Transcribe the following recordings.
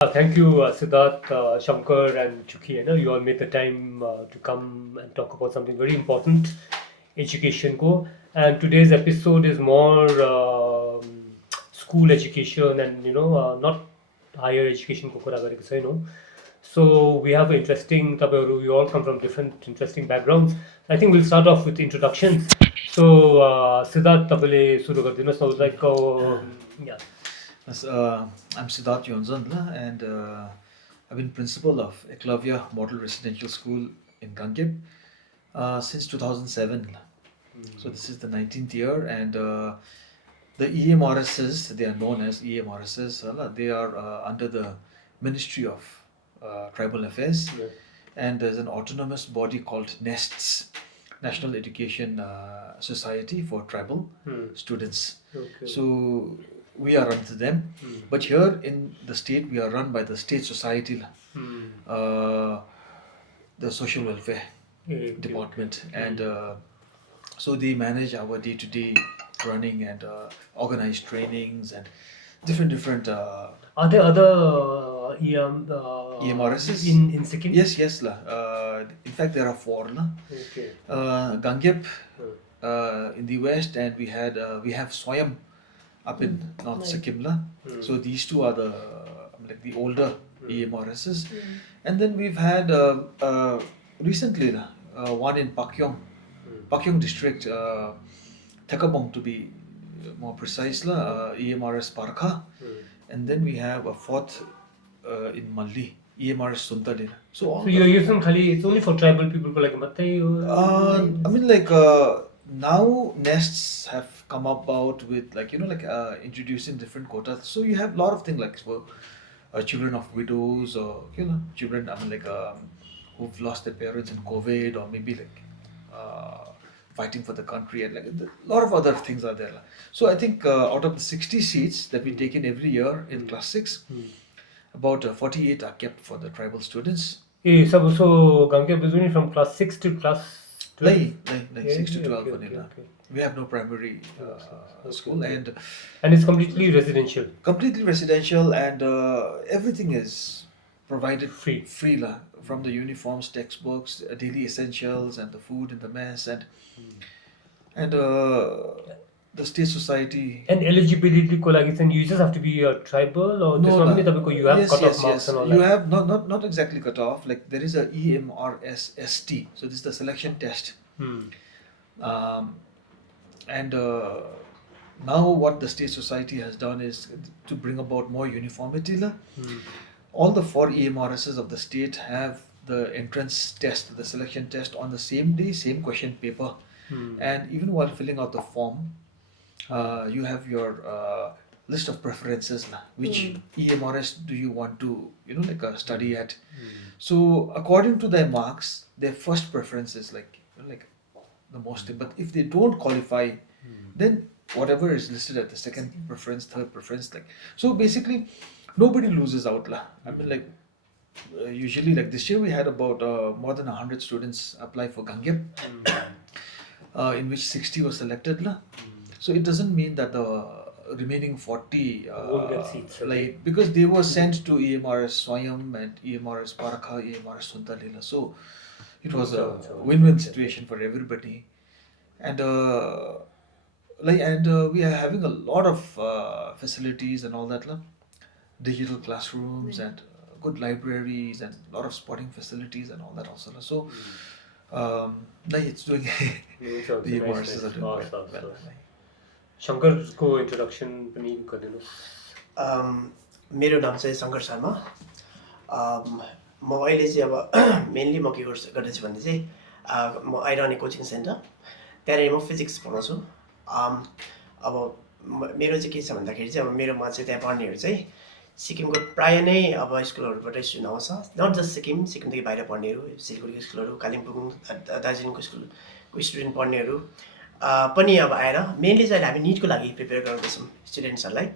Thank you, Sidharth, Shankar, and Choeki. You all made the time to come and talk about something very important, education ko. And today's episode is more school education and not higher education ko kura gareko cha, So we have an interesting. We all come from different interesting backgrounds. I think we'll start off with introductions. So Sidharth, tapale suru gardinuhoस् न. Yeah. Yes, I'm Sidharth Yonzone and I've been principal of Eklavya Model Residential School in Gangyap since 2007. So this is the 19th year, and the EMRSs, they are known as EMRSs, they are under the Ministry of Tribal Affairs, Yeah. and there's an autonomous body called NESTS, National Education Society for Tribal Students. Okay. So we are under them, but here in the state we are run by the state society, the social welfare department, and so they manage our day-to-day running and organize trainings and different Are there other EMRSs in Sikkim? yes in fact there are four Okay. Gangyap in the west, and we have Swayam up in North Sikkim so these two are the like the older EMRSs, and then we've had recently one in Pakyong district, Thekabong to be more precise EMRS Parkha, and then we have a fourth in Malli, EMRS Suntalina. So all So you're using Khali, it's only for tribal people like Matai? I mean, like now nests have come about with introducing different quotas. So you have a lot of things like for children of widows, or children who've lost their parents in COVID, or maybe fighting for the country, and a lot of other things are there. So I think out of the 60 seats that we take in every year in class 6, about 48 are kept for the tribal students. So Gangyap is only from class 6 to class 12? Like 6 to 12 okay. We have no primary school, and it's completely residential? Completely residential, and everything is provided Free. From the uniforms, textbooks, daily essentials, and the food in the mess, and the state society. And eligibility ko lagi then you just have to be a tribal, or No, you have yes, cut-off yes, marks yes. and all You that? have not exactly cut off. Like there is a EMRS ST. So this is the selection test. And now what the state society has done is to bring about more uniformity. All the 4 EMRSs of the state have the entrance test, the selection test on the same day, same question paper. And even while filling out the form, you have your list of preferences, which EMRS do you want to study at. So according to their marks, their first preference is like the most, but if they don't qualify, then whatever is listed at the second preference, third preference, so basically nobody loses out I mean, usually this year we had about more than 100 students apply for Gangyap, in which 60 were selected so it doesn't mean that the remaining 40 Won't get seats, right? because they were sent to EMRS Swayam and EMRS Parakha, EMRS Suntalila, so it was a win-win situation for everybody, and we are having a lot of facilities and all that digital classrooms and good libraries and a lot of sporting facilities and all that also so it's doing the EMRSs are doing quite well. Shankar ko introduction pani गरिदिनुहोस्। मेरो नाम चाहिँ शङ्कर शर्मा। म अहिले चाहिँ अब mainly म के गर्दैछु भने चाहिँ म आइरहने कोचिङ सेन्टर, त्यहाँनिर म फिजिक्स पढाउँछु। अब मेरो चाहिँ के छ भन्दाखेरि चाहिँ अब मेरोमा चाहिँ त्यहाँ पढ्नेहरू चाहिँ सिक्किमको प्रायः नै अब स्कुलहरूबाट स्टुडेन्ट आउँछ, नट जस्ट सिक्किमदेखि बाहिर पढ्नेहरू, सिलगढीको स्कुलहरू, कालिम्पोङ, दार्जिलिङको स्कुलको स्टुडेन्ट पढ्नेहरू पनि अब आएर मेनली चाहिँ हामी निटको लागि प्रिपेयर गर्दैछौँ स्टुडेन्ट्सहरूलाई।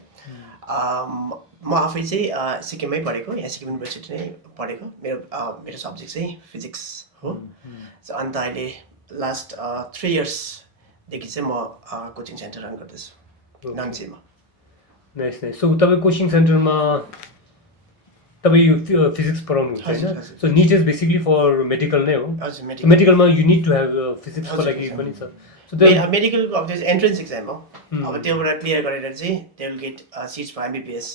म आफै चाहिँ सिक्किममै पढेको, यहाँ सिक्किम युनिभर्सिटी नै पढेको, मेरो सब्जेक्ट चाहिँ फिजिक्स हो। अन्त अहिले लास्ट 3 इयर्सदेखि चाहिँ म कोचिङ सेन्टर रन गर्दैछु नाम्चीमा। नाइस। सो तपाईँ कोचिङ सेन्टरमा तपाईँ यो फिजिक्स पढाउनुहुन्छ हजुर, होइन हजुर। So NEET is basically for medical नै हो हजुर, मेडिकल मेडिकलमा यु निड टु ह्याभ फिजिक्सको हजुर, लागि हजुर। पनि छ सो त्यो मेडिकलको अब त्यो एन्ट्रेन्स एक्जाम हो Hmm. अब त्योबाट क्लियर गरेर चाहिँ they will get seats for MBBS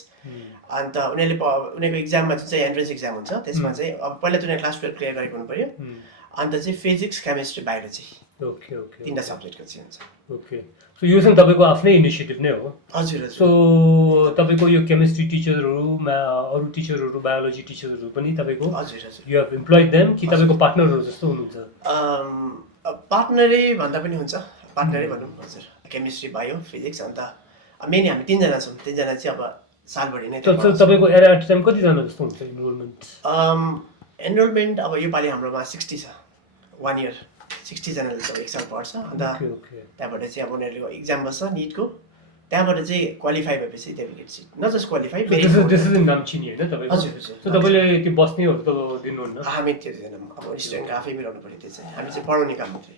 अन्त उनीहरूको इक्जाममा चाहिँ एन्ट्रेन्स एक्जाम हुन्छ त्यसमा चाहिँ अब पहिला त उनीहरू क्लास 12 क्लियर गरेको हुनु पऱ्यो अन्त चाहिँ physics chemistry biology okay okay तिनवटा सब्जेक्टको चाहिँ हुन्छ ओके सो यो चाहिँ तपाईँको आफ्नै इनिसिएटिभ नै हो हजुर सो हजुर तपाईँको यो केमिस्ट्री टिचरहरूमा अरू टिचरहरू बायोलोजी टिचरहरू पनि तपाईँको हजुर हजुर यु हेभ इम्प्लोइड देम कि तपाईँको पार्टनरहरू जस्तो हुनुहुन्छ पार्टनरै भन्दा पनि हुन्छ पार्टनरै भनौँ हजुर केमिस्ट्री बायो फिजिक्स अन्त मेन हामी तिनजना छौँ तिनजना चाहिँ अब सालभरि नै तपाईँको एट टाइम कतिजना जस्तो हुन्छ इनरोलमेन्ट एनरोलमेन्ट अब योपालि हाम्रोमा 60 छ 1 इयर 60जनाले चाहिँ एक साल पढ्छ अन्त त्यहाँबाट चाहिँ अब उनीहरूको इक्जाम बस्छ निटको त्यहाँबाट चाहिँ क्वालिफाई भएपछि they will get seat not just qualify this is in Namchi नि होइन तपाईँको हजुर हजुर सो तपाईँले त्यो बस्नेहरू त दिनुहुन्न हामी त्यो दिँदैनौँ अब स्टुडेन्टको आफै मिलाउनु पऱ्यो त्यो चाहिँ हामी चाहिँ पढाउने काम मात्रै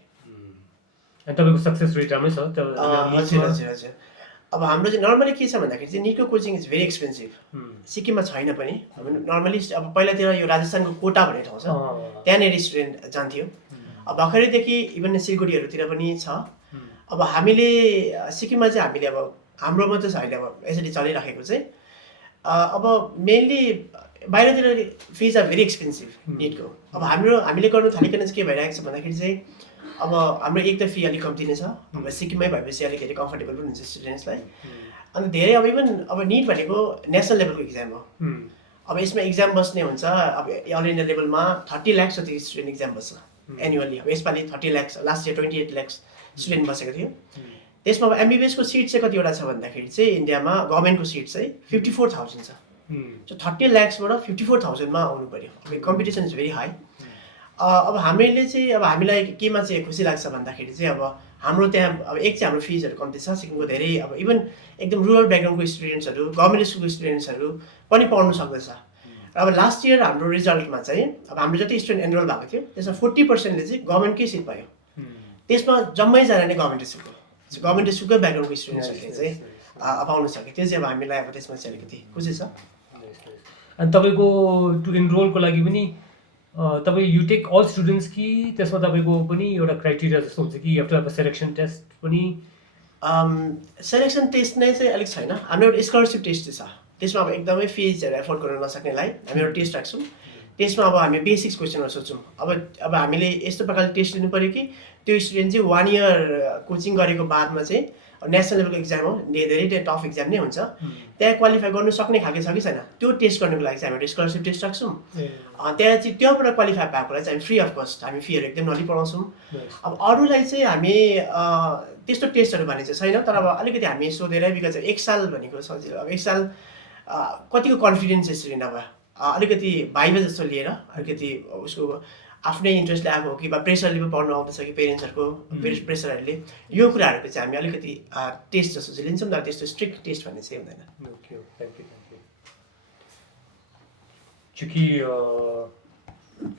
अनि तपाईँको सक्सेस रेट राम्रै छ हजुर हजुर हजुर अब हाम्रो चाहिँ नर्मली के छ भन्दाखेरि चाहिँ Nitco coaching is very expensive सिक्किममा छैन पनि नर्मली अब पहिलातिर यो राजस्थानको कोटा भन्ने ठाउँ छ त्यहाँनिर स्टुडेन्ट जान्थ्यो अब भर्खरैदेखि इभन सिलगढीहरूतिर पनि छ अब हामीले सिक्किममा चाहिँ हामीले अब हाम्रो मात्रै छ अहिले अब यसरी चलिराखेको चाहिँ अब मेनली बाहिरतिर फिज आर भेरी एक्सपेन्सिभ निटको अब हामीले गर्नु थालिकन चाहिँ के भइरहेको छ भन्दाखेरि चाहिँ अब हाम्रो एक त फी अलिक कम्ती नै छ अब सिक्किममै भएपछि अलिक धेरै कम्फर्टेबल पनि हुन्छ स्टुडेन्ट्सलाई अन्त धेरै अब इभन अब निट भनेको नेसनल लेभलको इक्जाम हो अब यसमा इक्जाम बस्ने हुन्छ अब अल इन्डिया लेभलमा 30 लाख जति स्टुडेन्ट इक्जाम बस्छ एनुअली अब यसपालि 30 lakh last year 28 lakh student बसेको थियो त्यसमा अब एमबिबिएसको सिट चाहिँ कतिवटा छ भन्दाखेरि चाहिँ इन्डियामा गभर्मेन्टको सिट चाहिँ 54,000 छ सो 30 लाखबाट 54,000मा आउनु पऱ्यो अब कम्पिटिसन इज भेरी हाई अब हामीले चाहिँ अब हामीलाई केमा चाहिँ खुसी लाग्छ भन्दाखेरि चाहिँ अब हाम्रो त्यहाँ अब एक चाहिँ हाम्रो फिजहरू कम्ती छ सिक्किमको धेरै अब इभन एकदम रुरल ब्याकग्राउन्डको स्टुडेन्ट्सहरू गभर्मेन्ट स्कुलको स्टुडेन्ट्सहरू पनि पढ्नु सक्दछ र अब लास्ट इयर हाम्रो रिजल्टमा चाहिँ अब हाम्रो जति स्टुडेन्ट एनरोल भएको थियो त्यसमा 40%ले चाहिँ गभर्मेन्टकै सिट पायो त्यसमा जम्मैजना नै गभर्मेन्ट स्कुलको गभर्मेन्ट स्कुलकै ब्याकग्राउन्डको स्टुडेन्ट्सहरूले चाहिँ पाउन सक्यो त्यो चाहिँ अब हामीलाई अब त्यसमा चाहिँ अलिकति खुसी छ अनि तपाईँको टु इनरोलको लागि पनि तपाईँ यु टेक अल स्टुडेन्ट्स कि त्यसमा तपाईँको पनि एउटा क्राइटेरिया जस्तो हुन्छ कि एउटा सेलेक्सन टेस्ट पनि सेलेक्सन टेस्ट नै चाहिँ अलिक छैन हाम्रो एउटा स्कलरसिप टेस्ट चाहिँ छ त्यसमा अब एकदमै फिजहरू एफोर्ड गर्न नसक्नेलाई हामी एउटा टेस्ट राख्छौँ त्यसमा अब हामी बेसिक्स क्वेसनहरू सोध्छौँ अब हामीले यस्तो प्रकारले टेस्ट लिनु पऱ्यो कि त्यो स्टुडेन्ट चाहिँ 1 इयर कोचिङ गरेको बादमा चाहिँ नेसनल लेभलको इक्जाम हो धेरै टफ इक्जाम नै हुन्छ त्यहाँ क्वालिफाई गर्नु सक्ने खालको छ कि छैन त्यो टेस्ट गर्नुको लागि चाहिँ हामी स्कलरसिप टेस्ट राख्छौँ त्यहाँ चाहिँ त्योबाट क्वालिफाई भएकोलाई चाहिँ हामी फ्री अफ कस्ट हामी फीहरू एकदम नलिई पढाउँछौँ अब अरूलाई चाहिँ हामी त्यस्तो टेस्टहरू भने चाहिँ छैन तर अब अलिकति हामी सोधेर बिकज 1 साल भनेको सजिलो अब 1 साल कतिको कन्फिडेन्स स्टुडेन्ट अब अलिकति भाइबा जस्तो लिएर अलिकति उसको आफ्नै इन्ट्रेस्टले आएको हो कि प्रेसरले पनि पढ्नु आउँदैछ कि पेरेन्ट्सहरूको प्रेसरहरूले यो कुराहरूको चाहिँ हामी अलिकति टेस्ट जस्तो चाहिँ लिन्छौँ तर त्यस्तो स्ट्रिक्ट टेस्ट भन्ने चाहिँ हुँदैन okay thank you Choeki,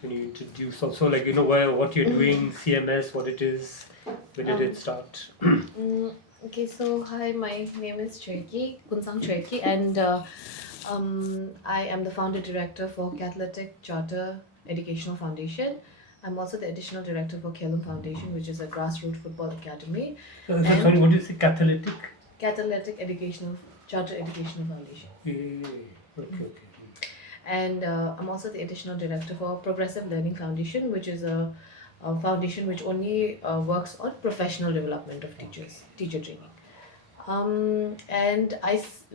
can you introduce also like what you're doing, CMS, what it is, when did it start? Okay, so hi, my name is Choeki, Kunzang Choeki, and I am the founder director for Catalytic Charter Educational Foundation. I'm also the additional director for Kelum Foundation, which is a grassroots football academy. Sorry, what do you say? Catalytic Charter Educational Foundation. Okay. And I'm also the additional director for Progressive Learning Foundation, which is a foundation which only works on professional development of teachers, teacher training. And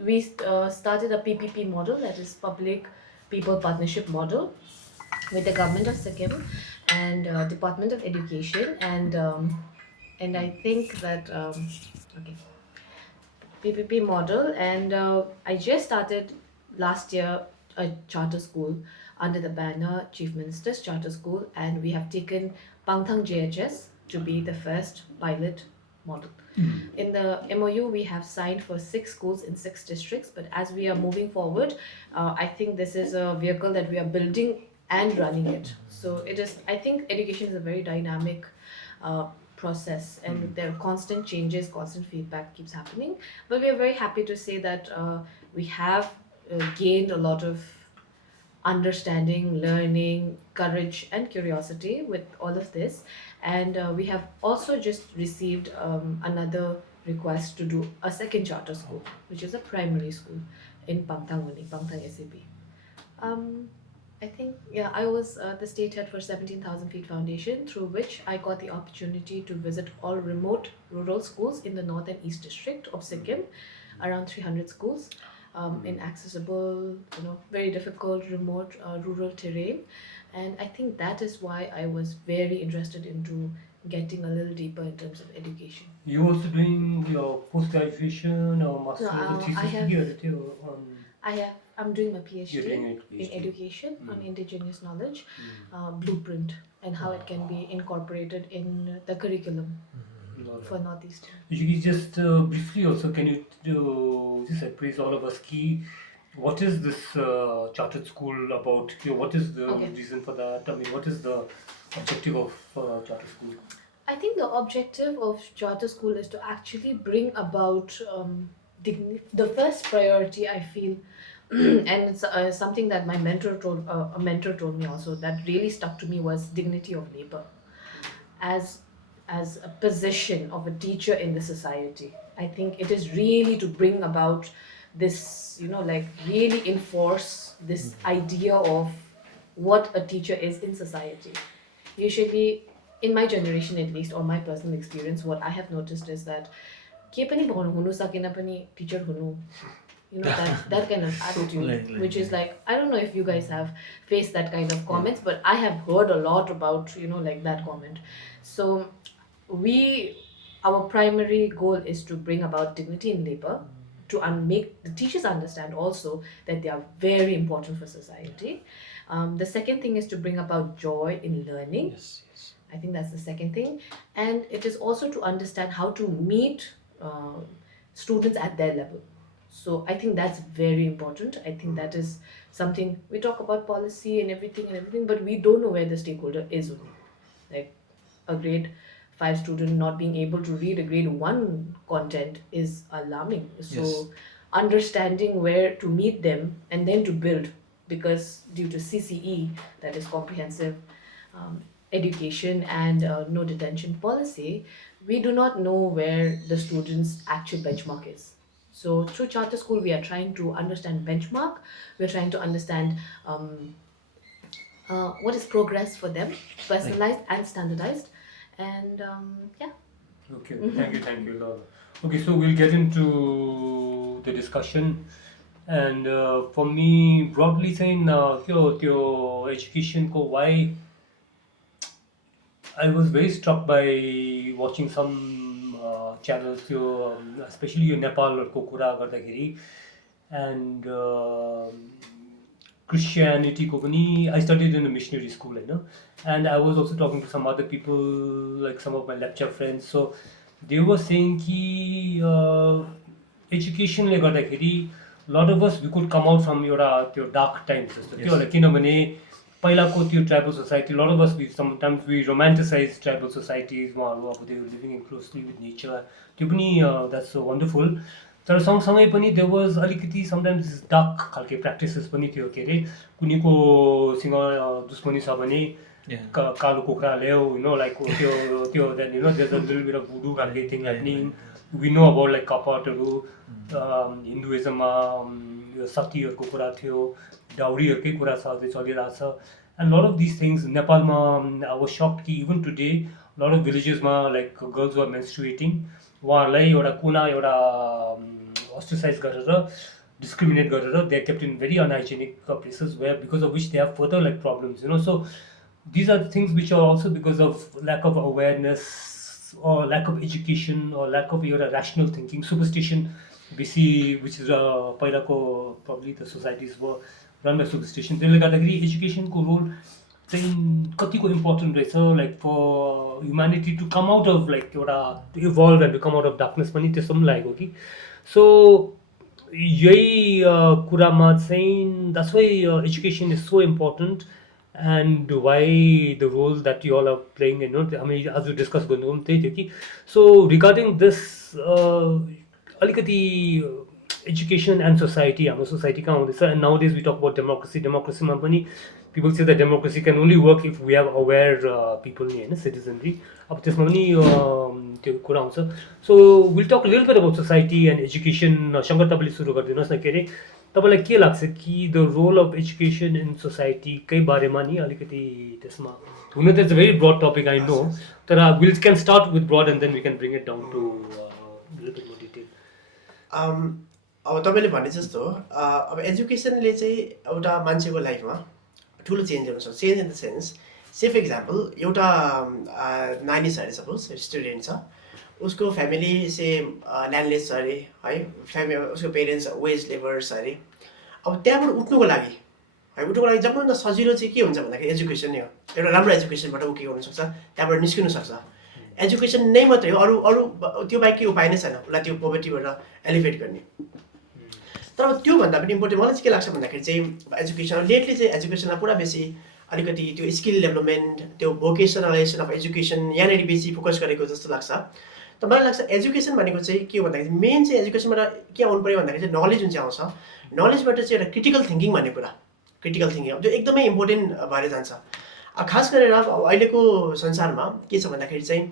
we started a PPP model, that is Public People Partnership model, with the government of Sikkim and Department of Education, and I think that PPP model, and I just started last year a charter school under the banner Chief Minister's Charter School, and we have taken Pangthang JHS to be the first pilot model. In the MOU, we have signed for 6 schools in 6 districts, but as we are moving forward, I think this is a vehicle that we are building and running it. So it is, I think education is a very dynamic process, and there are constant changes, constant feedback keeps happening, but we are very happy to say that we have gained a lot of understanding, learning, courage, and curiosity with all of this. And we have also just received another request to do a second charter school, which is a primary school in Pangthang only, Pangthang SAB. I think, yeah, I was the state head for 17,000 Feet Foundation, through which I got the opportunity to visit all remote rural schools in the North and East District of Sikkim, around 300 schools in accessible, very difficult, remote, rural terrain. And I think that is why I was very interested into getting a little deeper in terms of education. You also doing your post-graduation or master level I thesis have- here on I'm doing my you're PhD doing it in PhD. education on indigenous knowledge, blueprint, and how it can be incorporated in the curriculum for Northeast. You just briefly also, can you just appraise all of us key, what is this chartered school about? What is the Okay. reason for that? I mean, what is the objective of charter school? I think the objective of charter school is to actually bring about the first priority, I feel, and it's something that my mentor told a mentor told me also, that really stuck to me, was dignity of labor as a position of a teacher in the society. I think it is really to bring about this, like really enforce this idea of what a teacher is in society. Usually, in my generation at least, or my personal experience, what I have noticed is that के पनि भन्नु हुनु सकेन पनि teacher हुनु, that kind of attitude, which is like, I don't know if you guys have faced that kind of comments, but I have heard a lot about like that comment. So our primary goal is to bring about dignity in labor, to make the teachers understand also that they are very important for society. The second thing is to bring about joy in learning. Yes, yes. I think that's the second thing. And it is also to understand how to meet students at their level. So I think that's very important. I think that is something, we talk about policy and everything, but we don't know where the stakeholder is only. Like a grade 5 student not being able to read a grade 1 content is alarming. So Yes. understanding where to meet them and then to build, because due to CCE, that is comprehensive education and no detention policy, we do not know where the student's actual benchmark is. So through charter school, we are trying to understand benchmark. We're trying to understand what is progress for them, personalized and standardized. And yeah. Okay, thank you, Laura. Okay, so we'll get into the discussion. And for me, broadly saying, your education ko why, I was very struck by watching some channels, especially in Nepal or Kokura Gardagiri, and Christianity ko pani, I studied in a missionary school, and I was also talking to some other people, like some of my lecture friends. So they were saying ki education le gardakeri, lot of us, we could come out from your dark times. Like पहिलाको त्यो tribal society, a lot of us, sometimes we romanticize tribal societies, they were living closely with nature. त्यो पनि that's so wonderful. तर सँगसँगै पनि there was अलिकति sometimes dark खालके practices पनि थियो, के अरे कुनैकोसँग दुश्मनी छ भने कालो कुखुरा ल्याऊ, like त्यो then there's a little bit of voodoo खालके thing happening. We know about like kapatहरू, Hinduismमा सतीहरूको कुरा थियो, डाउरीहरूकै कुरा छ, त्यो चलिरहेछ. And a lot of these things, Nepalमा, I was shocked कि even today, a lot of villagesमा like girls who are menstruating, उहाँहरूलाई एउटा कुना एउटा ostracize गरेर, discriminate गरेर, they are kept in very unhygienic places, where because of which they have further like problems. So these are the things which are also because of lack of awareness or lack of education or lack of rational thinking, superstition, which is पहिलाको probably the societies were run by superstition. त्यसले गर्दाखेरि एजुकेसनको role चाहिँ कतिको important रहेछ, like for humanity to come out of like एउटा to evolve and to come out of darkness पनि त्यस्तो पनि लागेको कि. So यही कुरामा चाहिँ that's why education is so important, and why the role that you all are playing, as we discussed गर्नु पनि त्यही थियो कि. So regarding this अलिकति education and society, हाम्रो society कहाँ हुँदैछ, and nowadays we talk about democracy. Democracy मा पनि people say that democracy can only work if we have aware people नि हैन, citizenry. अब त्यसमा पनि त्यो कुरा आउँछ. So we'll talk a little bit about society and education. Shankar तपाईँले सुरु गरिदिनुहोस् न, के अरे तपाईँलाई के लाग्छ कि the role of education in society कै बारेमा नि अलिकति त्यसमा हुन त it's a very broad topic, I know, तर we can start with broad and then we can bring it down to a little bit more detail. अब तपाईँले भने जस्तो अब एजुकेसनले चाहिँ एउटा मान्छेको लाइफमा ठुलो चेन्ज ल्याउन सक्छ. चेन्ज इन द सेन्स, से फर इक्जाम्पल एउटा नानी छ अरे, सपोज स्टुडेन्ट छ, उसको फ्यामिली से ल्यान्डलेस छ अरे है, उसको पेरेन्ट्स वेज लेबर्स अरे. अब त्यहाँबाट उठ्नुको लागि है, उठ्नुको लागि सबभन्दा सजिलो चाहिँ के हुन्छ भन्दाखेरि एजुकेसन नै हो. एउटा राम्रो एजुकेसनबाट ऊ के गर्नु सक्छ, त्यहाँबाट निस्किनु सक्छ. एजुकेसन नै मात्रै हो, अरू अरू त्यो बाहेक के उपाय नै छैन उसलाई त्यो पोभर्टीबाट एलिभेट गर्ने. तर अब त्योभन्दा पनि इम्पोर्टेन्ट मलाई चाहिँ के लाग्छ भन्दाखेरि चाहिँ एजुकेसन लेटली चाहिँ एजुकेसनलाई पुरा बेसी अलिकति त्यो स्किल डेभलपमेन्ट, त्यो भोकेसनलाइजेसन अफ एजुकेसन यहाँनिर बेसी फोकस गरेको जस्तो लाग्छ. त मलाई लाग्छ एजुकेसन भनेको चाहिँ के हो भन्दाखेरि मेन चाहिँ एजुकेसनबाट के आउनु पऱ्यो भन्दाखेरि चाहिँ नलेज जुन चाहिँ आउँछ, नलेजबाट चाहिँ एउटा क्रिटिकल थिङ्किङ भन्ने कुरा, क्रिटिकल थिङ्किङ जो एकदमै इम्पोर्टेन्ट भएर जान्छ. खास गरेर अब अहिलेको संसारमा के छ भन्दाखेरि चाहिँ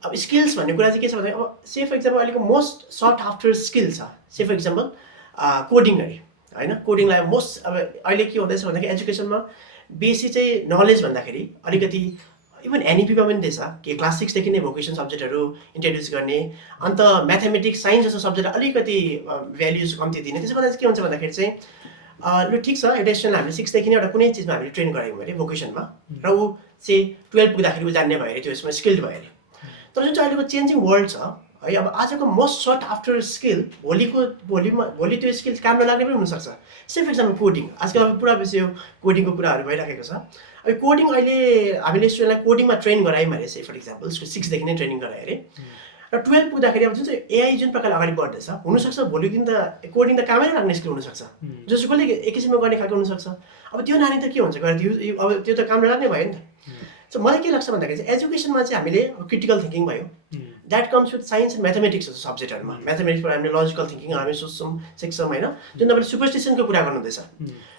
अब स्किल्स भन्ने कुरा चाहिँ के छ भन्दाखेरि अब से फर इक्जाम्पल अहिलेको मोस्ट सर्ट आफ्टर स्किल छ, से फर इक्जाम्पल कोडिङ अरे होइन. कोडिङलाई मोस्ट अब अहिले के हुँदैछ भन्दाखेरि एजुकेसनमा बेसी चाहिँ नलेज भन्दाखेरि अलिकति इभन एनइपीमा पनि त्यसो कि क्लास 6देखि नै भोकेसन सब्जेक्टहरू इन्ट्रोड्युस गर्ने, अन्त म्याथमेटिक्स साइन्स जस्तो सब्जेक्ट अलिकति भ्याल्युज कम्ती दिने. त्यसो गर्दा चाहिँ के हुन्छ भन्दाखेरि चाहिँ लु ठिक छ, एउटा स्टुडेन्टलाई हामीले 6देखि नै एउटा कुनै चिजमा हामीले ट्रेन गरायौँ अरे भोकेसनमा, र ऊ चाहिँ 12 पुग्दाखेरि ऊ जान्ने भयो अरे, त्यो यसमा स्किल्ड भयो अरे. तर जुन चाहिँ अहिलेको चेन्जिङ वर्ल्ड छ है, अब आजको मोस्ट सर्ट आफ्टर स्किल भोलि त्यो स्किल काम नलाग्ने पनि हुनसक्छ. से फर इक्जाम्पल कोडिङ, आजकल अब पुरा बेसी यो कोडिङको कुराहरू भइराखेको छ. अब कोडिङ अहिले हामीले स्टुडेन्टलाई कोडिङमा ट्रेन गरायौँ अरे, से फर इक्जाम्पल 6देखि नै ट्रेनिङ गरायो अरे, र 12 पुग्दाखेरि अब जुन चाहिँ एआई जुन प्रकारले अगाडि बढ्दैछ, हुनसक्छ भोलिको दिन त कोडिङ त कामै लाग्ने स्किल हुनसक्छ, जसकोले एक किसिममा गर्ने खालको हुनसक्छ. अब त्यो नानी त के हुन्छ गएर अब त्यो त काम नलाग्ने भयो नि त. सो मलाई के लाग्छ भन्दाखेरि चाहिँ एजुकेसनमा चाहिँ हामीले क्रिटिकल थिङ्किङ भयो, that comes with science and mathematics जस्तो सब्जेक्टहरूमा. म्याथमेटिक्सबाट हामीले लजिकल थिङ्किङ हामी सोच्छौँ सिक्छौँ होइन, जुन तपाईँले सुपरस्टिसनको कुरा गर्नुहुँदैछ.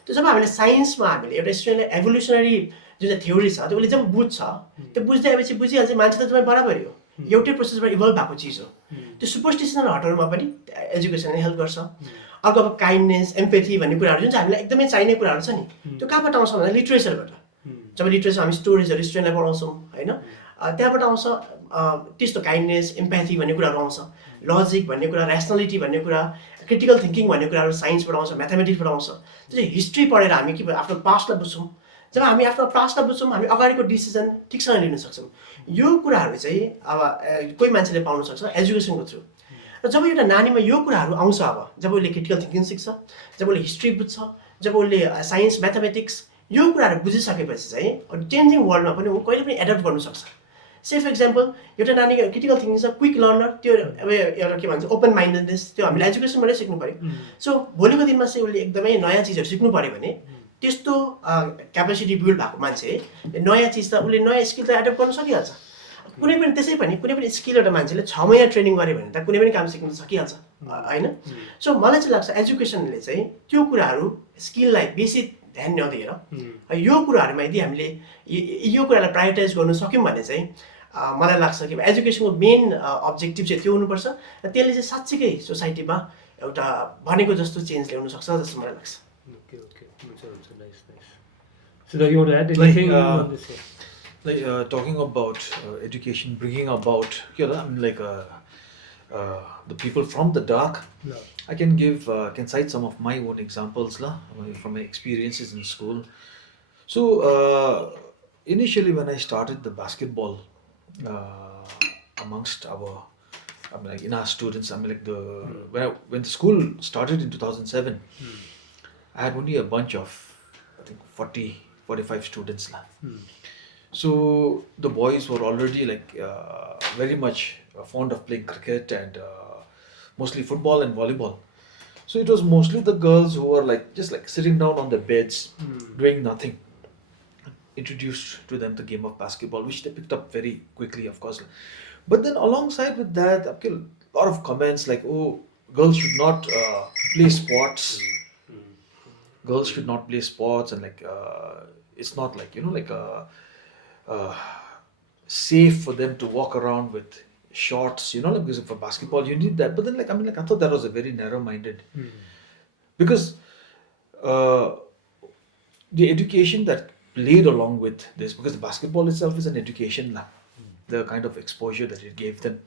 त्यो जब हामीले साइन्समा हामीले एउटा स्टुडेन्टले एभोल्युसनरी जुन चाहिँ थ्योरी छ त्यो उसले जब बुझ्छ, त्यो बुझ्दै आएपछि बुझिहाल्छ मान्छे त तपाईँ बराबरै हो, एउटै प्रोसेसबाट इभल्भ भएको चिज हो. त्यो सुपरस्टिसनल हटाउनुमा पनि एजुकेसनले हेल्प गर्छ. अर्को अब काइन्डनेस, एम्पेथी भन्ने कुराहरू जुन चाहिँ हामीलाई एकदमै चाहिने कुराहरू छ नि, त्यो कहाँबाट आउँछ भन्दा लिट्रेचरबाट. जब लिट्रेचर हामी स्टोरिजहरू स्टुडेन्टलाई पढाउँछौँ होइन, त्यहाँबाट आउँछ त्यस्तो काइन्डनेस, एम्प्याथी भन्ने कुराहरू आउँछ, लजिक भन्ने कुरा, ऱ्यासनलिटी भन्ने कुरा, क्रिटिकल थिङ्किङ भन्ने कुराहरू साइन्सबाट आउँछ, म्याथमेटिक्सबाट आउँछ. त्यो चाहिँ हिस्ट्री पढेर हामी के आफ्नो पास्टलाई बुझ्छौँ. जब हामी आफ्नो पास्टलाई बुझ्छौँ हामी अगाडिको डिसिजन ठिकसँग लिन सक्छौँ. यो कुराहरू चाहिँ अब कोही मान्छेले पाउन सक्छ एजुकेसनको थ्रु. र जब एउटा नानीमा यो कुराहरू आउँछ, अब जब उसले क्रिटिकल थिङ्किङ सिक्छ, जब उसले हिस्ट्री बुझ्छ, जब उसले साइन्स म्याथमेटिक्स यो कुराहरू बुझिसकेपछि चाहिँ चेन्जिङ वर्ल्डमा पनि ऊ कहिले पनि एडप्ट गर्नु सक्छ. से फर इक्जाम्पल एउटा नानी क्रिटिकल थिङ्किङ छ, क्विक लर्नर, त्यो अब एउटा के भन्छ ओपन माइन्डेडनेस, त्यो हामीले एजुकेसनबाटै सिक्नु पऱ्यो. सो भोलिको दिनमा चाहिँ उसले एकदमै नयाँ चिजहरू सिक्नु पऱ्यो भने त्यस्तो क्यापेसिटी बिल्ड भएको मान्छे नयाँ चिज त उसले नयाँ स्किल त एडप्ट गर्न सकिहाल्छ. कुनै पनि त्यसै पनि कुनै पनि स्किल एउटा मान्छेले 6 महिना ट्रेनिङ गऱ्यो भने त कुनै पनि काम सिक्न सकिहाल्छ होइन. सो मलाई चाहिँ लाग्छ एजुकेसनले चाहिँ त्यो कुराहरू स्किललाई बेसी ध्यान नदिएर यो कुराहरूमा यदि हामीले यो कुरालाई प्रायोरिटाइज गर्नु सक्यौँ भने चाहिँ मलाई लाग्छ कि एजुकेसनको मेन अब्जेक्टिभ चाहिँ त्यो हुनुपर्छ, र त्यसले चाहिँ साँच्चीकै सोसाइटीमा एउटा भनेको जस्तो चेन्ज ल्याउन सक्छ जस्तो मलाई लाग्छ. Sidharth, you want to add anything on this? Talking about education bringing about, you know, I mean, like the people from the dark. No. I can cite some of my own examples from my experiences in school. So initially when I started the basketball amongst our, I mean, like in our students, I mean, like when the school started in 2007, I had only a bunch of, I think 45 students. So the boys were already like very much fond of playing cricket and mostly football and volleyball. So it was mostly the girls who were like just like sitting down on their beds doing nothing. Introduced to them the game of basketball, which they picked up very quickly, of course. But then alongside with that, a lot of comments like, oh, girls should not play sports. Girls should not play sports, and like it's not like uh, safe for them to walk around with shorts. Like, because for basketball you need that. But then I thought that was a very narrow-minded, because uh, the education that played along with this, because the basketball itself is an education, the kind of exposure that it gave them.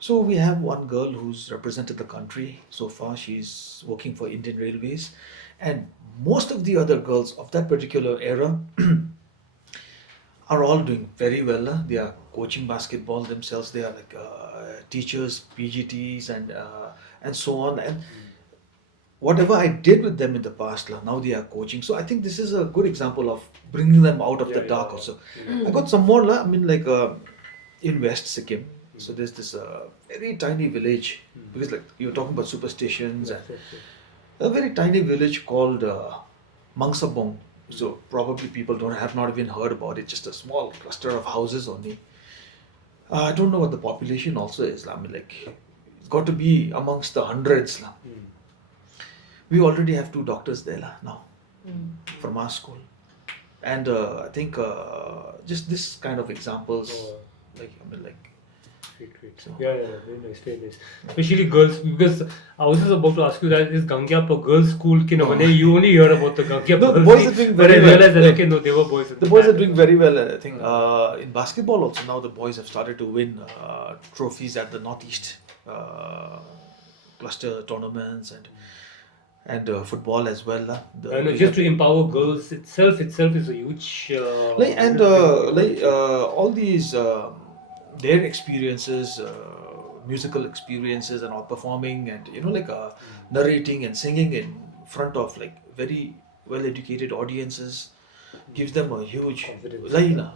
So we have one girl who's represented the country so far. She's working for Indian Railways, and most of the other girls of that particular era are all doing very well. They are coaching basketball themselves. They are like teachers, PGTs, and so on. And whatever I did with them in the past, now they are coaching. So I think this is a good example of bringing them out of the dark. Also, I got some more. In West Sikkim. So there's this very tiny village, because like you were talking about superstitions, and a very tiny village called Mangsabong. So probably people have not even heard about it. Just a small cluster of houses only. I don't know what the population also is. It's got to be amongst the hundreds. We already have 2 doctors there now from our school, and I think just this kind of examples, Great. Very nice, very nice. Especially girls, because I was just about to ask you that is Gangyap a girls' school? You only hear about the Gangyap. No, the girls' boys team, are doing but very I well. realized that okay, no, they were boys. The boys are doing very well. I think in basketball also now the boys have started to win trophies at the Northeast cluster tournaments, and football as well. I know, just to empower girls itself is a huge. All these their experiences, musical experiences, and all performing, and narrating and singing in front of like very well educated audiences gives them a huge Confidence.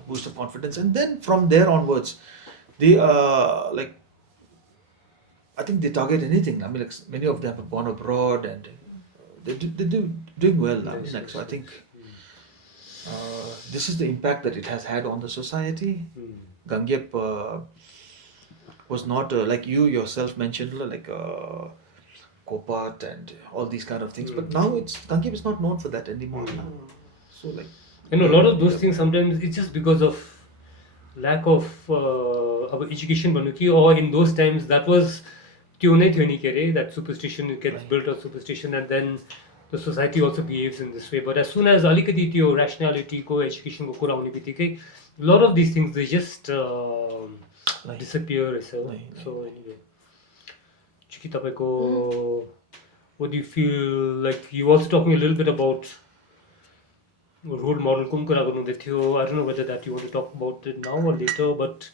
boost of confidence. And then from there onwards they I think they target anything. Many of them have gone abroad, and they're doing well. So I think this is the impact that it has had on the society. Gangyap was not like you yourself mentioned, Kopat and all these kind of things. But now Gangyap is not known for that anymore. So A lot of those things sometimes it's just because of lack of our education banuki, or in those times that was that superstition gets built on superstition, and then the society also behaves in this way. But as soon as alikati त्यो rationality को education को कुरा आउने बित्तिकै a lot of these things they just disappear. So anyway, Chiki तपाईँको what do you feel like? You also talking a little bit about role model कुन कुरा गर्नुहुँदै थियो. I don't know whether that you want to talk about it now or later, but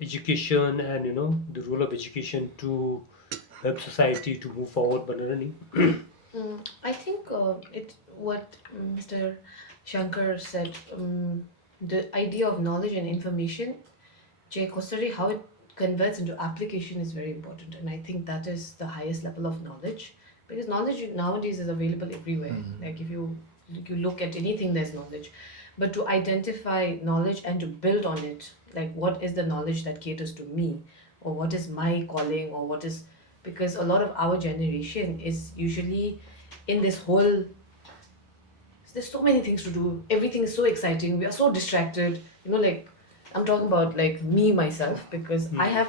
education and the role of education to help society to move forward भनेर नि. I think what Mr. Shankar said, the idea of knowledge and information, how it converts into application is very important, and I think that is the highest level of knowledge, because knowledge nowadays is available everywhere. Like if you look at anything, there's knowledge, but to identify knowledge and to build on it, like what is the knowledge that caters to me, or what is my calling, or what is, because a lot of our generation is usually in this whole, there's so many things to do, everything is so exciting, we are so distracted, like I'm talking about like me myself, because I have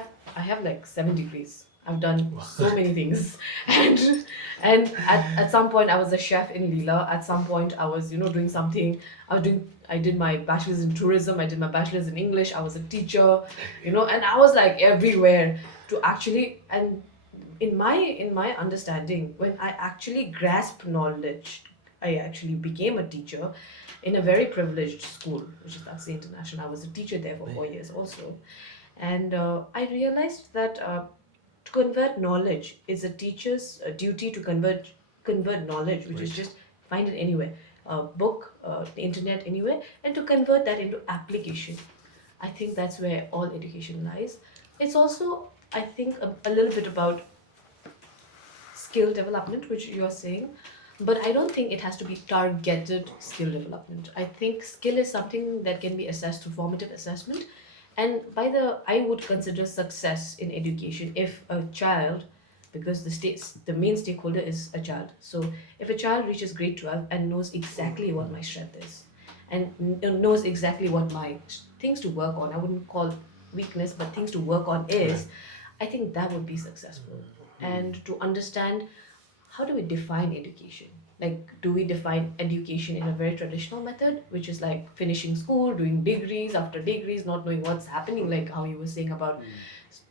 like 7 degrees, I've done so many things, and at some point I was a chef in Leela, at some point I was doing something, I did my bachelor's in tourism, I did my bachelor's in English, I was a teacher, and I was like everywhere to actually, and in my understanding, when I actually grasped knowledge, I actually became a teacher in a very privileged school, which is Taxi International. I was a teacher there for 4 years also, and I realized that to convert knowledge is a teacher's duty to convert knowledge, which is just find it anywhere, book, the internet, anywhere, and to convert that into application. I think that's where all education lies. It's also, I think, a little bit about skill development, which you're saying, but I don't think it has to be targeted skill development. I think skill is something that can be assessed through formative assessment, and I would consider success in education if a child because the main stakeholder is a child. So if a child reaches grade 12 and knows exactly what my strength is and knows exactly what my things to work on, I wouldn't call weakness, but things to work on is, I think that would be successful. And to understand, how do we define education? Like, do we define education in a very traditional method, which is like finishing school, doing degrees after degrees, not knowing what's happening, like how you were saying about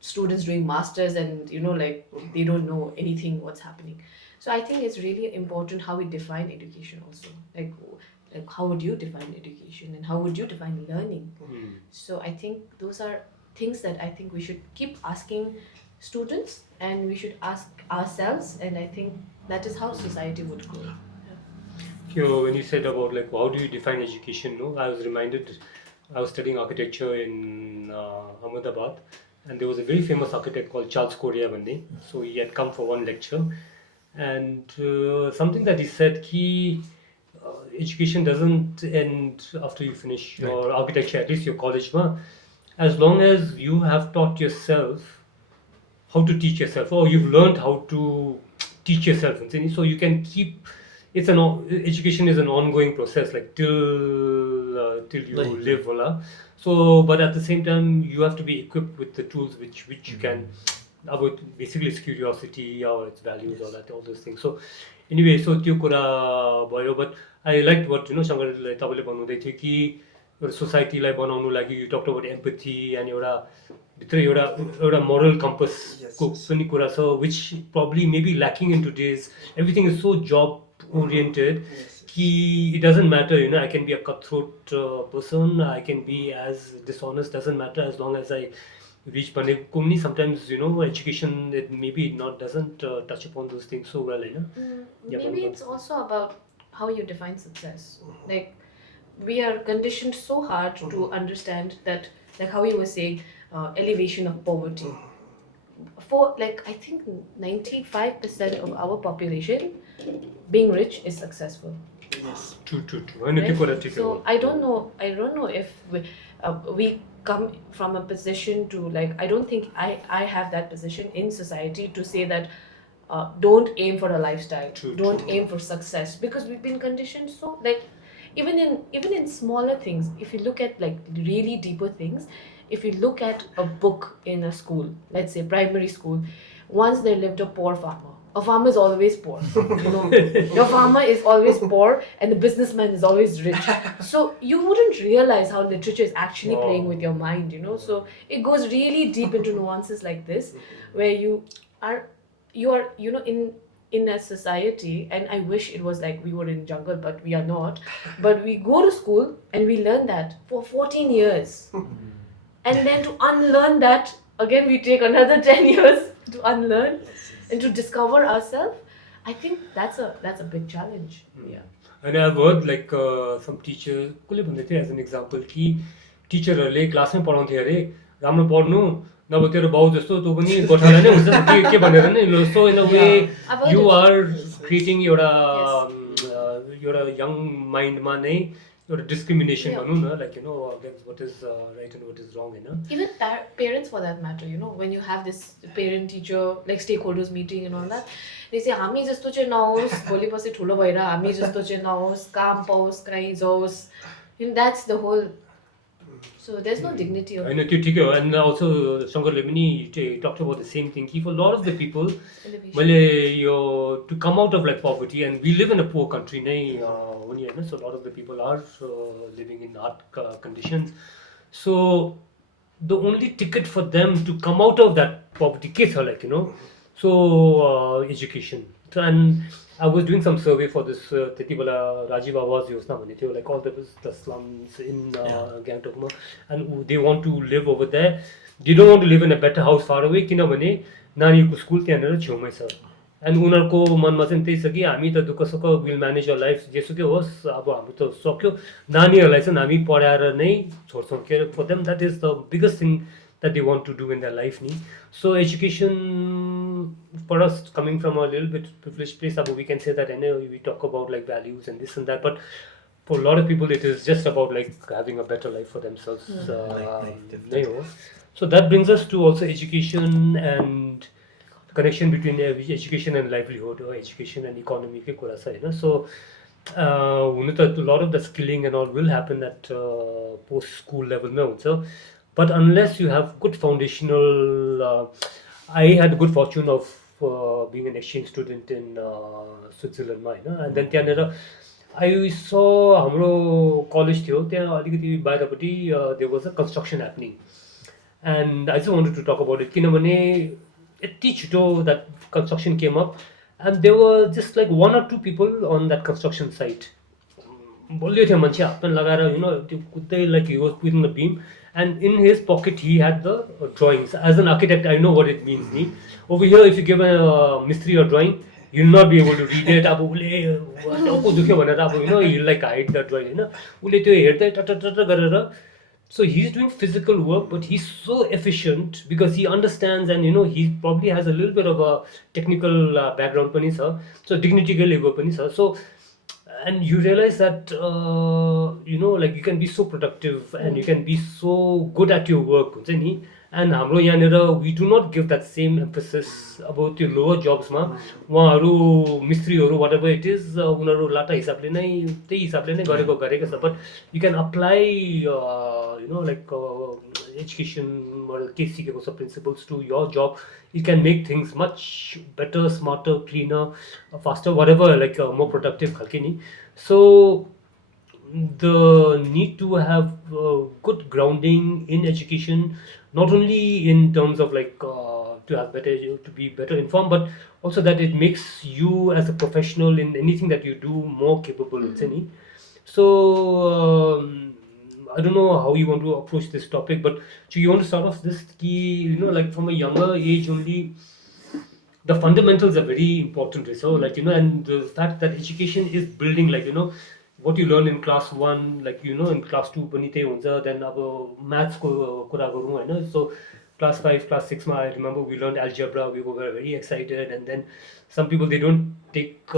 students doing masters and like they don't know anything what's happening. So I think it's really important how we define education also. Like how would you define education and how would you define learning? So I think those are things that I think we should keep asking students and we should ask ourselves, and I think that is how society would grow. When you said about like how do you define education, no, I was reminded, I was studying architecture in Ahmedabad, and there was a very famous architect called Charles Correa one day. So he had come for one lecture, and something that he said, education doesn't end after you finish your architecture, at least your college, as long as you have taught yourself how to teach yourself, or you've learned how to teach yourself, and so you can keep. Education is an ongoing process, like till you live, voila. So, but at the same time, you have to be equipped with the tools which you can, about basically its curiosity or its values, all those things. So, anyway, so त्यो कुरा भयो, but I liked what शङ्करले तपाईँले भन्नुहुँदै थियो कि एउटा सोसाइटीलाई बनाउनु लागि you talked about empathy and एउटा moral compass को पनि कुरा छ, which probably maybe lacking in today's. Everything is so job oriented. It doesn't matter, I can be a cutthroat person, I can be as dishonest, doesn't matter as long as I reach. Sometimes education, it maybe doesn't touch upon those things so well. Maybe it's also about how you define success. Like, we are conditioned so hard to understand that, like how you were saying, elevation of poverty. For like, I think 95% of our population, being rich is successful. Yes. True. Right? So I don't know if we come from a position to, like, I don't think I have that position in society to say that don't aim for a lifestyle, don't aim for success, because we've been conditioned so, like, even in smaller things, if you look at like really deeper things, if you look at a book in a school, let's say primary school, once there lived a poor farmer. A farmer is always poor. Your farmer is always poor and the businessman is always rich. So you wouldn't realize how literature is actually playing with your mind, So it goes really deep into nuances like this, where you are in a society, and I wish it was like we were in jungle, but we are not. But we go to school and we learn that for 14 years. And then to unlearn that, again we take another 10 years to unlearn and to discover ourselves. I think that's a big challenge. Yeah. And I've heard like some teachers, as an example, कि टिचरहरूले क्लासमै पढाउँथे अरे, राम्रो पढ्नु नभए तेरो बाउ जस्तो तँ पनि गोठाला नै हुन्छ के भनेर नै. So in a way you are creating एउटा young mind मा नै एउटा discrimination भनौँ न, like against what is right and what is wrong. Even parents, for that matter, when you have this parent teacher like stakeholders meeting and all that, they say हामी जस्तो चाहिँ नहोस्, भोलि पछि ठुलो भएर हामी जस्तो चाहिँ नहोस्, काम पाओस्, कहीँ जाओस्. That's the whole. So there's no dignity of it. And also Shanker पनि talked about the same thing. For a lot of the people, to come out of like poverty, and we live in a poor country, so a lot of the people are living in hard conditions. So the only ticket for them to come out of that poverty, so education. So, and I was doing some survey for this Rajiv Awas Yosna, like all the slums in Gangyap, and they want to live over there. They don't want to live in a better house far away, किनभने नानीको school त्यहाँनिर छेउमै छ. And उनीहरूको मनमा चाहिँ त्यही छ कि हामी त दुःख सुख विल म्यानेज यर लाइफ, जेसुकै होस्, अब हाम्रो त सक्यो, नानीहरूलाई चाहिँ हामी पढाएर नै छोड्छौँ. For them that is the biggest thing that they want to do in their life. So education, for us coming from a little bit privileged place, we can say that we talk about like values and this and that, but for a lot of people it is just about like having a better life for themselves. Definitely. So that brings us to also education and connection between education and livelihood or education and economy के कुरा छ हैन सो हुन त a lot of the skilling and all will happen at post school level मै हुन्छ but unless you have good foundational I had good fortune of being an exchange student in Switzerland मा हैन and then त्यहाँनेर I saw हाम्रो college थियो त्यहाँ अलिकति बाहिरपट्टि there was a construction happening and I just wanted to talk about it किनभने यति छिटो that construction came up and there were just like one or two people on that construction site बलियो थियो मान्छे हातमा लगाएर त्यो कुद्दै like he was putting the beam and in his pocket he had the drawings as an architect I know what it means ni over here if you give a mystery or drawing you'll not be able to read it अब उसले टाउको दुख्यो भनेर अब he'll like hide the drawing हैन उसले त्यो हेर्दै टटटट गरेर so he's doing physical work but he's so efficient because he understands and he probably has a little bit of a technical background पनि छ so dignity को level पनि छ so and you realize that like you can be so productive and you can be so good at your work हुन्छ नि and हाम्रो यहाँनिर we do not give that same emphasis about त्यो lower jobs मा उहाँहरू मिस्त्रीहरू whatever it is उनीहरू लाटा हिसाबले नै त्यही हिसाबले नै गरेको छ but you can apply like education or के सिकेको छ principles to your job you can make things much better smarter cleaner faster whatever like more productive खालके नि so the need to have good grounding in education not only in terms of like to have better to be better informed but also that it makes you as a professional in anything that you do more capable हुन्छ नि so I don't know how you want to approach this topic but so you want to start off this key like from a younger age only the fundamentals are very important so like and the fact that education is building like what you learn in class 1 like in class 2 पनि त्यही हुन्छ then अब maths को कुरा गरौँ हैन so class 5 class 6 मा I remember we learned algebra we were very excited and then some people they don't take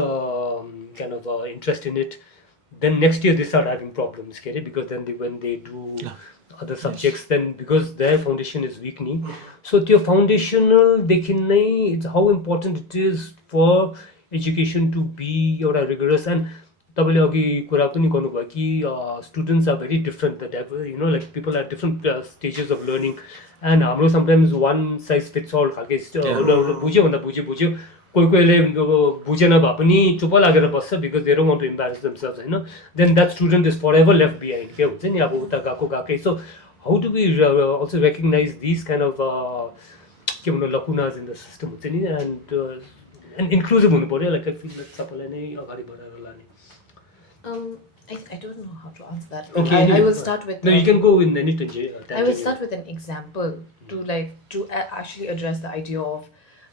kind of interest in it then next year they start having problems because then when they do other subjects then because their foundation is weak ni so त्यो foundational देखि नै it's how important it is for education to be एउटा rigorous and तपाईँले अघि कुरा पनि गर्नुभयो कि students are very different that like people are different stages of learning and हाम्रो sometimes one size fits all खालके बुझ्यो भन्दा बुझ्यो कोहीले बुझेन भए पनि चुप लागेर बस्छ because they don't want to embarrass themselves Hahn then that student is forever left behind के हुन्छ नि अब उता गएकै so how do we also recognize these kind of के भन्नु lacunas in the system हुन्छ नि and inclusive हुनु पर्यो like I feel like सबैलाई नै अगाडि बढाएर लाने I don't know how to answer that. Okay, I will start with. No, you can go in any tangent. I will start with an example to actually address the idea of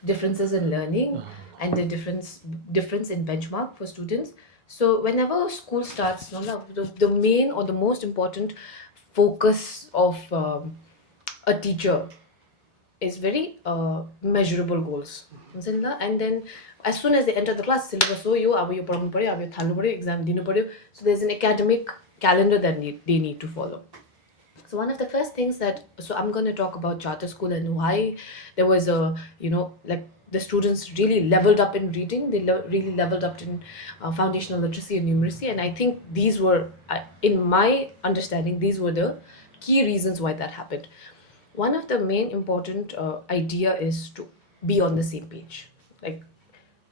differences in learning and the difference in benchmark for students. So whenever school starts, the main or the most important focus of a teacher is very measurable goals. And then as soon as they enter the class, syllabus हो यो अब यो पढाउनु पर्यो अब यो थाल्नु पर्यो exam दिनु पर्यो so there's an academic calendar that they need to follow. So one of the first things so I'm going to talk about charter school and why there was a like the students really leveled up in reading they really leveled up in foundational literacy and numeracy and I think these were in my understanding these were the key reasons why that happened. One of the main important idea is to be on the same page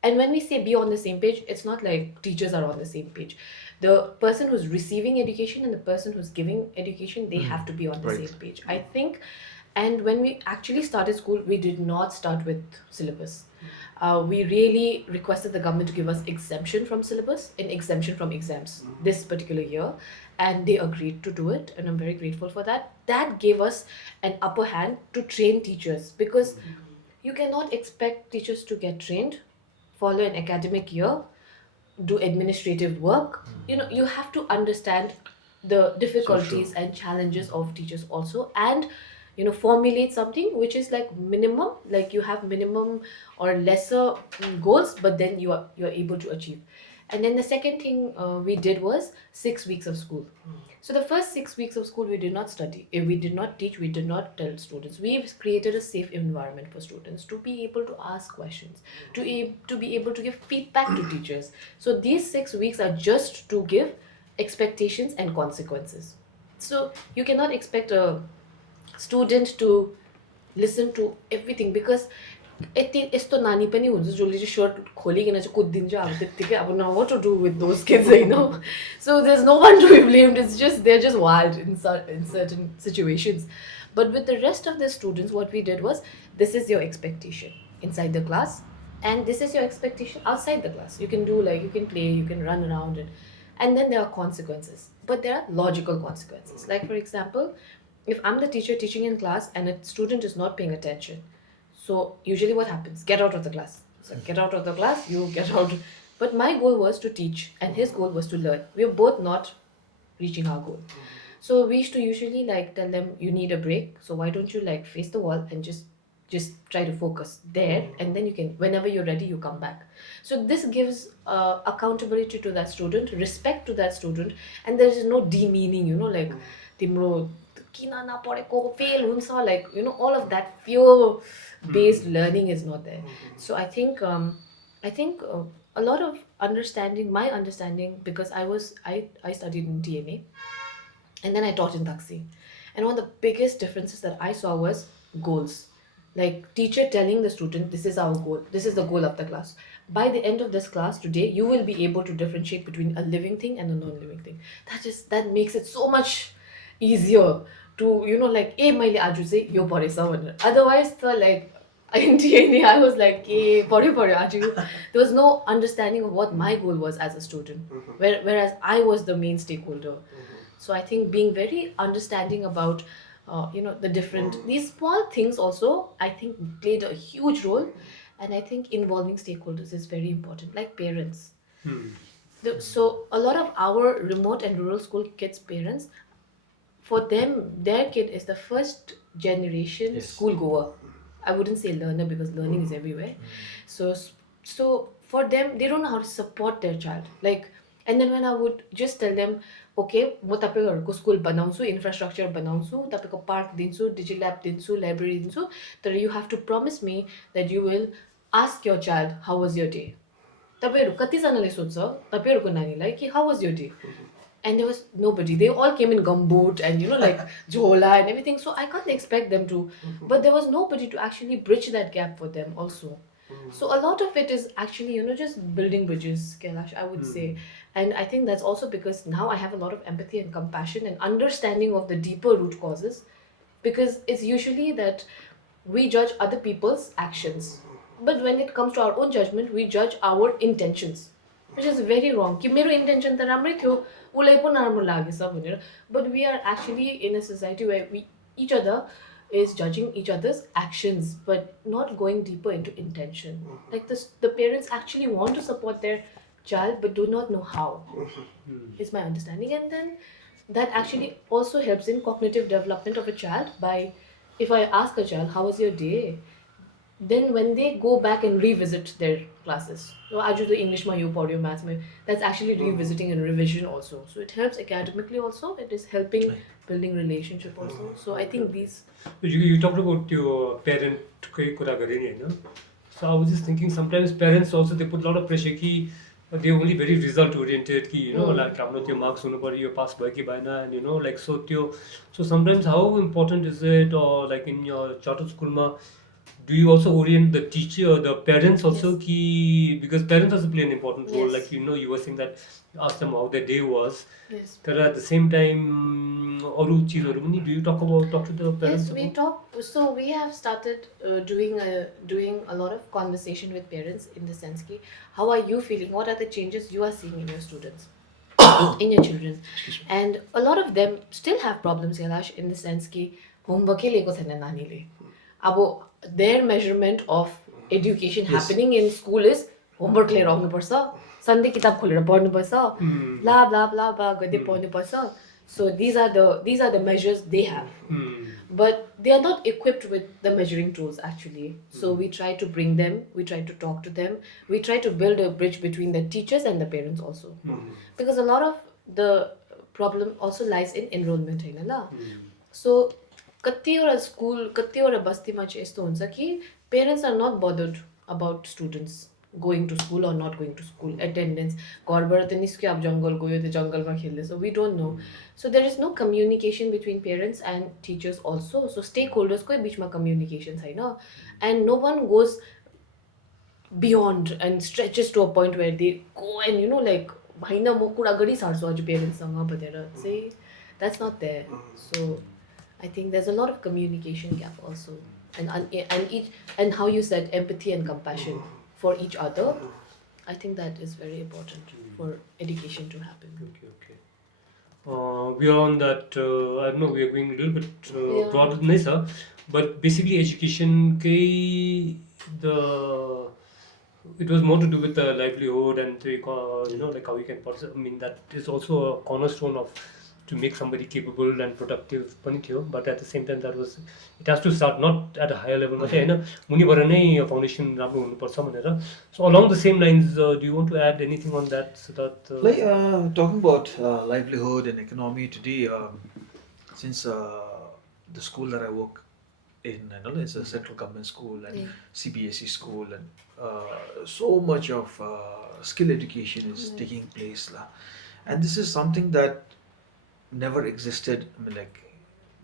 and when we say be on the same page it's not like teachers are on the same page the person who's receiving education and the person who's giving education they have to be on the same page I think and when we actually started school we did not start with syllabus we really requested the government to give us exemption from syllabus and exemption from exams this particular year and they agreed to do it and I'm very grateful for that gave us an upper hand to train teachers because you cannot expect teachers to get trained follow an academic year do administrative work you have to understand the difficulties and challenges of teachers also and formulate something which is like minimum like you have minimum or lesser goals but then you are able to achieve And then the second thing we did was 6 weeks of school. So the first 6 weeks of school, we did not study, we did not teach, we did not tell students. We've created a safe environment for students to be able to ask questions, to be able to give feedback to teachers. So these 6 weeks are just to give expectations and consequences. So you cannot expect a student to listen to everything, because यस्तो नानी पनि हुन्छ जसले चाहिँ shirt खोलिकन चाहिँ कुदिन्छ अब त्यतिकै अब now what to do with those kids, you know. So there's no one to be blamed, it's just they're just wild in certain situations. But with the rest of the students, what we did was, this is your expectation inside the class, and this is your expectation outside the class. You can do, like, you can play, you can run around, and then there are consequences, but there are logical consequences. Like, for example, if I'm the teacher teaching in class and a student is not paying attention, so usually what happens? Get out of the class. So get out of the class, you get out. But my goal was to teach and his goal was to learn. We were both not reaching our goal. So we used to usually like tell them, you need a break. So why don't you like face the wall and just try to focus there, and then you can, whenever you're ready, you come back. So this gives accountability to that student, respect to that student, and there is no demeaning, you know, like timro kina na padeko fail hunsa, like, you know, all of that fear based learning is not there. So I think a lot of my understanding, because I studied in TNA and then I taught in Taxi, and one of the biggest differences that I saw was goals. Like, teacher telling the student, this is our goal, this is the goal of the class. By the end of this class today, you will be able to differentiate between a living thing and a non-living thing. That makes it so much easier to, you know, like, मैले आज चाहिँ यो पढेछ भनेर. Otherwise the, like, in TNA I was like, पढ्यो आज. There was no understanding of what my goal was as a student, whereas I was the main stakeholder. So I think being very understanding about you know, the different, these small things also, I think, played a huge role. And I think involving stakeholders is very important, like parents. So a lot of our remote and rural school kids' parents, for them, their kid is the first generation school goer. I wouldn't say learner, because learning is everywhere. So for them, they don't know how to support their child. Like, and then when I would just tell them, okay, म तपाईहरुको school बनाउँछु, infrastructure बनाउँछु, तपाईको park दिन्छु, digital lab दिन्छु, library दिन्छु, तर you have to promise me that you will ask your child how was your day. तपाईहरु कति जनाले सोध्छ तपाईहरुको नानीलाई कि how was your day, and there was nobody. They all came in gumboot and, you know, like jhola and everything, so I can't expect them to, but there was nobody to actually bridge that gap for them also. So a lot of it is actually, you know, just building bridges, Kailash, I would say. And I think that's also because now I have a lot of empathy and compassion and understanding of the deeper root causes, because it's usually that we judge other people's actions, but when it comes to our own judgment, we judge our intentions, which is very wrong. कि मेरो intention त राम्रै थियो, उलाई पो नराम्रो लागेछ भनेर. But we are actually in a society where each other is judging each other's actions, but not going deeper into intention. Like the parents actually want to support their child, but do not know how, is my understanding. And then that actually also helps in cognitive development of a child by, if I ask a child, how was your day? Then when they go back and revisit their classes, so I do the English, you padyo, maths, that's actually revisiting and revision also. So it helps academically also, it is helping building relationship also. So I think these... You talked about your parent, so I was just thinking sometimes parents also, they put a lot of pressure ki they're only very result oriented ki, you know, like your marks you pass by ki bhaina, and you know, like so sometimes how important is it, or like in your charter school ma, do you also orient the teacher or the parents also ki, because parents also play an important role, like, you know, you were saying that ask them how their day was, but at the same time do you talk to the parents? Yes, we talk. So we have started doing a lot of conversation with parents, in the sense ki, how are you feeling, what are the changes you are seeing in your students, in your children. And a lot of them still have problems, Kailash, in the sense ki homework hi lieko chaina nanile. Abo their measurement of education happening in school is homework लिएर आउनु पर्छ, Sunday किताब खोलेर पढ्नु पर्छ, blah blah blah blah गर्दै पढ्नु पर्छ. So these are the measures they have, but they are not equipped with the measuring tools actually. So we try to bring them, we try to talk to them, we try to build a bridge between the teachers and the parents also, because a lot of the problem also lies in enrollment होइन ल. So कतिवटा school कतिवटा बस्तीमा चाहिँ यस्तो हुन्छ कि parents are not bothered about students going to school or not going to school, attendance, घरबाट त निस्क्यो अब जङ्गल गयो त्यो जङ्गलमा खेल्दैछ, we don't know. So there is no communication between parents and teachers also. So stakeholders कोही बिचमा communication छैन, and no one goes beyond and stretches to a point where they go and like होइन म कुरा गरिसार्छु अझ पेरेन्ट्ससँग भनेर चाहिँ that's not there. So I think there's a lot of communication gap also, and how you said empathy and compassion for each other. I think that is very important for education to happen. Okay. Beyond that, I don't know, we are going a little bit broader than this, but basically education it was more to do with the livelihood and the, like how you can participate. I mean, that is also a cornerstone of to make somebody capable and productive पनि थियो, but at the same time it has to start not at a higher level मात्रै होइन, मुनिबाट नै foundation राम्रो हुनुपर्छ भनेर. So along the same lines, do you want to add anything on that, Sidharth? Like talking about livelihood and economy today, since the school that I work in, it's a central government school and CBSE school, and so much of skill education is taking place, and this is something that never existed. I mean, like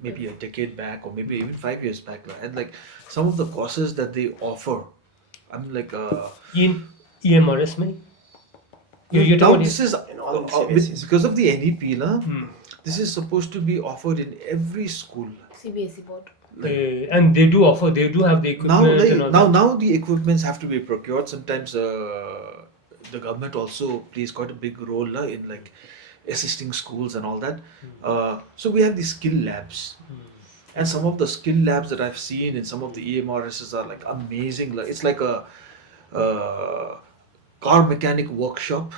maybe a decade back or maybe even 5 years back, and like some of the courses that they offer, I mean, like in EMRS many. You're now talking this is because of the NEP, this is supposed to be offered in every school. CBSE board. And they do have the equipment. Now the equipments have to be procured. Sometimes the government also plays quite a big role in like assisting schools and all that. So we have these skill labs, and some of the skill labs that I've seen in some of the EMRSs are like amazing. Like it's like a car mechanic workshop.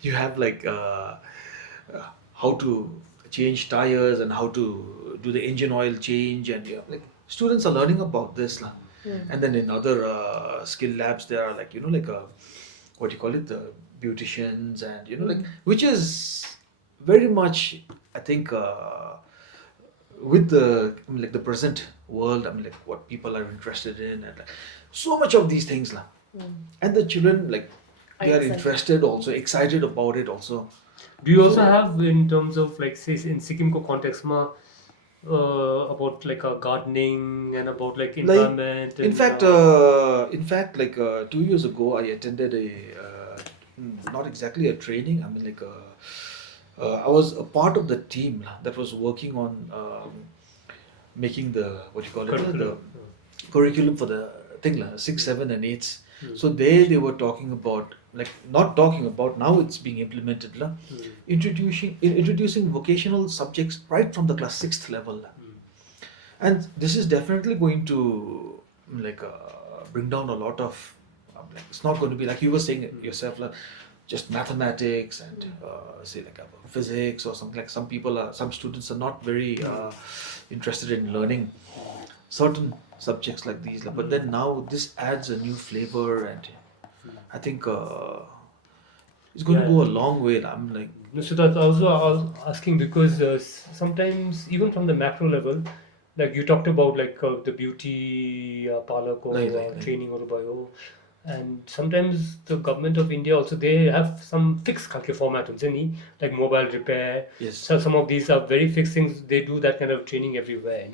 You have like how to change tires and how to do the engine oil change, and like students are learning about this, and then in other skill labs there are like like what do you call it, the beauticians, and like, which is very much, I think, with the like the present world, I mean, like what people are interested in, and like so much of these things, and the children like they are interested also, excited about it also. Do you also have, in terms of like say in Sikkim ko context ma, about like gardening and about like environment? In fact, like 2 years ago, I attended a not exactly a training. I mean, like I was a part of the team that was working on making the what you call it, the curriculum for the thing 6, 7, and 8s. So they were talking about, like not talking about, now it's being implemented, introducing vocational subjects right from the class 6th level, and this is definitely going to like bring down a lot of like, it's not going to be like you were saying yourself, just mathematics and say like physics or something. Like some students are not very interested in learning certain subjects like these, but then now this adds a new flavor, and I think it's going to go a long way. I'm like, so that's also asking because sometimes even from the macro level, like you talked about like the beauty parlor training or bio, and sometimes the government of India also, they have some fixed format, like mobile repair. Yes. So some of these are very fixed things. They do that kind of training everywhere,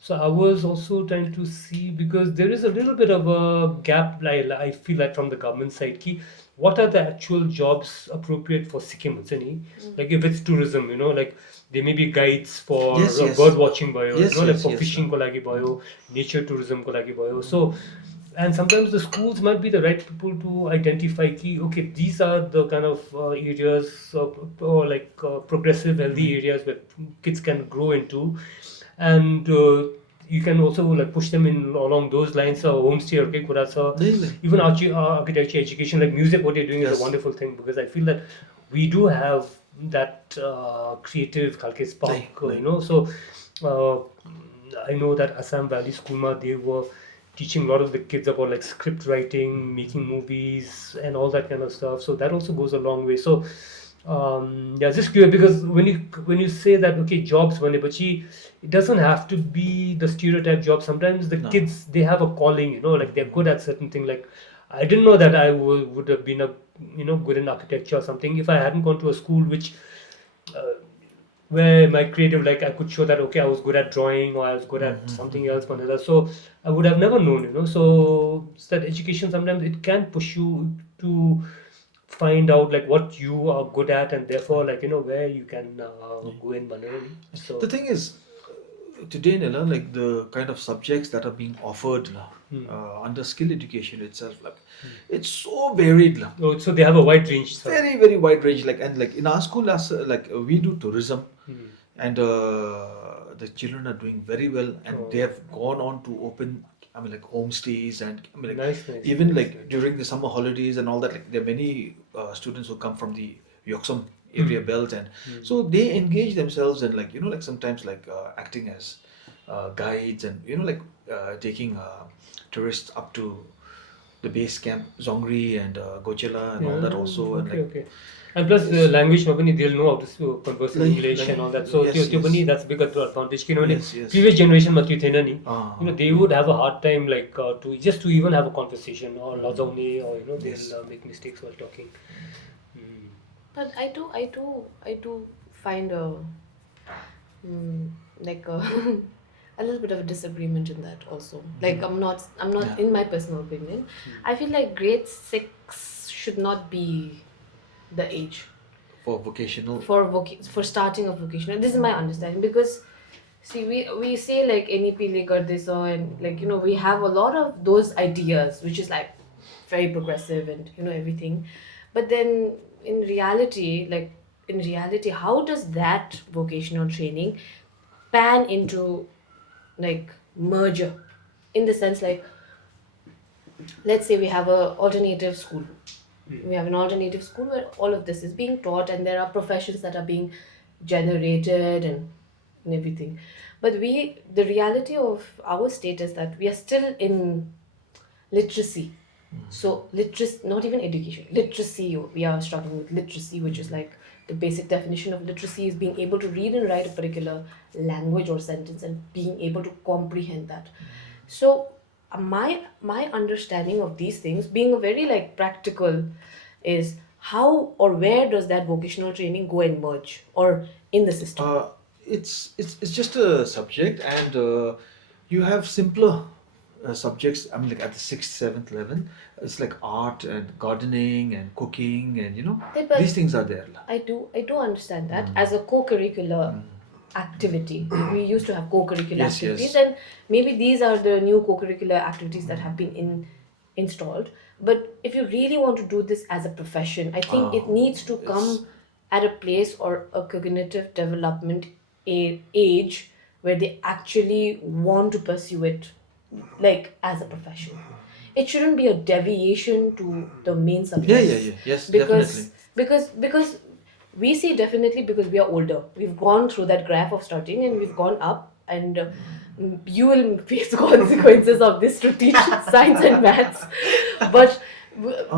So I was also trying to see, because there is a little bit of a gap, I feel like from the government side, what are the actual jobs appropriate for Sikkim? Like if it's tourism, like there may be guides for bird watching bio, like for fishing ko lagi bio, nature tourism ko lagi bio. So, and sometimes the schools might be the right people to identify okay, these are the kind of areas or like progressive, healthy areas where kids can grow into. And you can also like push them in along those lines. Homestay even architecture education, like music, what you're doing is a wonderful thing, because I feel that we do have that creative khalke spark, Right. So uh, I know that Assam Valley School they were teaching a lot of the kids about like script writing, making movies, and all that kind of stuff. So that also goes a long way. So yeah, just curious because when you say that okay, jobs bane bachi, it doesn't have to be the stereotype job. Sometimes the No. kids they have a calling, like they're good at certain thing. Like I didn't know that I would have been a good in architecture or something if I hadn't gone to a school which uh, where my creative, like I could show that okay I was good at drawing or I was good at something else whatever. So I would have never known, so it's that education sometimes it can push you to find out like what you are good at and therefore like where you can go in manually. So The thing is, today, Nila, like the kind of subjects that are being offered under skill education itself, like it's so varied. so they have a wide range, sir. Very, very wide range. Like in our school, we do tourism, and the children are doing very well, and they have gone on to open. I mean, like homestays, and I mean, like Nice, even nice, like nice. during the summer holidays and all that. Like there are many students who come from the Yoksam area belt, and so they engage themselves in like sometimes like acting as guides, and taking tourists up to the base camp Zongri and Gochela and all that also, and okay, like okay. And plus the language mabani they'll know how to converse in Like- English like- and all that. So yes, त्यो पनि yes. that's big advantage. Yes, yes. Previous generation मा त्यो थिएन नि. Ah. They would have a hard time like to even have a conversation or लजाउने or they'll Yes. make mistakes while talking. But I do find like a little bit of a disagreement in that also. Like I'm not Yeah. in my personal opinion. I feel like grade 6 should not be the age for vocational. for starting a vocational. This is my understanding because see we say like NEP le kar this and like we have a lot of those ideas which is like very progressive and everything, but then in reality how does that vocational training pan into like merger, in the sense like let's say we have a alternative school. We have an alternative school where all of this is being taught and there are professions that are being generated and everything. But the reality of our state is that we are still in literacy. So literacy, not even education, literacy, we are struggling with literacy, which is like the basic definition of literacy is being able to read and write a particular language or sentence and being able to comprehend that. So my understanding of these things being a very like practical is how or where does that vocational training go and merge or in the system. It's just a subject, and you have simpler subjects. I mean, like at the 6th, 7th level, it's like art and gardening and cooking, and Yeah, but these things are there. I do understand that as a co-curricular activity. We used to have co-curricular Yes, activities, yes. and maybe these are the new co-curricular activities that have been installed. But if you really want to do this as a profession, I think it needs to come at a place or a cognitive development age where they actually want to pursue it like as a profession. It shouldn't be a deviation to the main subject. Yeah. Yes, because definitely. because we see definitely because we are older, we've gone through that graph of studying and we've gone up, and you will face consequences of this to teach science and maths, but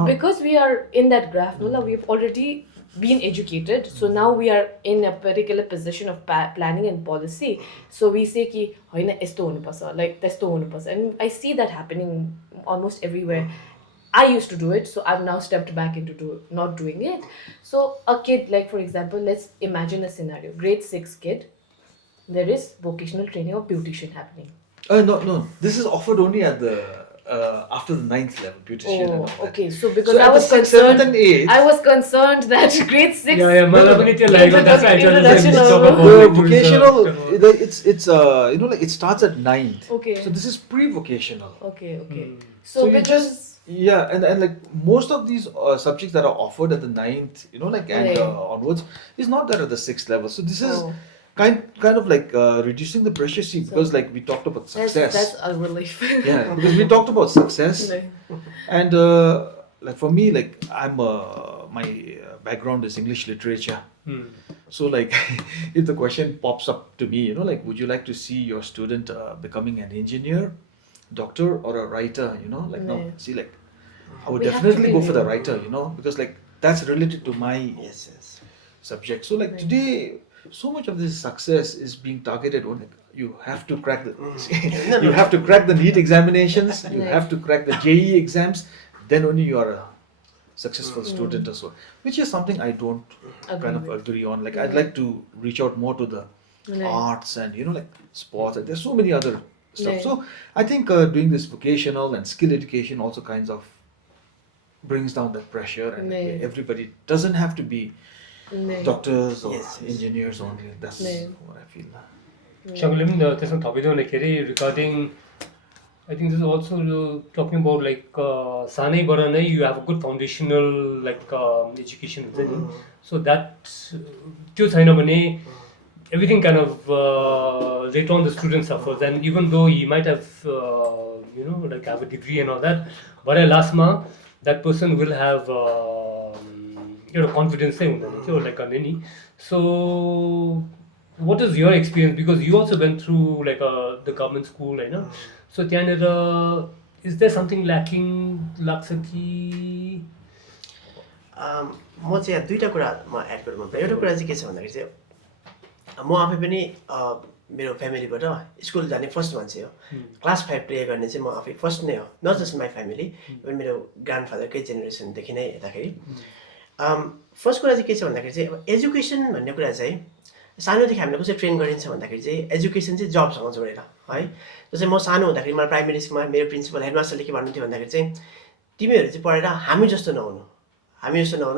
because we are in that graph, no, we've already been educated, so now we are in a particular position of planning and policy. So we say ki होइन यस्तो हुनुपर्छ, like त्यस्तो हुनुपर्छ, and I see that happening almost everywhere. I used to do it, so I've now stepped back into not doing it. So a kid, like for example, let's imagine a scenario. Grade 6 kid, there is vocational training of beautician happening. No. This is offered only at the after the 9th level, beautician and all that. Okay. So because So I at was the 6th, 7th, concerned, and 8th, I was concerned that grade 6. Yeah, मलाई पनि त्यो लागेको. That's why I told you that Introduction it's of- about the tourism, vocational, about- it's like it starts at 9th. Okay. So this is pre-vocational. Okay. So So you because Yeah, and like most of these subjects that are offered at the 9th, like and Right. onwards, is not there at the 6th level. So this is Oh. kind of like reducing the pressure, see, because like we talked about success. that's a relief. Yeah, because we talked about success, Like, and like for me, like I'm a my background is English literature. Hmm. So like, if the question pops up to me, like, would you like to see your student becoming an engineer, doctor, or a writer? Like, no, No. see, like, I would We have to definitely be go for the real. writer, because like that's related to my Yes. subject. So like today, so much of this success is being targeted on like, you have to crack the you have to crack the NEET examinations, you Right. have to crack the JEE exams, then only you are a successful student as well, which is something I don't kind of with. agree on. Like I'd like to reach out more to the Right. arts and like sports, and there's so many other stuff. Right. So I think doing this vocational and skill education also kinds of brings down that pressure, and Right. everybody doesn't have to be Right. doctors or Yes. engineers only. That's Right. what I feel. Shankar, त्यसमा थपिदिउँ भन्दाखेरि regarding, I think this is also talking about like सानैबाट नै you have a good foundational like education हुन्छ नि. So that त्यो छैन भने everything kind of later on the student suffers, and even though he might have like have a degree and all that, but last ma that person will have confidence चाहिँ हुँदैन थियो like गर्ने नि. So what is your experience, because you also went through like the government school, होइन? So त्यहाँनिर is there something lacking लाग्छ कि? म चाहिँ यहाँ दुईवटा कुरा म एड गर्नु मन पर्यो। एउटा कुरा चाहिँ के छ भन्दाखेरि चाहिँ म आफै पनि मेरो फ्यामिलीबाट स्कुल जाने फर्स्ट मान्छे हो। क्लास 5 प्ले गर्ने चाहिँ म आफै फर्स्ट नै हो, not just my family, even मेरो ग्रान्डफादरकै जेनेरेसनदेखि नै हेर्दाखेरि। फर्स्ट कुरा चाहिँ के छ भन्दाखेरि चाहिँ अब एजुकेसन भन्ने कुरा चाहिँ सानोदेखि हामीले कसरी ट्रेन गरिन्छ भन्दाखेरि चाहिँ एजुकेसन चाहिँ जबसँग जोडेर है। जस्तै म सानो हुँदाखेरि मलाई प्राइमेरी स्कुलमा मेरो प्रिन्सिपल हेडमास्टरले के भन्नुहुन्थ्यो भन्दाखेरि चाहिँ तिमीहरू चाहिँ पढेर हामी जस्तो नहुनु,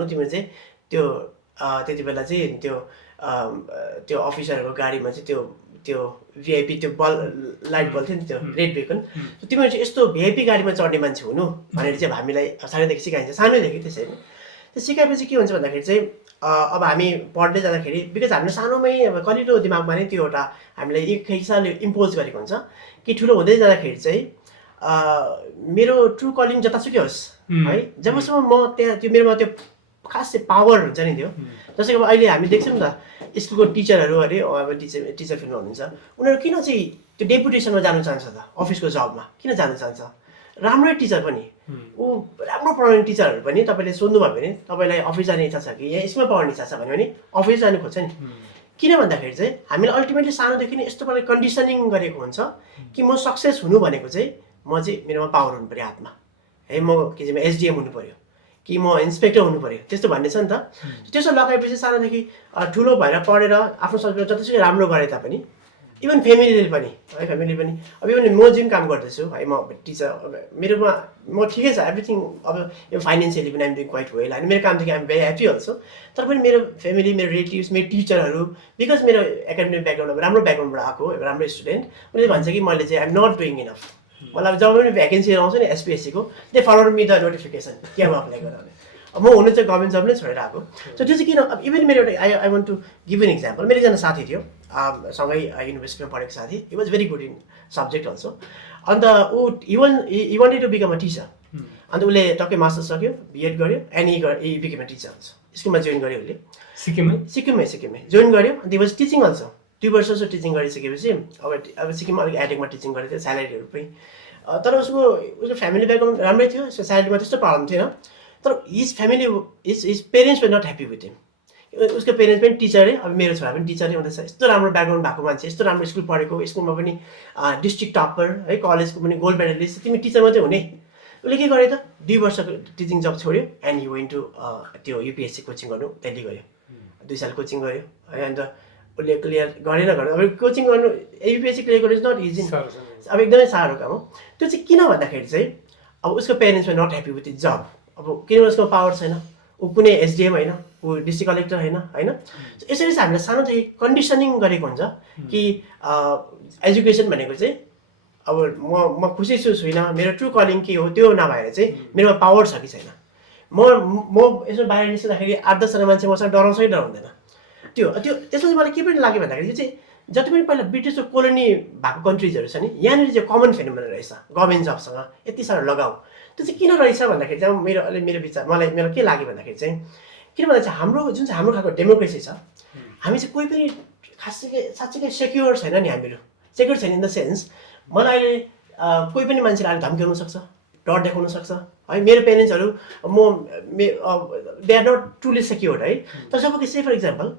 तिमीहरू चाहिँ त्यो त्यति बेला चाहिँ त्यो अफिसरहरूको गाडीमा चाहिँ त्यो भिआइपी त्यो बल लाइट बल्ब थियो नि, त्यो रेड बेकन, तिमीहरू चाहिँ यस्तो भिआइपी गाडीमा चढ्ने मान्छे हुनु भनेर चाहिँ हामीलाई सानैदेखि सिकाइन्छ, सानैदेखि त्यसै त्यो सिकाएपछि के हुन्छ भन्दाखेरि चाहिँ अब हामी पढ्दै जाँदाखेरि बिकज हामीले सानोमै अब कलिलो दिमागमा नै त्यो एउटा हामीलाई एक हिसाबले इम्पोज गरेको हुन्छ कि ठुलो हुँदै जाँदाखेरि चाहिँ मेरो ट्रु कलिङ जतासुकै होस् है, जबसम्म म त्यहाँ त्यो मेरोमा त्यो खास चाहिँ पावर हुन्छ नि त्यो। जस्तै अब अहिले हामी देख्छौँ नि त स्कुलको टिचरहरू अरे अब टिचर फिल्डमा हुनुहुन्छ, उनीहरू किन चाहिँ त्यो डेपुटेसनमा जानु चाहन्छ त, अफिसको जबमा किन जानु चाहन्छ? राम्रै टिचर पनि ऊ राम्रो पढाउने टिचरहरू पनि तपाईँले सोध्नुभयो भने तपाईँलाई अफिस जाने इच्छा छ कि यहाँ स्कुलमा पढाउने इच्छा छ भने पनि अफिस जानु खोज्छ नि। किन भन्दाखेरि चाहिँ हामीले अल्टिमेटली सानोदेखि नै यस्तो प्रकारले कन्डिसनिङ गरेको हुन्छ कि म सक्सेस हुनु भनेको चाहिँ म चाहिँ मेरोमा पावर हुनु पऱ्यो हातमा है, म के चाहिँ एसडिएम हुनु पऱ्यो कि म इन्सपेक्टर हुनु पऱ्यो, त्यस्तो भन्ने छ नि त। त्यसो लगाएपछि सानोदेखि ठुलो भएर पढेर आफ्नो सब्जेक्ट जतिसुकै राम्रो गरे तापनि इभन फ्यामिलीले पनि अब इभन म जुन काम गर्दैछु है, म टिचर मेरोमा म ठिकै छ एभ्रिथिङ, अब यो फाइनेन्सियली पनि आइम डुइङ क्वाइट वेल होइन, मेरो कामदेखि आइम भेरी ह्याप्पी अल्सो। तर पनि मेरो फ्यामिली, मेरो रिलेटिभ्स, मेरो टिचरहरू बिकज मेरो एकाडेमिक ब्याकग्राउन्ड राम्रो ब्याकग्राउन्डबाट आएको राम्रो स्टुडेन्ट, उनीहरूले भन्छ कि मैले चाहिँ आइम नट डुइङ इनफ। मलाई जब पनि भ्याकेन्सीहरू आउँछ नि एसपिएससीको, दे फरवर्ड मी द नोटिफिकेसन केमा अप्लाई गराउने। अब म हुनु चाहिँ गभर्मेन्ट जब नै छोडेर आएको। सो त्यो चाहिँ किन, अब इभन मेरो एउटा I want to give an example. मेरो एकजना साथी थियो सँगै युनिभर्सिटीमा पढेको साथी, he was very good in subject also. And he wanted to become a teacher. अन्त उसले टक्कै मास्टर्स सक्यो, बिएड गर्यो, and he become a teacher also. स्कुलमा जोइन गर्यो उसले, सिक्किममै जोइन गर्यो। अन्त हि वाज टिचिङ अल्सो, 2 वर्ष जस्तो टिचिङ गरिसकेपछि अब सिक्किममा अलिक एडेकमा टिचिङ गरेको थियो, स्यालेरीहरू पनि। तर उसको फ्यामिली ब्याकग्राउन्ड राम्रै थियो, उसको स्यालेरीमा त्यस्तो प्रब्लम थिएन। तर his parents were not happy with him. उसको पेरेन्ट्स पनि टिचरै, अब मेरो छोरा पनि टिचरै हुँदैछ, यस्तो राम्रो ब्याकग्राउन्ड भएको मान्छे, यस्तो राम्रो स्कुल पढेको, स्कुलमा पनि डिस्ट्रिक्ट टप्पर है, कलेजको पनि गोल्ड मेडलिस्ट, तिमी टिचर मात्रै हुने। उसले के गर्यो त, 2 वर्षको टिचिङ जब छोड्यो एन्ड हि वेन्ट टु त्यो युपिएससी कोचिङ गर्नु दिल्ली गयो। 2 साल कोचिङ गर्यो है। अन्त उसले क्लियर गरेन अब कोचिङ गर्नु, युपिएससी क्लियर गर्नु इज नट इजी, अब एकदमै साह्रो काम हो। त्यो चाहिँ किन भन्दाखेरि चाहिँ अब उसको पेरेन्ट्समा नट ह्याप्पी विथ जब, अब किनभने उसको पावर छैन, ऊ कुनै एसडिएम होइन, ऊ डिस्ट्रिक्ट कलेक्टर होइन। यसरी चाहिँ हामीलाई सानोदेखि कन्डिसनिङ गरेको हुन्छ कि एजुकेसन भनेको चाहिँ अब म खुसी छु छुइनँ, मेरो ट्रु कलिङ के हो त्यो नभएर चाहिँ मेरोमा पावर छ कि छैन। म यसो बाहिर निस्किँदाखेरि 8-10 जना मान्छे मसँग डराउँछ कि डराउँदैन त्यो त्यसमा चाहिँ मलाई के पनि लाग्यो भन्दाखेरि यो चाहिँ जति पनि पहिला ब्रिटिसको कोलोनी भएको कन्ट्रिजहरू छ नि, यहाँनिर चाहिँ कमन फेनोमेना रहेछ गभर्मेन्ट जबसँग यति साह्रो लगाउ। त्यो चाहिँ किन रहेछ भन्दाखेरि चाहिँ मेरो विचार मेरो के लाग्यो भन्दाखेरि चाहिँ किन भन्दा चाहिँ हाम्रो जुन चाहिँ हाम्रो खालको डेमोक्रेसी छ हामी चाहिँ कोही पनि साँच्चीकै सेक्योर छैन नि हामीहरू सेक्योर छैन इन द सेन्स मलाई अहिले कोही पनि मान्छेले अहिले धम्काउन सक्छ डर देखाउन सक्छ है मेरो पेरेन्ट्सहरू they are not truly secure है तर जब कि से फर इक्जाम्पल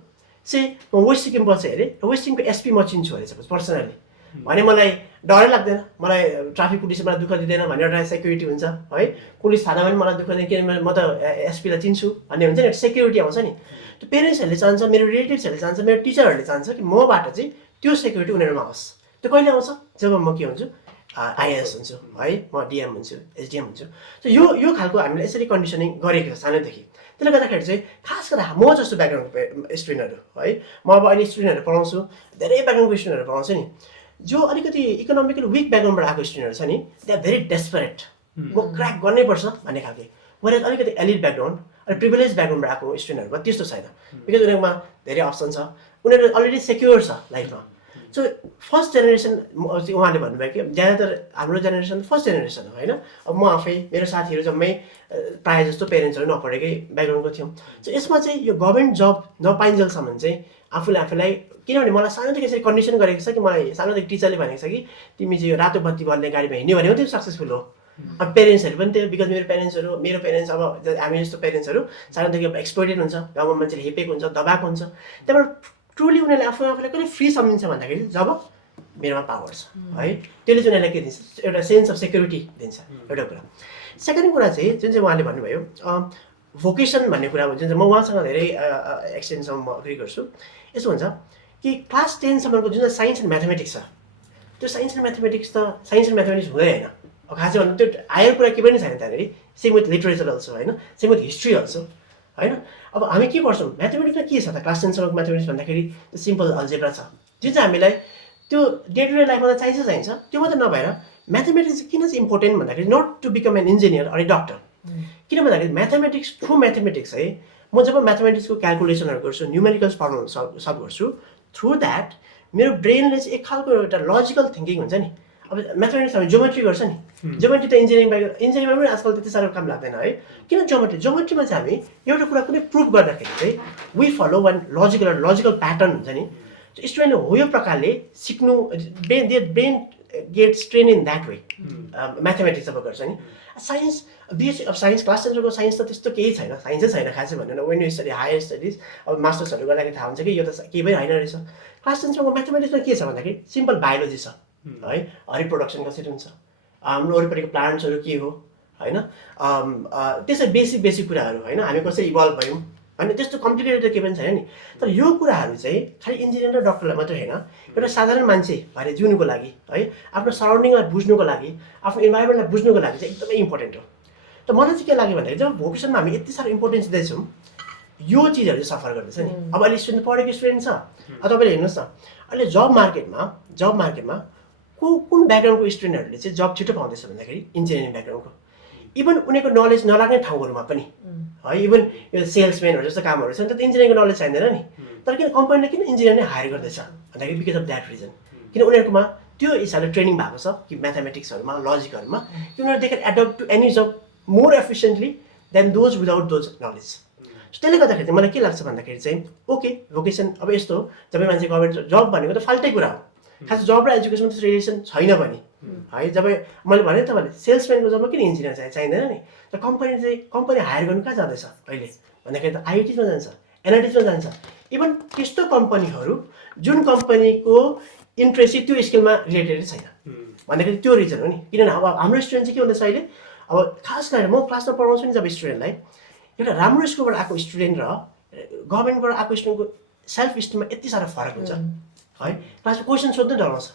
म वेस्ट सिक्किम बसेँ अरे वेस्ट सिक्किमको एसपी म चिन्छु अरे सपोज पर्सनली भने मलाई डरै लाग्दैन मलाई ट्राफिक पुलिसले मलाई दुःख दिँदैन भन्ने एउटा सेक्युरिटी हुन्छ है पुलिस थानामा पनि मलाई दुःख दिँदैन किनभने म त एसपीलाई चिन्छु भन्ने हुन्छ नि सेक्युरिटी आउँछ नि त्यो पेरेन्ट्सहरूले चाहन्छ मेरो रिलेटिभ्सहरूले चाहन्छ मेरो टिचरहरूले चाहन्छ कि मबाट चाहिँ त्यो सेक्युरिटी उनीहरूमा होस् त्यो कहिले आउँछ जब म के हुन्छु आइएएस हुन्छु है म डिएम हुन्छु एसडिएम हुन्छु सो यो खालको हामीले यसरी कन्डिसनिङ गरेको छ सानैदेखि त्यसले गर्दाखेरि चाहिँ खास गरेर म जस्तो ब्याकग्राउन्डको स्टुडेन्टहरू है म अब अहिले स्टुडेन्टहरू पढाउँछु धेरै ब्याकग्राउन्डको स्टुडेन्टहरू पढाउँछु नि जो अलिकति इकोनोमिकली विक ब्याकग्राउन्डबाट आएको स्टुडेन्टहरू छ नि दे आर भेरी डेस्परेट म क्र्याक गर्नै पर्छ भन्ने खालके मैले अलिकति एलिड ब्याकग्राउन्ड अनि प्रिभिलेज ब्याकग्राउन्डबाट आएको स्टुडेन्टहरूमा त्यस्तो छैन बिकज उनीहरूमा धेरै अप्सन छ उनीहरू अलरेडी सेक्योर छ लाइफमा सो फर्स्ट जेनेरेसन उहाँले भन्नुभयो कि ज्यादातर हाम्रो जेनेरेसन फर्स्ट जेनेरेसन हो होइन अब म आफै मेरो साथीहरू जम्मै प्रायः जस्तो पेरेन्ट्सहरू नपढेकै ब्याकग्राउन्डको थियौँ सो यसमा चाहिँ यो गभर्मेन्ट जब नपाइन्जेलसम्म चाहिँ आफूलाई किनभने मलाई सानोदेखि यसरी कन्डिसन गरेको छ कि मलाई सानोदेखि टिचरले भनेको छ कि तिमी चाहिँ यो रातो बत्ती बल्ने गाडीमा हिँड्यो भने मात्रै सक्सेसफुल हो अब पेरेन्ट्सहरू पनि त्यो बिकज मेरो पेरेन्ट्स अब हामी जस्तो पेरेन्ट्सहरू सानोदेखि अब एक्सप्लोइटेड हुन्छ गाउँमा मान्छेले हेपेको हुन्छ दबाएको हुन्छ त्यहाँबाट ट्रुली उनीहरूले आफूलाई कहिले फ्री सम्झिन्छ भन्दाखेरि जब मेरोमा पावर छ है त्यसले चाहिँ उनीहरूलाई के दिन्छ एउटा सेन्स अफ सेक्युरिटी दिन्छ एउटा कुरा सेकेन्ड कुरा चाहिँ जुन चाहिँ उहाँले भन्नुभयो भोकेसन भन्ने कुरा जुन चाहिँ म उहाँसँग धेरै एक्सटेन्सम्म म एग्री गर्छु यस्तो हुन्छ कि क्लास 10सम्मको जुन चाहिँ साइन्स एन्ड म्याथमेटिक्स छ त्यो साइन्स एन्ड म्याथमेटिक्स हुँदै होइन अब खासै भन्नु त्यो हायर कुरा के पनि छैन त्यहाँनिर सेम विथ लिटरेचर अल्सो होइन सेम विथ हिस्ट्री अल्सो होइन अब हामी के गर्छौँ म्याथमेटिक्समा के छ त क्लास 10सम्मको म्याथमेटिक्स भन्दाखेरि त्यो सिम्पल अल्जेब्रा छ जुन चाहिँ हामीलाई त्यो डे टु डे लाइफमा चाहिन्छ त्यो मात्रै नभएर म्याथमेटिक्स किन चाहिँ इम्पोर्टेन्ट भन्दाखेरि not to become an engineer अनि डक्टर किन भन्दाखेरि म्याथमेटिक्स थ्रु म्याथमेटिक्स है म जब म्याथमेटिक्सको क्यालकुलेसनहरू गर्छु न्युमेरिकल्स प्रब्लमहरू सल्भ गर्छु थ्रु द्याट मेरो ब्रेनले चाहिँ एक खालको एउटा लजिकल थिङ्किङ हुन्छ नि अब म्याथमेटिक्स हामी जोमेट्री गर्छ नि जोमेट्री त इन्जिनियरिङमा पनि आजकल त्यति साह्रो काम लाग्दैन है किन जोमेट्रीमा चाहिँ हामी एउटा कुरा कुनै प्रुभ गर्दाखेरि चाहिँ we follow one logical pattern हुन्छ नि स्टुडेन्टले हो यो प्रकारले सिक्नु brain gets train in that way mathematics जब गर्छ नि साइन्स बिएससी अब साइन्स क्लास 10को साइन्स त त्यस्तो केही छैन साइन्सै छैन खासै भन्नु when you study higher studies अब मास्टर्सहरू गर्दाखेरि थाहा हुन्छ कि यो त केही पनि होइन रहेछ क्लास 10को म्याथमेटिक्समा के छ भन्दाखेरि सिम्पल बायोलोजी छ है रिप्रोडक्सन कसरी हुन्छ हाम्रो वरिपरिको प्लान्ट्सहरू के हो होइन त्यसै बेसिक कुराहरू होइन हामी कसरी इभल्भ भयौँ होइन त्यस्तो कम्प्लिकेटेड त केही पनि छैन नि तर यो कुराहरू चाहिँ खालि इन्जिनियर र डक्टरलाई मात्रै होइन एउटा साधारण मान्छे भएर जिउनुको लागि है आफ्नो सराउन्डिङलाई बुझ्नुको लागि आफ्नो इन्भाइरोमेन्टलाई बुझ्नुको लागि चाहिँ एकदमै इम्पोर्टेन्ट हो त मलाई चाहिँ के लाग्यो भन्दाखेरि जब भोकेसनमा हामी यति साह्रो इम्पोर्टेन्स दिँदैछौँ यो चिजहरू चाहिँ सफर गर्दैछ नि अब अहिले स्टुडेन्ट पढेको स्टुडेन्ट छ अब तपाईँले हेर्नुहोस् न अहिले जब मार्केटमा कुन ब्याकग्राउन्डको स्टुडेन्टहरूले चाहिँ जब छिटो पाउँदैछ भन्दाखेरि इन्जिनियरिङ ब्याकग्राउन्डको इभन उनीहरूको नलेज नलाग्ने ठाउँहरूमा पनि है इभन यो सेल्सम्यानहरू जस्तो कामहरू छ नि त इन्जिनियरिङको नलेज चाहिँदैन नि तर किन कम्पनीले किन इन्जिनियर नै हायर गर्दैछ भन्दाखेरि बिकज अफ द्याट रिजन किन उनीहरूकोमा त्यो हिसाबले ट्रेनिङ भएको छ कि म्याथमेटिक्सहरूमा लजिकहरूमा कि उनीहरू they can adapt to any job more efficiently than those without those knowledge त्यसले गर्दाखेरि चाहिँ मलाई के लाग्छ भन्दाखेरि चाहिँ ओके भोकेसन अब यस्तो हो जब मान्छे गभर्मेन्ट जब भनेको त फाल्टै कुरा हो खास जब र एजुकेसनमा त्यस्तो रिलेसन छैन भने है जब मैले भने तपाईँले सेल्सम्यानको जबमा किन इन्जिनियर चाहिँदैन नि त कम्पनी हायर गर्नु कहाँ जाँदैछ अहिले भन्दाखेरि त आइआइटीमा जान्छ एनआइटीमा जान्छ इभन त्यस्तो कम्पनीहरू जुन कम्पनीको इन्ट्रेस्ट त्यो स्किलमा रिलेटेड छैन भन्दाखेरि त्यो रिजन हो नि किनभने अब हाम्रो स्टुडेन्ट चाहिँ के हुँदैछ अहिले अब खास गरेर म क्लासमा पढाउँछु नि जब स्टुडेन्टलाई एउटा राम्रो स्कुलबाट आएको स्टुडेन्ट र गभर्मेन्टबाट आएको स्टुडेन्टको सेल्फ स्टिममा यति साह्रो फरक हुन्छ है क्लासमा क्वेसन सोध्दै डराउँछ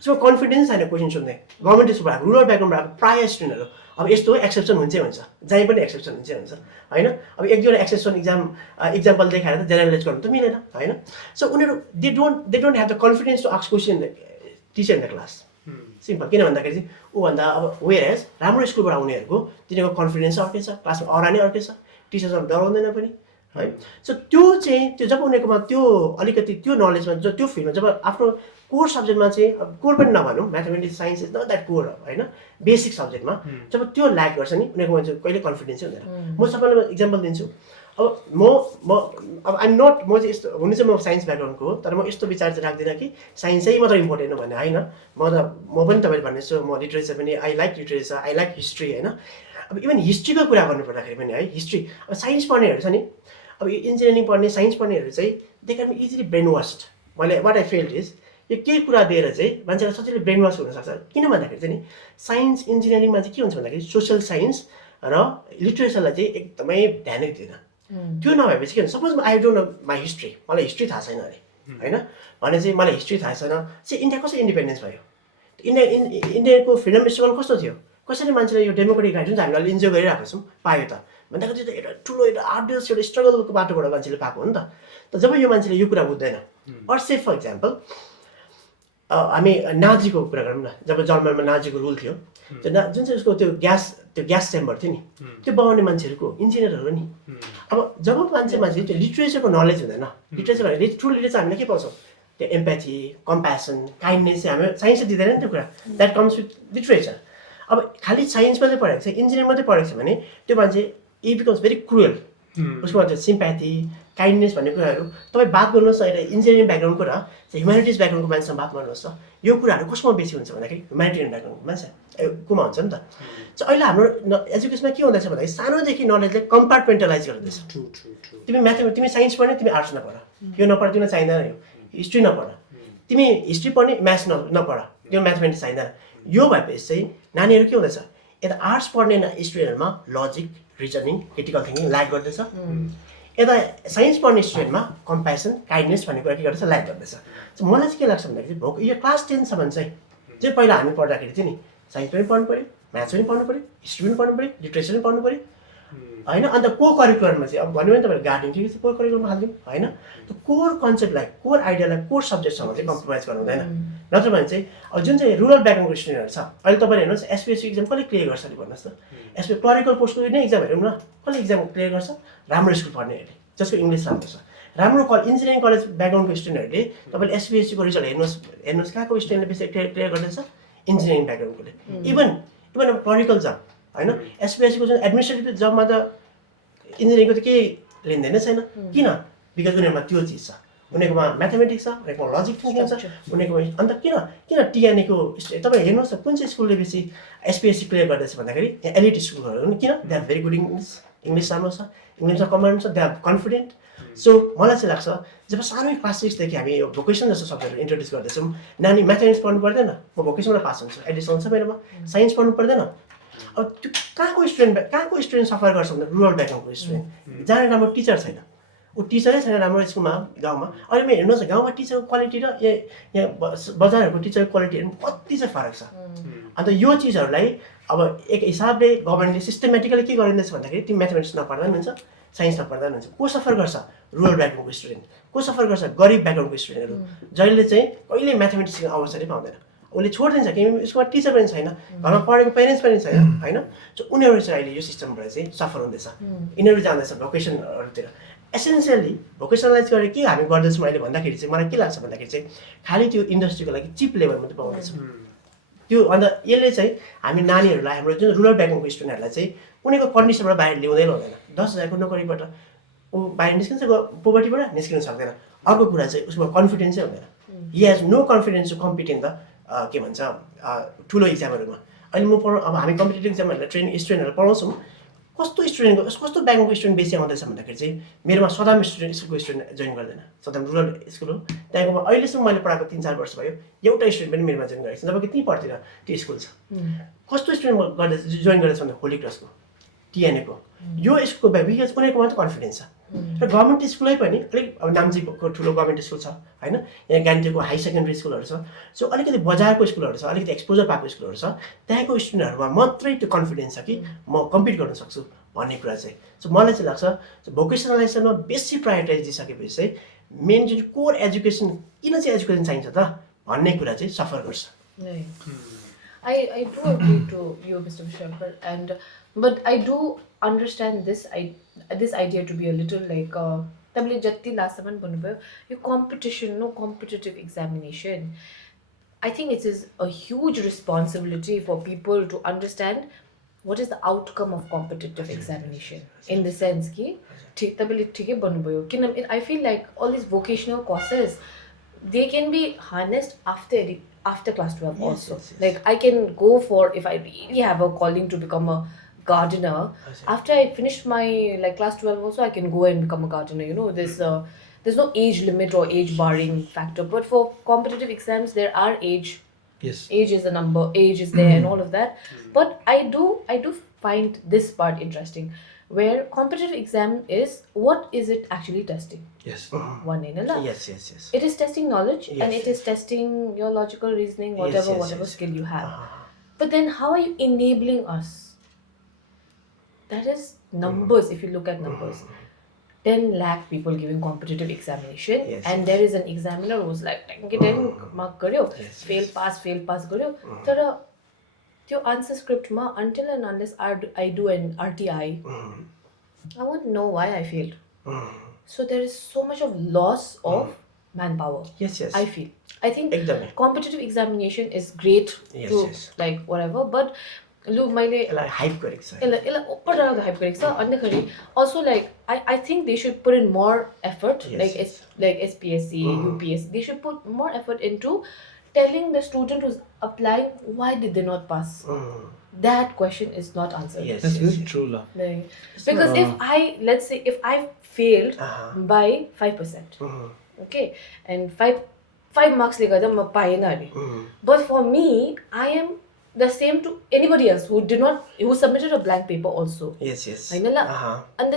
उसमा कन्फिडेन्स छैन क्वेसन सोध्ने गभर्मेन्ट स्कुलबाट आएको रुरल ब्याकग्राउन्डबाट आएको प्रायः स्टुडेन्टहरू अब यस्तो एक्सेप्सन हुन्छै हुन्छ जहीँ पनि एक्सेप्सन हुन्छै हुन्छ होइन अब एक दुईवटा एक्सेप्सन इक्जाम्पल देखाएर त जेनरलाइज गर्नु त मिलेन होइन सो उनीहरू they don't have the confidence to ask question teacher in the class simple किन भन्दाखेरि चाहिँ ऊभन्दा अब वेयर राम्रो स्कुलबाट आउनेहरूको तिनीहरूको कन्फिडेन्स अर्कै छ क्लासमा अरा नै अर्कै छ टिचरसँग डराउँदैन पनि है सो त्यो चाहिँ त्यो जब उनीहरूकोमा त्यो अलिकति त्यो नलेजमा त्यो फिल्डमा जब आफ्नो कोर सब्जेक्टमा चाहिँ कोर पनि नभनौँ mathematics science is not that core होइन बेसिक सब्जेक्टमा जब त्यो ल्याक गर्छ नि उनीहरूकोमा चाहिँ कहिले कन्फिडेन्सै हुँदैन म सबैलाई इक्जाम्पल दिन्छु अब म अब आइम नट म चाहिँ यस्तो हुनु चाहिँ म साइन्स ब्याकग्राउन्डको हो तर म यस्तो विचार चाहिँ राख्दिनँ कि साइन्सै मात्र इम्पोर्टेन्ट हो भन्ने होइन म पनि तपाईँले भन्नेछु म लिटरेचर पनि I like literature I like history होइन अब इभन हिस्ट्रीको कुरा गर्नुपर्दाखेरि पनि है हिस्ट्री अब साइन्स पढ्नेहरू छ नि अब इन्जिनियरिङ पढ्ने साइन्स पढ्नेहरू चाहिँ they can be easily brainwashed मैले वाट आई फेल्ड इज यो केही कुरा दिएर चाहिँ मान्छेलाई सजिलै ब्रेन वास हुनसक्छ किन भन्दाखेरि चाहिँ नि साइन्स इन्जिनियरिङमा चाहिँ के हुन्छ भन्दाखेरि सोसियल साइन्स र लिटरेचरलाई चाहिँ एकदमै ध्यानै दिँदैन त्यो नभएपछि के हुन्छ suppose I don't know my history मलाई हिस्ट्री थाहा छैन अरे होइन भने चाहिँ मलाई हिस्ट्री थाहा छैन चाहिँ इन्डिया कसरी इन्डिपेन्डेन्स भयो इन्डियाको फ्रिडम स्ट्रगल कस्तो थियो कसरी मान्छेले यो डेमोक्रेटिक राइट हुन्छ हामीले अहिले इन्जोय गरिरहेको छौँ पायो त भन्दाखेरि त्यो त एउटा ठुलो एउटा आर्डियस एउटा स्ट्रगलको बाटोबाट मान्छेले पाएको हो नि त जब यो मान्छेले यो कुरा बुझ्दैन अर से फर इक्जाम्पल हामी नाजीको कुरा गरौँ न जब जर्मनमा नाजीको रुल थियो त्यो जुन चाहिँ उसको त्यो ग्यास चेम्बर थियो नि त्यो बनाउने मान्छेहरूको इन्जिनियरहरू नि अब जब मान्छे त्यो लिटरेचरको नलेज हुँदैन लिटरेचर भने ट्रु लिटरेचर हामीले के पाउँछौँ त्यो एम्प्याथी कम्प्यासन काइन्डनेस चाहिँ हामी साइन्सले दिँदैन नि त्यो कुरा द्याट कम्स विथ लिटरेचर अब खालि साइन्स मात्रै पढेको छ इन्जिनियर मात्रै पढेको छ भने त्यो मान्छे इ बिकम्स भेरी क्रुएल उसको त्यो सिम्प्याथी काइन्डनेस भन्ने कुराहरू तपाईँ बात गर्नुहोस् न एउटा इन्जिनियरिङ ब्याकग्राउन्डको र ह्युम्यानिटिज ब्याकग्राउन्डको मान्छेसँग बात गर्नुहोस् न यो कुराहरू कसमा बेसी हुन्छ भन्दाखेरि ह्युम्यानिटेरियन ब्याकग्राउन्डको मान्छे कोमा हुन्छ नि त चाहिँ अहिले हाम्रो एजुकेसनमा के हुँदैछ भन्दाखेरि सानोदेखि नलेजले कम्पार्टमेन्टलाइज गर्दैछ तिमी साइन्स पढ्ने तिमी आर्ट्स नपढ यो नपढ तिमीलाई चाहिँदैन यो हिस्ट्री नपढ तिमी हिस्ट्री पढ्ने म्याथ्स नपढ त्यो म्याथमेटिक्स चाहिँदैन यो भएपछि चाहिँ नानीहरू के हुँदैछ यता आर्ट्स पढ्ने स्टुडेन्टहरूमा logic reasoning critical thinking lack गर्दैछ यता साइन्स पढ्ने स्टुडेन्टमा कम्प्यासन काइन्डनेस भन्ने कुरा के गर्दैछ ल्याक गर्दैछ मलाई चाहिँ के लाग्छ भन्दाखेरि यो क्लास 10सम्म चाहिँ पहिला हामी पढ्दाखेरि चाहिँ नि साइन्स पनि पढ्नु पऱ्यो म्याथ्स पनि पढ्नु पऱ्यो हिस्ट्री पनि पढ्नु पऱ्यो लिटरेचर पनि पढ्नु पऱ्यो होइन अन्त को करिकुलरमा चाहिँ अब भन्यो भने तपाईँले गार्डनिङ ठिकै छ कोर करिकुलरमा हालिदिउँ होइन त्यो कोर कन्सेप्टलाई कोर आइडियालाई कोर सब्जेक्टसँग चाहिँ कम्प्रोमाइज गर्नु हुँदैन नत्र भने चाहिँ अब जुन चाहिँ रुरल ब्याकग्राउन्डको स्टुडेन्टहरू छ अहिले तपाईँले हेर्नुहोस् एसपिएससी इक्जाम कसले क्लियर गर्छ अरे भन्नुहोस् त एसपी क्लरिकल पोस्टको नै इक्जाम हेरौँ न कसले इक्जाम क्लियर गर्छ राम्रो स्कुल पढ्नेहरूले जसको इङ्ग्लिस राम्रो छ राम्रो इन्जिनियरिङ कलेज ब्याकग्राउन्डको स्टुडेन्टहरूले तपाईँले एसपिएससीको रिजल्ट हेर्नुहोस् कहाँको स्टुडेन्टले बेसी क्लियर गर्दैछ इन्जिनियरिङ ब्याकग्राउन्डकोले इभन अब क्लरिकल जब होइन एसपिएससीको जुन एडमिनिस्ट्रेटिभ जबमा त इन्जिनियरिङको त केही लेनदेनै छैन किन बिकज उनीहरूमा त्यो चिज छ उनीहरूकोमा म्याथमेटिक्स छ उनीहरूकोमा लजिक थिङ्किङ छ उनीहरूकोमा अन्त किन टिएनएको तपाईँ हेर्नुहोस् न कुन चाहिँ स्कुलले बेसी एसपिएससी क्लियर गर्दैछ भन्दाखेरि यहाँ एलिट स्कुलहरू पनि किन they are very good English राम्रो छ इङ्ग्लिसमा कमान्ड छ दे आर कन्फिडेन्ट सो मलाई चाहिँ लाग्छ जब सानो क्लास 6देखि हामी यो भोकेसन जस्तो सब्जेक्टहरू इन्ट्रोड्युस गर्दैछौँ नानी म्याथमेटिक्स पढ्नु पर्दैन म भोकेसनमा पास हुन्छु एडिसनल छ मेरोमा साइन्स पढ्नु पर्दैन अब त्यो कहाँको स्टुडेन्ट सफर गर्छ भन्दा रुरल ब्याकग्राउन्डको स्टुडेन्ट जहाँ राम्रो टिचर छैन ऊ टिचरै छैन राम्रो स्कुलमा गाउँमा अहिले म हेर्नुहोस् न गाउँमा टिचरको क्वालिटी र यहाँ बजारहरूको टिचरको क्वालिटीहरू कति चाहिँ फरक छ अन्त यो चिजहरूलाई अब एक हिसाबले गभर्मेन्टले सिस्टमेटिकली के गरिँदैछ भन्दाखेरि तिमी म्याथमेटिक्स नपढ्दा पनि हुन्छ साइन्स नपढ्दा पनि हुन्छ को सफर गर्छ रुरल ब्याकग्राउन्डको स्टुडेन्ट को सफर गर्छ गरिब ब्याकग्राउन्डको स्टुडेन्टहरू जसले चाहिँ कहिले म्याथमेटिक्स सिक्ने अवसरै पाउँदैन उसले छोडिदिन्छ किनभने उसको टिचर पनि छैन घरमा पढेको पेरेन्ट्स पनि छैन होइन सो उनीहरू चाहिँ अहिले यो सिस्टमबाट चाहिँ सफर हुँदैछ यिनीहरू जाँदैछ भोकेसनहरूतिर एसेन्सियली भोकेसनलाइज गरेर के हामी गर्दैछौँ अहिले भन्दाखेरि चाहिँ मलाई के लाग्छ भन्दाखेरि चाहिँ खालि त्यो इन्डस्ट्रीको लागि चिप लेभल मात्रै पाउँदैछौँ त्यो अन्त यसले चाहिँ हामी नानीहरूलाई हाम्रो जुन रुरल ब्याकग्राउन्डको स्टुडेन्टहरूलाई चाहिँ उनीहरूको कन्डिसनबाट बाहिर ल्याउँदै लाउँदैन 10,000को नोकरीबाट ऊ बाहिर निस्किन्छ पोभर्टीबाट निस्किन सक्दैन अर्को कुरा चाहिँ उसको कन्फिडेन्सै हुँदैन he has no confidence to compete in the के भन्छ ठुलो इक्जामहरूमा अहिले म अब हामी कम्पिटेटिभ इक्जामहरूलाई स्टुडेन्टहरूलाई पढाउँछौँ कस्तो ब्याकग्राउन्डको स्टुडेन्ट बेसी आउँदैछ भन्दाखेरि चाहिँ मेरोमा सदाम स्कुलको स्टुडेन्ट जोइन गर्दैन सदाम रुरल स्कुल हो त्यहाँको अहिलेसम्म मैले पढाएको 3-4 वर्ष भयो एउटा स्टुडेन्ट पनि मेरोमा जोइन गरेको छ जबकि त्यहीँ पढ्थेन त्यो स्कुल छ कस्तो स्टुडेन्ट गर्दैछ जोइन गर्दैछ भन्दा होली क्रसको टिएनएको यो स्कुलको बिकज उनीहरूको मात्रै कन्फिडेन्स छ र गभर्मेन्ट स्कुलै पनि अलिक अब नाम्चीको ठुलो गभर्मेन्ट स्कुल छ होइन यहाँ गान्तोकको हाई सेकेन्ड्री स्कुलहरू छ सो अलिकति बजारको स्कुलहरू छ अलिकति एक्सपोजर पाएको स्कुलहरू छ त्यहाँको स्टुडेन्टहरूमा मात्रै त्यो कन्फिडेन्स छ कि म कम्पिट गर्न सक्छु भन्ने कुरा चाहिँ सो मलाई चाहिँ लाग्छ भोकेसनलाइजेसनमा बेसी प्रायोरिटाइज दिइसकेपछि चाहिँ मेन जुन कोर एजुकेसन किन चाहिँ एजुकेसन चाहिन्छ त भन्ने कुरा चाहिँ सफर गर्छ I do agree to you, Mr. Shankar, and But I do understand this idea to be a little like tabli jatti last time you competition, no competitive examination. I think it is a huge responsibility for people to understand what is the outcome of competitive examination in the sense कि ठीक है बन्नुभयो किन I feel like all these vocational courses they can be harnessed after class 12 also. Like I can go for if I really have a calling to become a gardener after I finish my like class 12 also I can go and become a gardener, there's no age limit or age barring factor, but for competitive exams there are Yes. age is a number, age is there and all of that. But I do find this part interesting where competitive exam is what is it actually testing. Yes. One in a Yes. it is testing knowledge Yes, and it is testing your logical reasoning, whatever yes. skill you have. But then how are you enabling us? That is numbers. If you look at numbers, 10 lakh people giving competitive examination, Yes, and yes. there is an examiner who's like 10 mark garyo, Yes, fail pass garyo. Tara त्यो answer script ma until and unless I do an RTI, I won't know why I failed. So there is so much of loss of manpower. Yes. I feel. I think एकदमै competitive examination is great Yes, to yes. like whatever, but लु मैले यसलाई hype गरेको छ यसलाई over डराको hype गरेको छ अन्तखेरि also like I think they should put in more effort Yes, like yes. like SPSC, UPSC, they should put more effort into telling the student who's applying why did they not pass. That question is not answered. Yes. That's very true, la. Like, because let's say if I failed by 5%, okay, and five marks ले गर्दा म पाएन अरे. But for me, I am the same to anybody else who submitted a blank paper also. Yes. होइन ल? And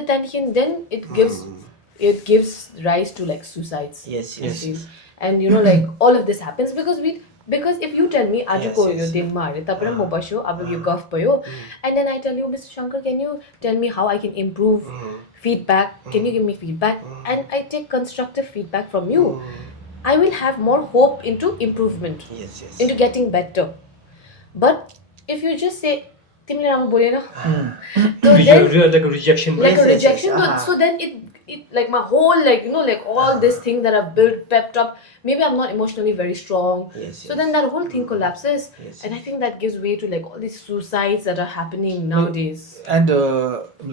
then it gives rise to like suicides. Yes. I feel. And like all of this happens because if you tell me आजको Yes. यो दिनमा अरे तपाईँ र म बस्यो अब यो गफ भयो and then I tell you Mr. Shankar, can you tell me how I can improve feedback, can you give me feedback, and I take constructive feedback from you, I will have more hope into improvement, Yes. into getting better. But if you just say तिमीले राम्रो बोलेन, so then like a rejection. like a Yes, yes, rejection, yes. so then it like my whole like like all this thing that I've built pepped up, maybe I'm not emotionally very strong. Yes, So then that whole thing collapses. Yes. And I think that gives way to like all these suicides that are happening nowadays. And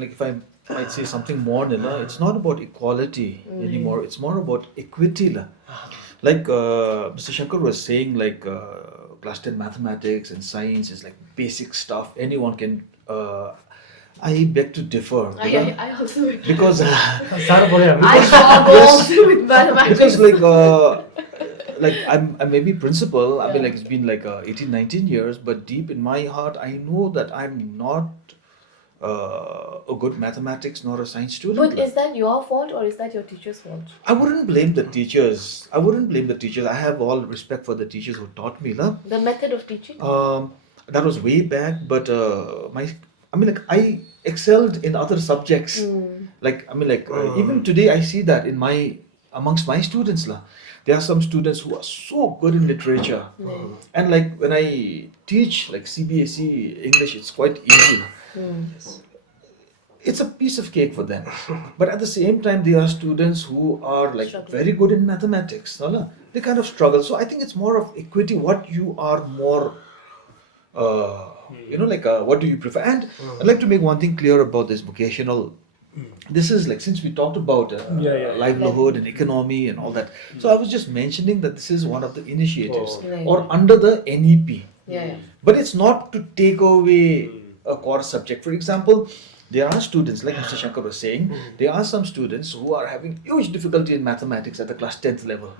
like if I might say something more, Nila, it's not about equality anymore. It's more about equity, la. Like Mr. Shankar was saying, like class 10 mathematics and science is like basic stuff. Anyone can. I beg to differ. Nila, I also because साह्रो पऱ्यो हाम्रो. I struggle with mathematics. because like I'm maybe principal. I mean, like it's been like 18, 19 years, but deep in my heart, I know that I'm not a good mathematics nor a science student. But is that your fault or is that your teacher's fault? I wouldn't blame the teachers. I have all respect for the teachers who taught me, la. The method of teaching? That was way back, but I excelled in other subjects. Even today I see that amongst my students, la. There are some students who are so good in literature, and like when I teach like CBSE English, it's quite easy. It's a piece of cake for them. But at the same time, there are students who are like Struggling. very good in mathematics. No? They kind of struggle. So I think it's more of equity. What you are more, what do you prefer? And I'd like to make one thing clear about this vocational. This is like, since we talked about livelihood and economy and all that. So I was just mentioning that this is one of the initiatives Right. or under the NEP. Yeah. But it's not to take away a core subject. For example, there are students, like Mr. Shankar was saying, there are some students who are having huge difficulty in mathematics at the class 10th level.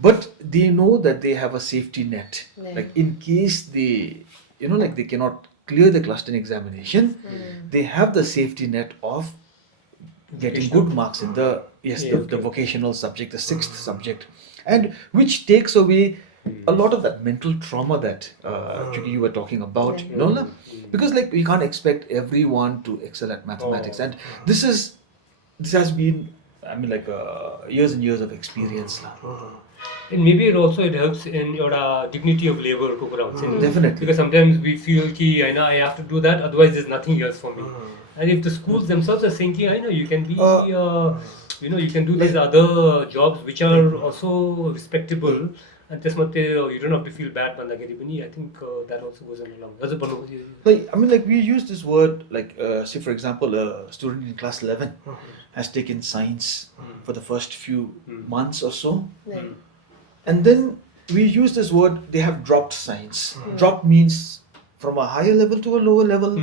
But they know that they have a safety net. Yeah. Like in case they, they cannot clear the class 10 examination, they have the safety net of getting good marks in the vocational subject, the sixth subject, and which takes away a lot of that mental trauma that Choeki, you were talking about, because like we can't expect everyone to excel at mathematics, and this has been I mean like years and years of experience lah. And maybe it helps in your dignity of labor ko kura huncha ni. Definitely. Because sometimes we feel ki I have to do that, otherwise there's nothing else for me. And if the schools themselves are saying ki you can be you can do these other jobs which are also respectable, and you don't have to feel bad bandagari pani. I think that also goes a long way. Like I mean like we use this word like say for example a student in class 11 has taken science for the first few months or so. Right. And then we use this word, they have dropped science. Drop means from a higher level to a lower level.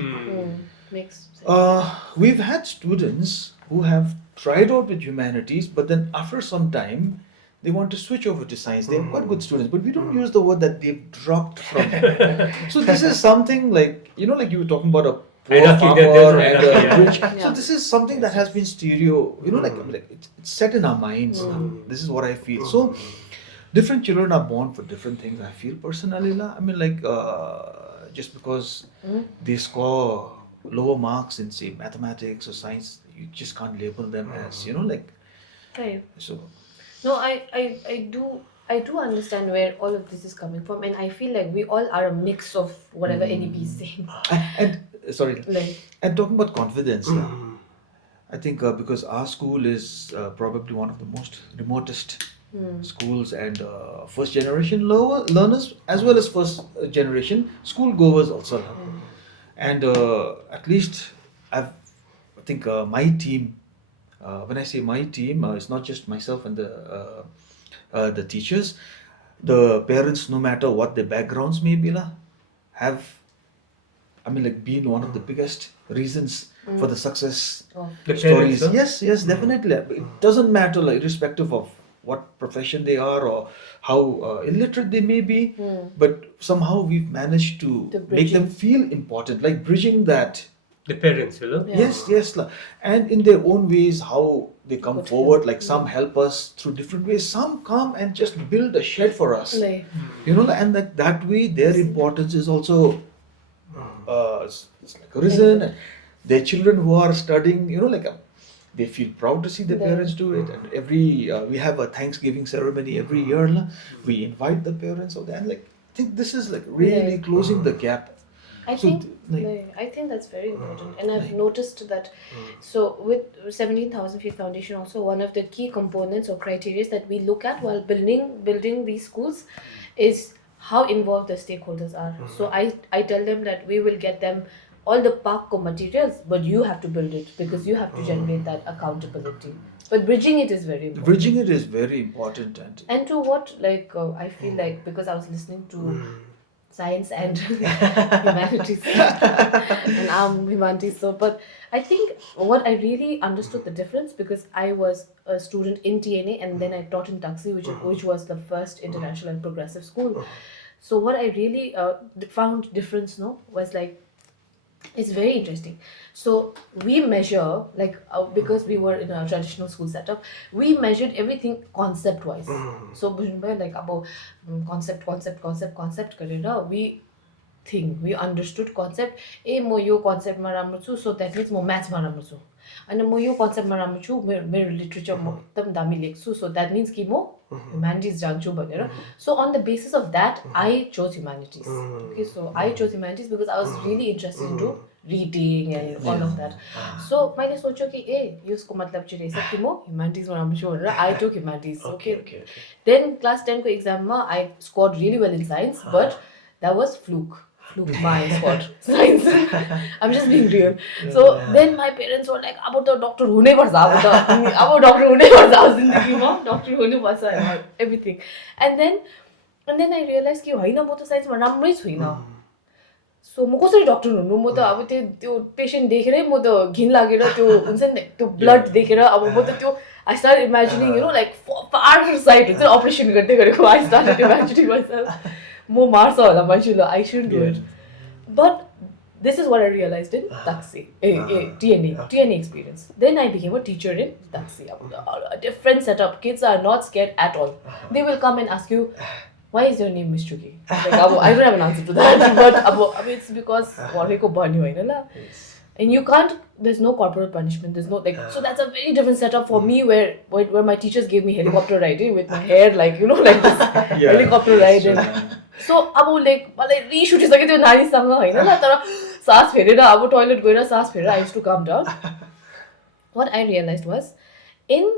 Makes sense. We've had students who have tried out with humanities, but then after some time, they want to switch over to science. They're quite good students, but we don't use the word that they've dropped from. So this is something like, like you were talking about a poor farmer and a rich. So this is something that has been it's set in our minds. This is what I feel. So different children are born for different things, I feel personally. I mean like just because they score lower marks in say mathematics or science, you just can't label them as Right. so. No, I do understand where all of this is coming from, and I feel like we all are a mix of whatever NEP is saying. And sorry, Like, and talking about confidence, I think because our school is probably one of the most remotest schools, and first generation learners as well as first generation school goers also. And at least I think my team, when I say my team, it's not just myself and the teachers, the parents, no matter what their backgrounds may be, have been one of the biggest reasons for the success The stories. parents, Yes, definitely. It doesn't matter, irrespective of what profession they are or how illiterate they may be, but somehow we've managed to The make them bridging. feel important, like bridging that. The parents, Yeah. Yes, and in their own ways, how they come Good forward. help. Like some help us through different ways. Some come and just build a shed for us. like, And that way their importance is also it's risen. And their children who are studying, they feel proud to see their Yeah. parents do it. And every we have a Thanksgiving ceremony every year. We invite the parents of that. I think this is really Yeah. closing the gap. I So, think like- I think that's very important, and I've noticed that. So with 17,000 Feet Foundation, also one of the key components or criteria that we look at while building these schools is how involved the stakeholders are. So I tell them that we will get them all the park materials, but you have to build it because you have to generate that accountability. But bridging it is very important. Bridging it is very important. And to what I feel like, because I was listening to science and humanities and humanities, so but I think what I really understood the difference, because I was a student in TNA and then I taught in Taxi, which was the first international and progressive school. So what I really found difference was it's very interesting. So we measure because we were in a traditional school setup, we measured everything concept wise. So about concept we understood concept. म यो कन्सेप्टमा राम्रो छु, so that means म म्याथ्समा राम्रो छु, अनि म यो कन्सेप्टमा राम्रो छु, मेरो लिटरेचर म एकदम दामी लेख्छु, so that means कि म humanities जान्छु भनेर. So on the basis of that I chose humanities. Okay, so I chose humanities because I was really interested into reading and all of that. So मैले सोच्यो कि यसको मतलब चाहिँ रहेछ कि म humanities मा राम्रो छु भनेर I took humanities. Okay. Then class 10 को examमा I scored really well in science, but that was fluke my squad science. I'm just being real. So then my parents were like, अब त doctor हुनै पर्छ, अब doctor हुनै पर्छ जिन्दगीमा, doctor हुनै पर्छ and everything. And then I realized कि होइन म त साइन्समा राम्रै छुइनँ. So म कसरी डक्टर हुनु, म त अब त्यो पेशेन्ट देखेरै म त घिन लागेर त्यो हुन्छ नि त्यो ब्लड देखेर अब म त त्यो I started imagining like far side हुन्छ अपरेसन गर्दै गरेको. I started imagining myself म मार्छ होला मान्छेले, I shouldn't do it. But this is what I realized in Taxi, TNA experience. Then I became a teacher in Taxi. A different setup. Kids are not scared at all. They will come and ask you, why is your name Miss Choeki? I don't have an answer to that, but it's because And you can't, there's no corporal punishment, there's no like, so that's a very different setup for me where my teachers gave me helicopter ride with my hair like, like this helicopter ride. And so अब like मलाई रिस उठिसक्यो त्यो नानीसँग होइन ल तर सास फेरेर अब toilet गएर सास फेरेर I used to calm down. What I realized was in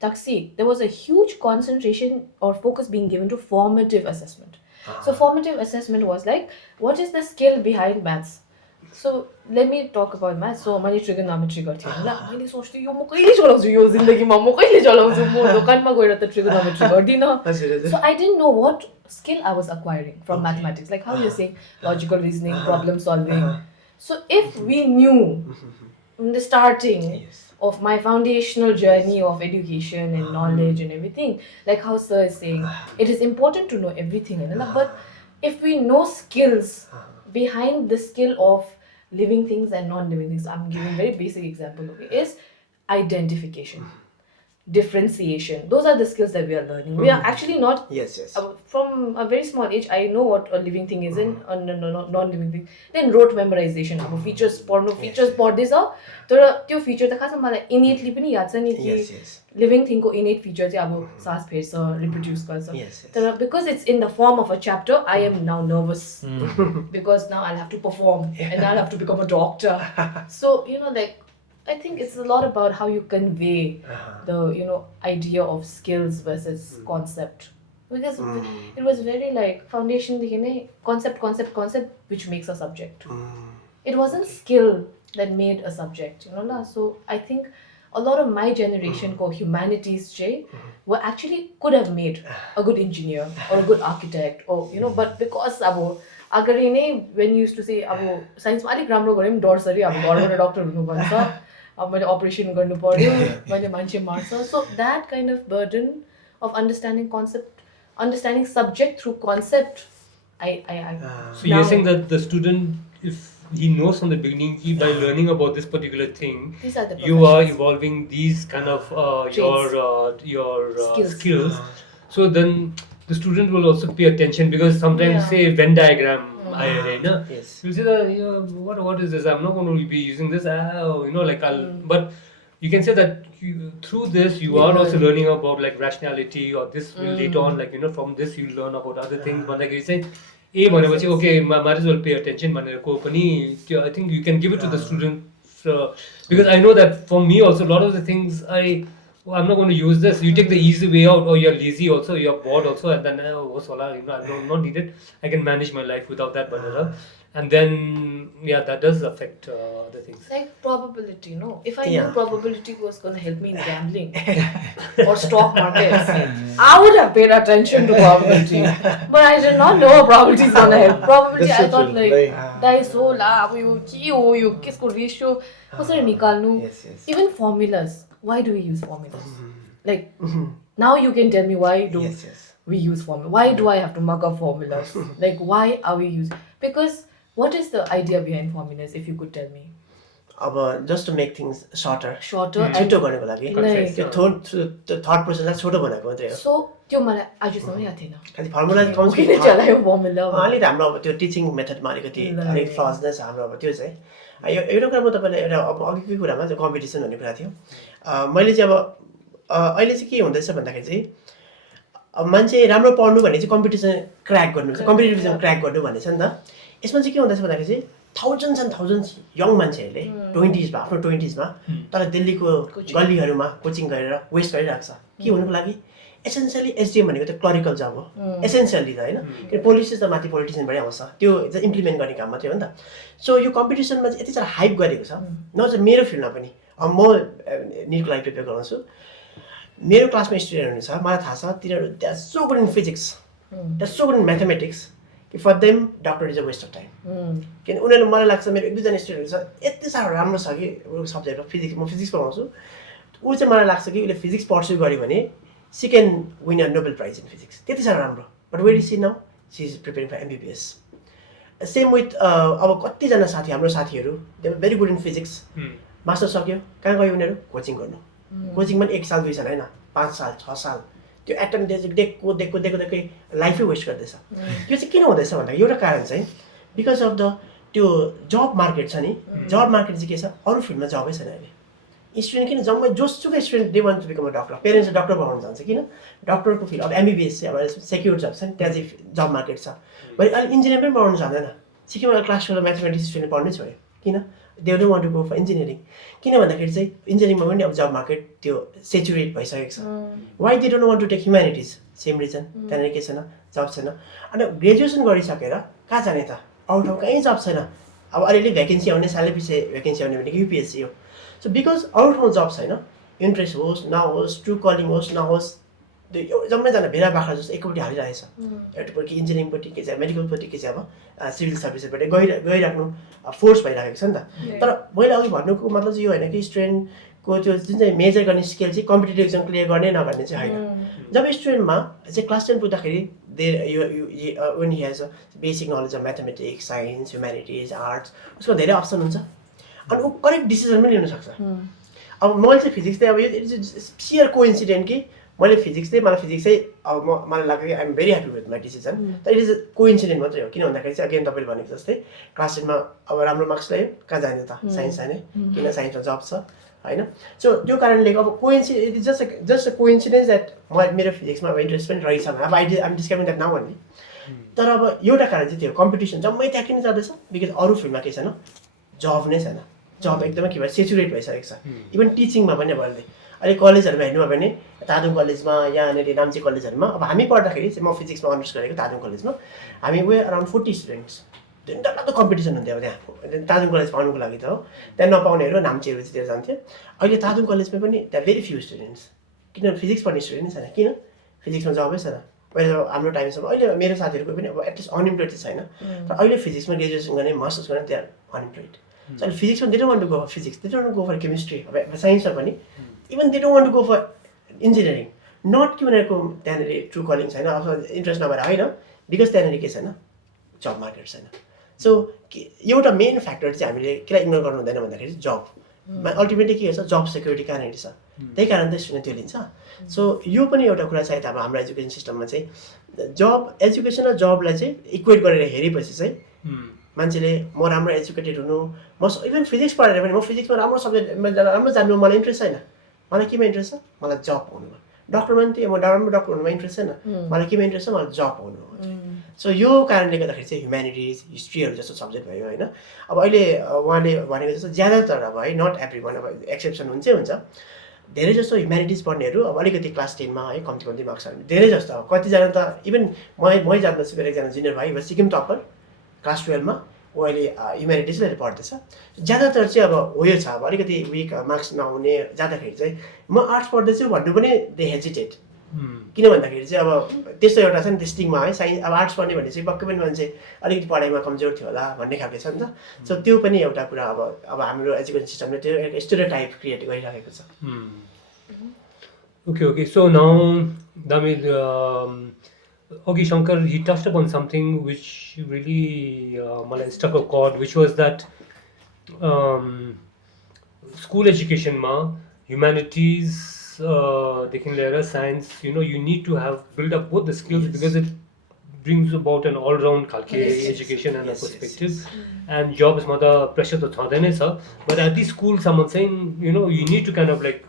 Taxi there was a huge concentration or focus being given to formative assessment. So formative assessment was like, what is the skill behind maths? So let me talk about maths. So मैले trigonometry गर्थेँ होइन मैले सोच्थेँ यो म कहिले चलाउँछु यो जिन्दगीमा म कहिले चलाउँछु म दोकानमा गएर त trigonometry गर्दिनँ. So I didn't know what skill I was acquiring from mathematics, like how you're saying logical reasoning, problem solving. So if we knew in the starting of my foundational journey of education and knowledge and everything, like how sir is saying, it is important to know everything, but if we know skills behind the skill of living things and non-living things, I'm giving a very basic example, okay, is identification, differentiation. Those are the skills that we are learning. We are actually not, from a very small age, I know what a living thing is and a non-living thing. Then rote memorization, features पढ्दैछ तर त्यो feature त खासमा मलाई innately पनि याद छ नि कि living thing को innate feature चाहिँ अब सास फेर्छ, reproduce गर्छ. तर because it's in the form of a chapter, I am now nervous because now I'll have to perform and I'll have to become a doctor. So like I think it's a lot about how you convey the idea of skills versus concept, because it was very like foundation concept which makes a subject. It wasn't skill that made a subject, so I think a lot of my generation ko humanities were actually could have made a good engineer or a good architect or but because अगाडि नै when you used to say science मा अलिक राम्रो गरे पनि डर सरी घरबाट डाक्टर हुनु भन्छ अब मैले अपरेसन गर्नु पर्यो मैले मान्छे मार्छ. So that kind of burden of understanding subject through concept, so you're saying that the student, if he knows from the beginning, by learning about this particular thing, these are the you are evolving these kind of your skills. So then the student will also pay attention, because sometimes say Venn diagram, you'll say that what is this? I'm not going to be using this. But you can say that through this you are also learning about like rationality, or this will later on from this you learn about other things. But like you say, okay, might as well pay attention. I think you can give it to the student, because I know that for me also a lot of the things I'm not going to use this. You take the easy way out, or you're lazy also, you're bored also, and then I don't need it. I can manage my life without that, and then that does affect the things. Like probability, if I knew probability was going to help me in gambling or stock markets, I would have paid attention to probability. But I did not know probability is going to help. Probability, I thought like dice ho la, you kisko ratio, even formulas. Why do we use formulas? Like now you can tell me why do we use formulas? Why do I have to mug up formulas? Like why are we using? Because what is the idea behind formulas, if you could tell me? Just to make things shorter. छिटो गर्नको लागि त्यो third पर्सनलाई छोटो बनाएको मात्रै हो. So त्यो मलाई आजसम्म याद थिएन. खालि फर्मुला किन चलायो फर्मुला? अलि हाम्रो त्यो टिचिङ मेथडमा अलिक फ्लज नै छ हाम्रो. त्यो चाहिँ एउटा कुरा म तपाईँलाई एउटा अघिकै कुरामा चाहिँ कम्पिटिसन भन्ने कुरा थियो. मैले चाहिँ अहिले चाहिँ के हुँदैछ भन्दाखेरि चाहिँ मान्छे राम्रो पढ्नु भन्ने चाहिँ कम्पिटिसन क्र्याक गर्नु छ, कम्पिटिटिभ क्र्याक गर्नु भन्ने छ नि त. यसमा चाहिँ के हुँदैछ भन्दाखेरि चाहिँ थाउजन्ड्स यङ मान्छेहरूले 20s आफ्नो 20s तर दिल्लीको गल्लीहरूमा कोचिङ गरेर वेस्ट गरिरहेको छ. के हुनुको लागि? एसेन्सियली एसडिएम भनेको त क्लरिकल जब हो, एसेन्सियली त होइन, किन पोलिसी त माथि पोलिटिसियनबाटै आउँछ, त्यो चाहिँ इम्प्लिमेन्ट गर्ने काम मात्रै हो नि त. सो यो कम्पिटिसनमा चाहिँ यति साह्रो हाइप गरेको छ, नत्र मेरो फिल्डमा पनि. अब म निटको लागि प्रिपेयर गराउँछु, मेरो क्लासमा स्टुडेन्टहरू छ, मलाई थाहा छ तिनीहरू they are so good in physics, they are so good in mathematics, कि for them doctor is a waste of time. किन उनीहरू, मलाई लाग्छ मेरो 1-2जना स्टुडेन्टहरू छ यति साह्रो राम्रो छ कि सब्जेक्टमा फिजिक्स, म फिजिक्स पढाउँछु, ऊ चाहिँ मलाई लाग्छ कि उसले फिजिक्स पर्स्यु गर्यो भने she can win a Nobel Prize in physics. त्यति साह्रो राम्रो. But where is she now? She is preparing for MBBS. Same with अब कतिजना साथी, हाम्रो साथीहरू, they are very good in physics. Master सक्यो, कहाँ गयो उनीहरू? कोचिङ गर्नु. कोचिङमा 1 साल 2 साल होइन, 5 साल 6 साल त्यो एटेन्डेन्स देखो लाइफै वेस्ट गर्दैछ. यो चाहिँ किन हुँदैछ भन्दा एउटा कारण चाहिँ बिकज अफ द त्यो जब मार्केट छ नि जब मार्केट चाहिँ के छ अरू फिल्डमा जबै छैन अहिले स्टुडेन्ट किन जम्मै जोसुकै student they want to become a doctor parents doctor बनाउन चाहन्छ किन डक्टरको फिल्ड अब एमबिबिएस चाहिँ अब सेक्युर जब छ नि त्यहाँ चाहिँ जब मार्केट छ भने अहिले इन्जिनियर पनि पढाउनु चाहँदैन सिक्किममा क्लास 12 म्याथमेटिक्स स्टुडेन्ट पढ्नै छोड्यो किन they don't want to go for engineering किन भन्दाखेरि चाहिँ इन्जिनियरिङमा पनि अब जब मार्केट त्यो सेचुरेट भइसकेको छ why they don't want to take humanities same reason त्यहाँनिर के छैन जब छैन अनि ग्रेजुएसन गरिसकेर कहाँ जाने त अरू ठाउँ कहीँ जब छैन अब अलिअलि भ्याकेन्सी आउने सालै पछि भ्याकेन्सी आउने भनेको युपिएससी हो सो बिकज अरू ठाउँ जब छैन इन्ट्रेस्ट होस् नहोस् ट्रु कलिङ होस् नहोस् त्यो जम्मैजना भेडा बाख्रा जस्तो एकपट्टि हालिरहेछ एउटापट्टि इन्जिनियरिङपट्टि के छ मेडिकलपट्टि के छ अब सिभिल सर्भिसपट्टि गइराख्नु फोर्स भइरहेको छ नि त तर मैले अघि भन्नुको मतलब चाहिँ यो होइन कि स्टुडेन्टको त्यो जुन चाहिँ मेजर गर्ने स्किल चाहिँ कम्पिटेटिभ एक्जाम क्लियर गर्ने नगर्ने चाहिँ होइन जब स्टुडेन्टमा चाहिँ क्लास 10 पुग्दाखेरि when he has a basic knowledge of mathematics, science, humanities, arts, उसको धेरै अप्सन हुन्छ अनि ऊ करेक्ट डिसिजन पनि लिन सक्छ अब मैले चाहिँ फिजिक्स चाहिँ अब यो सियर कोइन्सिडेन्ट कि मैले फिजिक्स चाहिँ मलाई फिजिक्स चाहिँ अब मलाई लाग्यो कि आइ am very happy with my decision तर इट इज कोइन्सिडेन्ट मात्रै हो किन भन्दाखेरि चाहिँ अगेन तपाईँले भनेको जस्तै क्लास 10मा अब राम्रो मार्क्स ल्यायो कहाँ जाने त साइन्स जाने किन साइन्समा जब छ होइन सो त्यो कारणले अब coincident it is just a coincidence that मेरो फिजिक्समा अब इन्ट्रेस्ट पनि रहेछ अब आइम डिस्कभरिङ द्याट नाउ भन्ने तर अब एउटा कारण चाहिँ त्यो कम्पिटिसन जम्मै त्यहाँ किन जाँदैछ बिकज अरू फिल्डमा के छैन जब नै छैन जब एकदमै के भयो सेचुरेट भइसकेको छ इभन टिचिङमा पनि अब अहिले कलेजहरूमा हेर्नु भने तादुङ कलेजमा यहाँनिर नाम्ची कलेजहरूमा अब हामी पढ्दाखेरि चाहिँ म फिजिक्समा अनर्स गरेको तादुङ कलेजमा हामी अराउन्ड 40 स्टुडेन्ट्स डरलाग्दो कम्पिटिसन हुन्थ्यो अब त्यहाँ तादुङ कलेज पाउनुको लागि त हो त्यहाँ नपाउनेहरू नाम्चीहरू चाहिँ जान्थ्यो अहिले तादुङ कलेजमा पनि त्यहाँ भेरी फ्यु स्टुडेन्ट्स किनभने फिजिक्स पढ्ने स्टुडेन्ट छैन किन फिजिक्समा जबै छैन पहिला हाम्रो टाइमसम्म अहिले मेरो साथीहरूको पनि अब एटलिस्ट अनइम्प्लोइड चाहिँ छैन तर अहिले फिजिक्समा ग्रेजुएसन गर्ने मास्टर्स गर्ने त्यहाँ अनइम्प्लोइड सो अहिले फिजिक्समा they don't want to go for physics they don't go for chemistry अब साइन्समा पनि even they don't want to go for engineering not कि उनीहरूको त्यहाँनिर ट्रु कलिङ छैन अथवा इन्ट्रेस्ट नभएर होइन बिकज त्यहाँनिर के छैन जब मार्केट छैन सो एउटा मेन फ्याक्टर चाहिँ हामीले किन इग्नोर गर्नु हुँदैन भन्दाखेरि जब अल्टिमेटली के गर्छ जब सेक्युरिटी कहाँनिर छ त्यही कारण त स्टुडेन्ट त्यो लिन्छ सो यो पनि एउटा कुरा सायद अब हाम्रो एजुकेसन सिस्टममा चाहिँ जब एजुकेसन र जबलाई चाहिँ इक्वेट गरेर हेरेपछि चाहिँ मान्छेले म राम्रो एजुकेटेड हुनु म इभन फिजिक्स पढेर पनि म फिजिक्समा राम्रो सब्जेक्ट राम्रो जान्नु मलाई इन्ट्रेस्ट छैन मलाई केमा इन्ट्रेस्ट छ मलाई जब हुनुमा डक्टरमा पनि त्यही म राम्रो डक्टर हुनुमा इन्ट्रेस्ट छैन मलाई केमा इन्ट्रेस्ट छ मलाई जब हुनु सो यो कारणले गर्दाखेरि चाहिँ ह्युम्यानिटिज हिस्ट्रीहरू जस्तो सब्जेक्ट भयो होइन अब अहिले उहाँले भनेको जस्तो ज्यादातर अब है नट एभ्री वान अब एक्सेप्सन हुन्छ धेरै जस्तो ह्युम्यानिटिज पढ्नेहरू अब अलिकति क्लास 10मा है कम्ती मार्क्सहरू धेरै जस्तो अब कतिजना त इभन मै जान्दछु मेरो एकजना जुनियर भाइ सिक्किम टपर क्लास 12मा ऊ अहिले ह्युम्यानिटिज अहिले पढ्दैछ ज्यादातर चाहिँ अब हो यो छ अब अलिकति विक मार्क्स नहुने जाँदाखेरि चाहिँ म आर्ट्स पढ्दैछु भन्नु पनि दे हेजिटेट किन भन्दाखेरि चाहिँ अब त्यस्तो एउटा छ नि त्यो स्टिगमा है साइन्स अब आर्ट्स पढ्ने भने चाहिँ पक्कै पनि मान्छे अलिकति पढाइमा कमजोर थियो होला भन्ने खालको छ नि त सो त्यो पनि एउटा कुरा अब हाम्रो एजुकेसन सिस्टमले त्यो एउटा स्टेरियोटाइप क्रिएट गरिरहेको छ Okay. So now, Damil, okay, Shankar, he touched upon something which really struck a chord, which was that school education ma humanities, they can learn science. You need to have built up both the skills because it brings about an all-round education and a perspective. And jobs ma the pressure to chhaदैन छ, but at the school, someone saying you need to kind of like.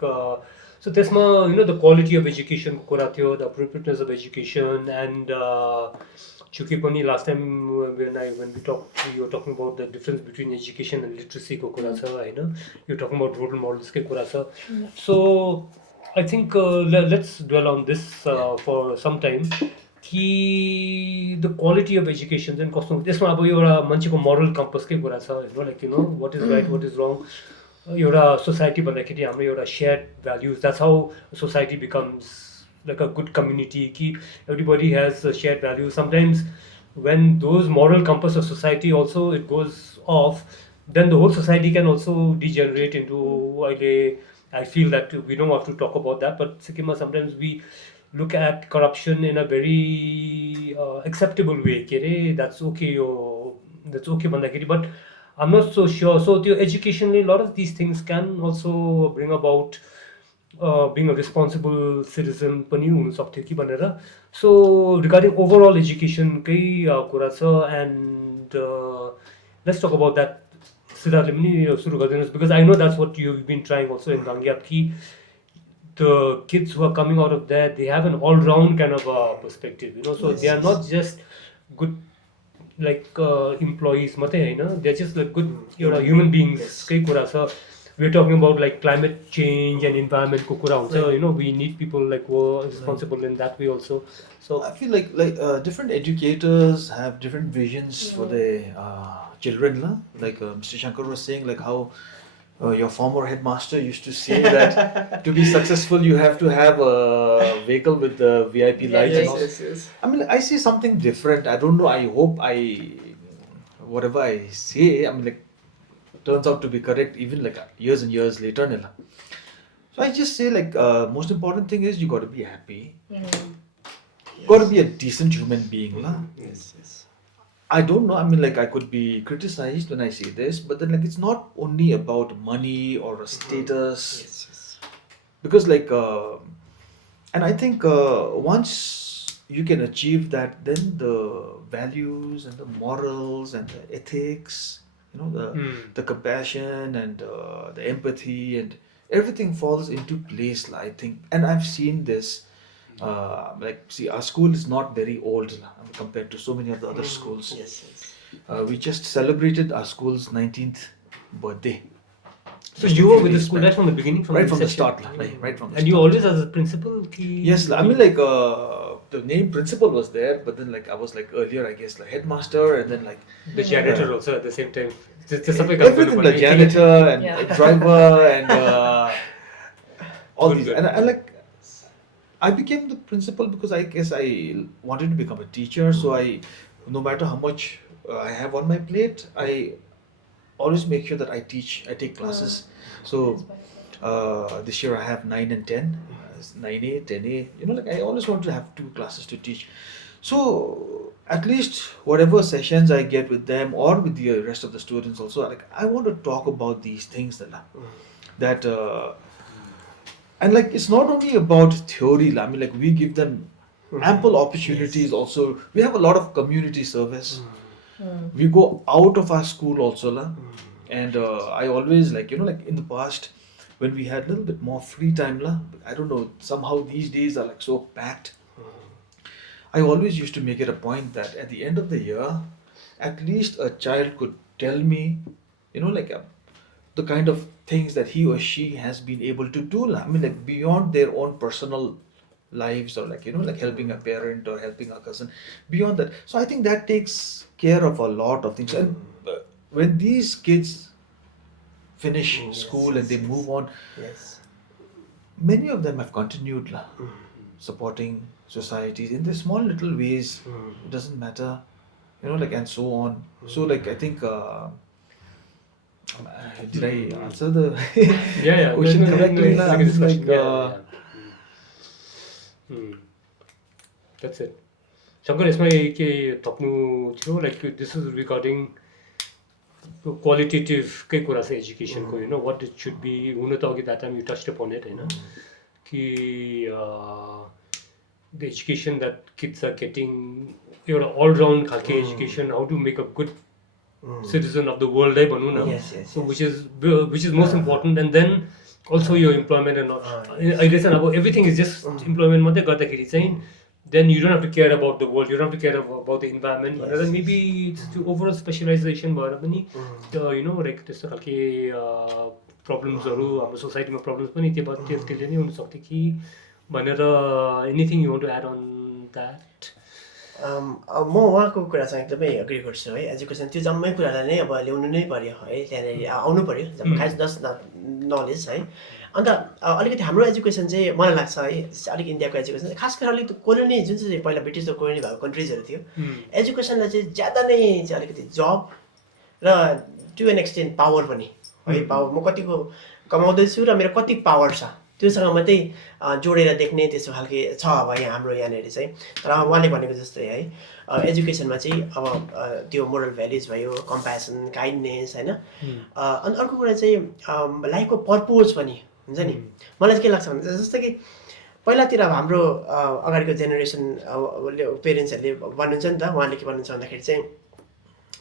So त्यसमा the quality of education को कुरा थियो, the appropriateness of education, and Choeki पनि last time when we talked, you were talking about the difference between education and literacy को कुरा छ हैन, you're talking about role models के कुरा छ. So I think let's dwell on this for some time कि the quality of education and कस्तो त्यसमा अब एउटा मान्छेको moral compass के कुरा छ, like what is right, what is wrong. Your society भन्दाखेरि हाम्रो एउटा shared values, that's how society becomes like a good community ki everybody has a shared values. Sometimes when those moral compass of society also it goes off, then the whole society can also degenerate into I feel that we don't have to talk about that, but Sikkim sometimes we look at corruption in a very acceptable way ke that's okay भन्दाखेरि, but I'm not so sure. So educationally, a lot of these things can also bring about being a responsible citizen पनि हुन सक्थ्यो कि भनेर. So regarding overall education kai कुरा छ, and let's talk about that. Sidharth, because I know that's what you've been trying also in Gangyap. The kids who are coming out of there, they have an all-round kind of perspective, so Yes, they are yes. not just good like employees मात्रै हैन, they're just like good human beings. Yes. Kai कुरा छ. We're talking about like climate change and environment ko कुरा हुन्छ, Right. we need people like who are responsible in that way also. So I feel like different educators have different visions for their children, lah. Like Mr. Shankar was saying, like how your former headmaster used to say that to be successful you have to have a vehicle with the VIP lights and all. Yes. I mean, I see something different. I don't know. I hope whatever I say, I mean, like, turns out to be correct even like years and years later. Nila. So I just say, like, most important thing is you got to be happy. Got to be a decent human being, lah. Yes. I don't know. I mean, like, I could be criticized when I say this, but then, like, it's not only about money or a status. Yes. Because, like, and I think once you can achieve that, then the values and the morals and the ethics, the compassion and the empathy and everything falls into place, I think. And I've seen this. Like, see, our school is not very old compared to so many of the other schools. Yes. We just celebrated our school's 19th birthday. So you were with the school right from the beginning, Right from the inception? start, right from the And you start. always as a principal? Yes, I mean, like, the name principal was there, but then, like, I was like earlier, I guess, like headmaster, and then like The janitor also at the same time. everything, the janitor and driver and all Good, these. good. And I like, I became the principal because I guess I wanted to become a teacher. So no matter how much I have on my plate, I always make sure that I take classes. So this year I have 9 and 10, 9A, 10A. Like, I always want to have 2 classes to teach. So at least whatever sessions I get with them or with the rest of the students also, like, I want to talk about these things that and like, it's not only about theory. I mean, like, we give them ample opportunities. Also, we have a lot of community service. We go out of our school also, and I always, like, like in the past when we had a little bit more free time, I don't know, somehow these days are like so packed. I always used to make it a point that at the end of the year, at least a child could tell me, like, the kind of things that he or she has been able to do. I mean, like, beyond their own personal lives, or like, like helping a parent or helping a cousin, beyond that. So I think that takes care of a lot of things. And when these kids finish school and they move on, Yes. many of them have continued supporting societies in their small little ways. It doesn't matter, like, and so on. So, like, I think did I answer the question No, correctly? it's like a I'm discussion. like, That's it. Shankar, यसमा के थप्नु थियो, like, this is regarding qualitative कै कुरा छ एजुकेसनको, what it should be. हुन त अघि that time you touched upon it, कि the education that kids are getting, all round खालके education, how to make a good citizen of the world, भनौँ न. Yes. So which is most important, and then also your employment and all. अहिले चाहिँ अब everything is just employment मात्रै गर्दाखेरि चाहिँ, then you don't have to care about the world, you don't have to care about the environment. Yes. Then maybe it's to overall specialization भएर पनि, like त्यस्तो खालके problemsहरू हाम्रो सोसाइटीमा problems पनि त्यसले नै हुन सक्थ्यो कि भनेर. Anything you want to add on that? म उहाँको कुरासँग एकदमै एग्री गर्छु है. एजुकेसन त्यो जम्मै कुरालाई नै अब ल्याउनु नै पर्यो है, त्यहाँनिर आउनु पर्यो, खास जस्ट नलेज है. अन्त अलिकति हाम्रो एजुकेसन चाहिँ मलाई लाग्छ है, अलिक इन्डियाको एजुकेसन खास गरेर अलिक कोलोनी, जुन चाहिँ पहिला ब्रिटिसको कोलोनी भएको कन्ट्रिजहरू थियो, एजुकेसनलाई चाहिँ ज्यादा नै चाहिँ अलिकति जब र टु एन एक्सटेन्ट पावर पनि है. पावर म कतिको कमाउँदैछु र मेरो कति पावर छ त्योसँग मात्रै जोडेर देख्ने त्यस्तो खालके छ अब हाम्रो यहाँनिर चाहिँ. तर उहाँले भनेको जस्तै है, एजुकेसनमा चाहिँ अब त्यो मोरल भ्याल्युज भयो, कम्प्यासन, काइन्डनेस होइन. अनि अर्को कुरा चाहिँ लाइफको पर्पोज पनि हुन्छ नि. मलाई चाहिँ के लाग्छ भने जस्तो कि पहिलातिर अब हाम्रो अगाडिको जेनेरेसन पेरेन्ट्सहरूले भन्नुहुन्छ नि त, उहाँले के भन्नुहुन्छ भन्दाखेरि चाहिँ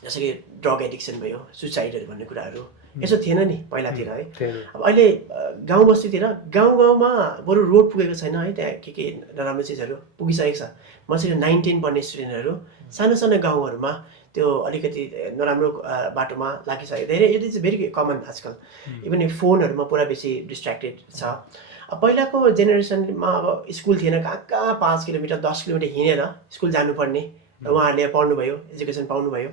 जस्तो कि ड्रग एडिक्सन भयो, सुसाइडहरू भन्ने कुराहरू यसो थिएन नि पहिलातिर है। थिएन। अब अहिले गाउँ बस्तीतिर गाउँमा बरु रोड पुगेको छैन है, त्यहाँ के नराम्रो चिजहरू पुगिसकेको छ। मसित 9-10 पढ्ने स्टुडेन्टहरू सानो सानो गाउँहरूमा त्यो अलिकति नराम्रो बाटोमा लागिसक्यो। धेरै इट इज भेरी कमन आजकल। इभन यो फोनहरूमा पुरा बेसी डिस्ट्र्याक्टेड छ। अब पहिलाको जेनेरेसनमा अब स्कुल थिएन, कहाँ 5 किलोमिटर 10 किलोमिटर हिँडेर स्कुल जानुपर्ने, उहाँहरूले पढ्नुभयो, एजुकेसन पाउनुभयो।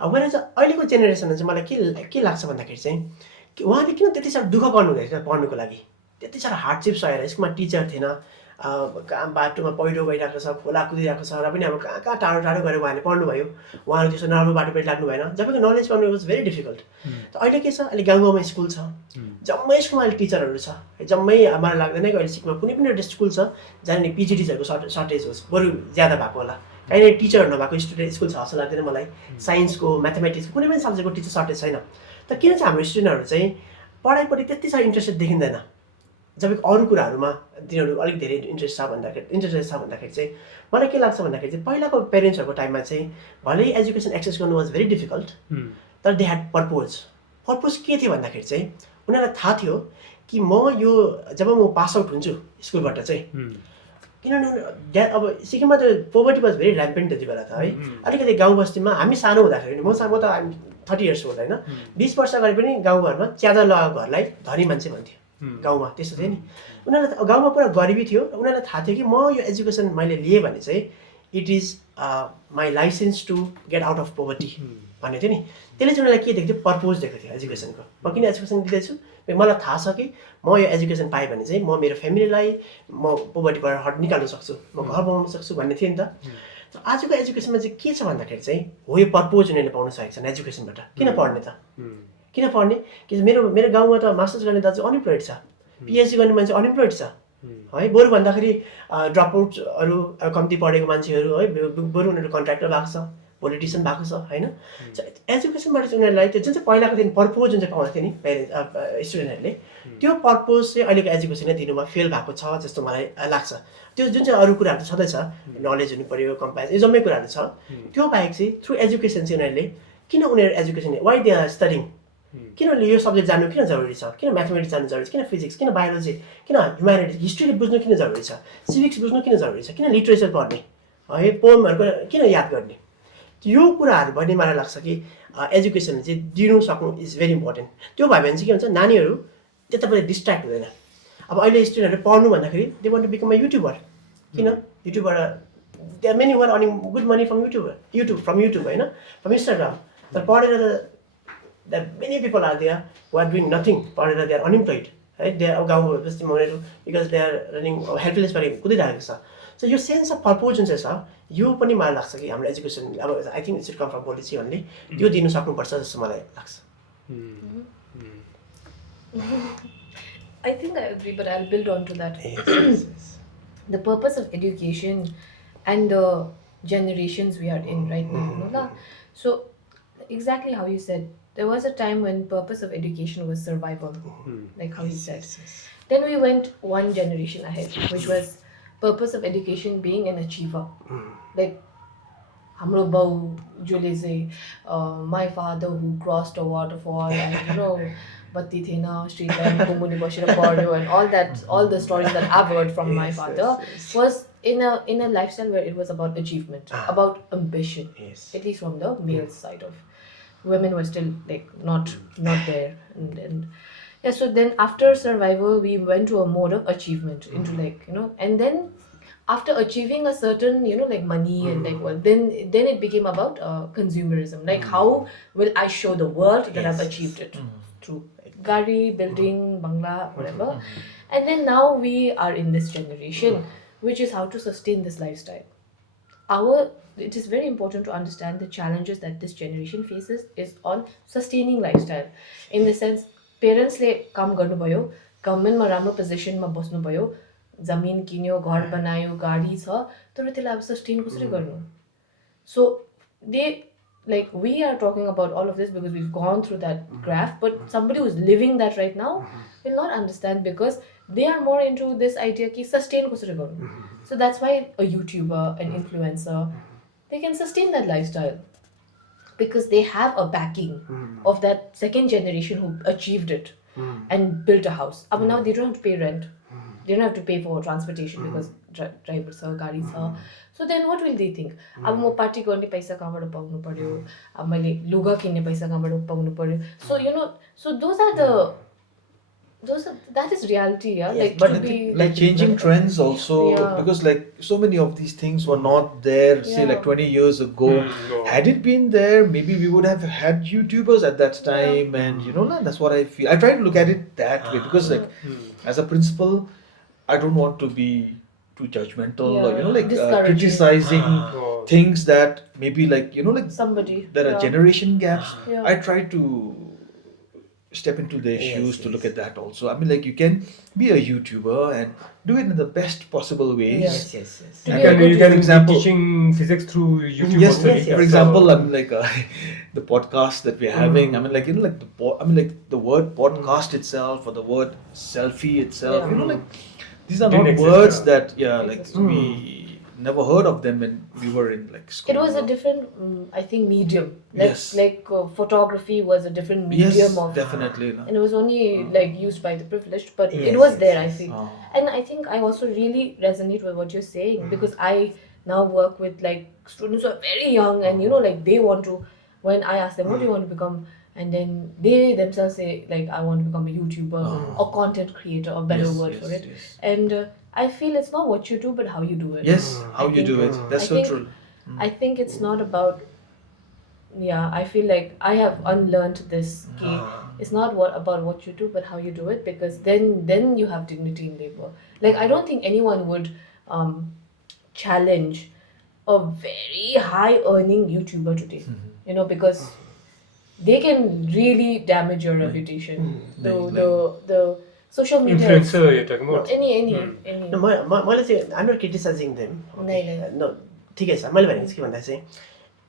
भने चाहिँ अहिलेको जेनेरेसनमा चाहिँ मलाई के लाग्छ भन्दाखेरि चाहिँ उहाँले किन त्यति साह्रो दुःख गर्नु हुँदैछ पढ्नुको लागि, त्यति साह्रो हार्डसिप सहेर। स्कुलमा टिचर थिएन, कहाँ बाटोमा पहिरो गइरहेको छ, खोला कुदिरहेको छ, र पनि अब कहाँ कहाँ टाढो टाढो गएर उहाँले पढ्नुभयो। उहाँहरू त्यस्तो नराम्रो बाटोपट्टि लाग्नु भएन, जबकि नलेज पाउनु वाज भेरी डिफिकल्ट। त अहिले के छ, अहिले गाउँ गाउँमा स्कुल छ, जम्मै स्कुलमा अहिले टिचरहरू छ, जम्मै मलाई लाग्दैन कि अहिले सिक्किममा कुनै पनि एउटा स्कुल छ जहाँनिर पिजी टिचरको सर्टेज होस्, बरु ज्यादा भएको होला। कहीँनिर टिचरहरू नभएको स्कुल छ जस्तो लाग्दैन मलाई। साइन्सको, म्याथमेटिक्सको कुनै पनि सब्जेक्टको टिचर सर्टेज छैन। त किन चाहिँ हाम्रो स्टुडेन्टहरू चाहिँ पढाइपट्टि त्यति साह्रो इन्ट्रेस्टेड देखिँदैन, जबकि अरू कुराहरूमा तिनीहरू अलिक धेरै इन्ट्रेस्टेड छ भन्दाखेरि चाहिँ मलाई के लाग्छ भन्दाखेरि चाहिँ पहिलाको पेरेन्ट्सहरूको टाइममा चाहिँ भलै एजुकेसन एक्सेस गर्नु वाज भेरी डिफिकल्ट, तर दे ह्याड पर्पोज के थियो भन्दाखेरि चाहिँ उनीहरूलाई थाहा थियो कि म यो जब म पास आउट हुन्छु स्कुलबाट चाहिँ, किनभने अब सिक्किममा त पोभर्टी वाज भेरी ऱ्याम्पेन्ट त्यति बेला त है। अलिकति गाउँ बस्तीमा हामी सानो हुँदाखेरि म त 30 इयर्स ओल्ड होइन, 20 वर्ष अगाडि पनि गाउँघरमा च्यादर लगाएको घरलाई धनी मान्छे भन्थ्यो गाउँमा, त्यस्तो थियो नि। उनीहरूलाई गाउँमा पुरा गरिबी थियो, उनीहरूलाई थाहा थियो कि म यो एजुकेसन मैले लिएँ भने चाहिँ it is my licence to get out of poverty भन्ने थियो नि। त्यसले चाहिँ उनीहरूलाई के दिएको थियो, पर्पोज दिएको थियो एजुकेसनको। म किन एजुकेसन दिँदैछु, मलाई थाहा छ कि म यो एजुकेसन पाएँ भने चाहिँ म मेरो फ्यामिलीलाई म पोभर्टीबाट निकाल्न सक्छु, म घर बनाउन सक्छु भन्ने थियो नि त। आजको एजुकेसनमा चाहिँ के छ भन्दाखेरि चाहिँ हो यो पर्पोज उनीहरूले पाउन सकेको छन् एजुकेसनबाट। किन पढ्ने त, किन पढ्ने कि मेरो गाउँमा त मास्टर्स गर्ने दाजु अनइम्प्लोइड छ, पिएचडी गर्ने मान्छे अनइम्प्लोइड छ है। बरु भन्दाखेरि ड्रपआउट्सहरू कम्ती पढेको मान्छेहरू है, बरु उनीहरू कन्ट्र्याक्टर भएको छ, पोलिटिसियन भएको छ होइन। एजुकेसनबाट चाहिँ उनीहरूलाई त्यो जुन चाहिँ पहिलाको दिन पर्पोज जुन चाहिँ पाउँथ्यो नि स्टुडेन्टहरूले, त्यो पर्पोज चाहिँ अहिलेको एजुकेसनले दिनुमा फेल भएको छ जस्तो मलाई लाग्छ। त्यो जुन चाहिँ अरू कुराहरू छँदैछ, नलेज हुनु पऱ्यो, कम्पास, यो जम्मै कुराहरू छ, त्यो बाहेक चाहिँ थ्रु एजुकेसन चाहिँ उनीहरूले किन उनीहरू education why they are studying, किन यो सब्जेक्ट जान्नु किन जरुरी छ, किन म्याथमेटिक्स जान्नु जरुरी छ, किन फिजिक्स, किन बायोलोजी, किन ह्युम्यानिटिज, हिस्ट्री बुझ्नु किन जरुरी छ, सिभिक्स बुझ्नु किन जरुरी छ, किन लिटरेचर पढ्ने है, पोएमहरूको किन याद गर्ने। यो कुराहरू पनि मलाई लाग्छ कि एजुकेसन चाहिँ दिनु सक्नु इज भेरी इम्पोर्टेन्ट। त्यो भयो भने चाहिँ के हुन्छ, नानीहरू त्यतापट्टि डिस्ट्र्याक्ट हुँदैन। अब अहिले स्टुडेन्टहरू पढ्नु भन्दाखेरि they want to become a YouTuber, किन युट्युबबाट they are many were earning good money from YouTube होइन, फ्रम इन्स्टाग्राम। तर पढेर त there are many people are there who are doing nothing, पढेर they are unemployed है। दे अब गाउँ बस्तीमा उनीहरू because they are running helpless भएर कुदिरहेको छ। सो यो सेन्स अफ पर्पोज जुन चाहिँ छ, यो पनि मलाई लाग्छ कि हाम्रो एजुकेसन अब I think it should come from policy only, त्यो दिनु सक्नुपर्छ जस्तो मलाई लाग्छ। I think I agree, but I'll build on to that. The purpose of education and the generations we are in right now. So exactly how you said, there was a time when purpose of education was survival, like how you said. Then we went one generation ahead, which was purpose of education being an achiever. Like hamro bau jole चाहिँ my father who crossed a waterfall and batti थिएन street lamp को मुनि बसेर पढ्यो and all the stories that I've heard from my father was in a lifestyle where it was about achievement, about ambition, at least from the male side of. Women were still like not there, and yeah. So then after survival, we went to a mode of achievement, into like and then after achieving a certain like money and like then it became about consumerism. Like how will I show the world that I've achieved it through gari, building, bangla, whatever. And then now we are in this generation, which is how to sustain this lifestyle. It is very important to understand the challenges that this generation faces is on sustaining lifestyle. In the sense, parents ले काम गर्नु भयो, government मा राम्रो position मा बस्नु भयो, जमिन किन्यो, घर बनायो, गाडी छ, तर त्यसलाई अब sustain कसरी गर्नु? So we are talking about all of this because we've gone through that graph, but somebody who's living that right now will not understand because they are more into this idea कि sustain कसरी गर्नु. So that's why a YouTuber, an influencer, they can sustain that lifestyle. because they have a backing of that second generation who achieved it and built a house. Now they don't have to pay rent. They don't have to pay for transportation because drivers are, garis are. So then what will they think? अब म party गर्ने पैसा कहाँबाट पाउनु पर्यो, अब मैले लुगा किन्ने पैसा कहाँबाट पाउनु पर्यो. So so that is reality, yeah. Yes, Like But to I be think, like changing trends also, Yeah. because like so many of these things were not there, say like Yeah. 20 years ago. No. Had it been there, maybe we would have had YouTubers at that time, and that's what I feel. I try to look at it that way because like as a principal, I don't want to be too judgmental or Discouraging. criticizing Oh. things that maybe like somebody. there are generation gaps. Yeah. I try to step into their Yes, shoes to look yes. at that also. I mean, like you can be a YouTuber and do it in the best possible ways. Yes, yes, yes. To You be a can, good you can for be example- teaching physics through YouTube. Yes, also. yes, for yes. example, I mean, like the podcast that we're having. I mean, like like the word podcast itself or the word selfie itself. Yeah. Like these are Didn't not exist, words yeah. that like we never heard of them when we were in like school. It was a different, I think, medium. Like Yes. photography was a different medium Yes, of, definitely. and it was only like used by the privileged, but it Yes, was yes, there. I yes. feel, Oh. and I think I also really resonate with what you're saying because I now work with like students who are very young, and like they want to. When I ask them, what do you want to become? And then they themselves say, like, I want to become a YouTuber or content creator, or better Yes, word yes, for it. yes. And I feel it's not what you do, but how you do it. Yes, how I you do think- it. That's I so think- true. I think it's not about. Yeah, I feel like I have unlearned this. It's not about what you do, but how you do it, because then you have dignity in labor. Like I don't think anyone would challenge a very high earning YouTuber today. Because they can really damage your reputation. The social media. Influencer you're talking about. Any. No, मैले चाहिँ I'm not criticizing them. नै। No, ठिकै छ मैले भनेको चाहिँ के भन्दा चाहिँ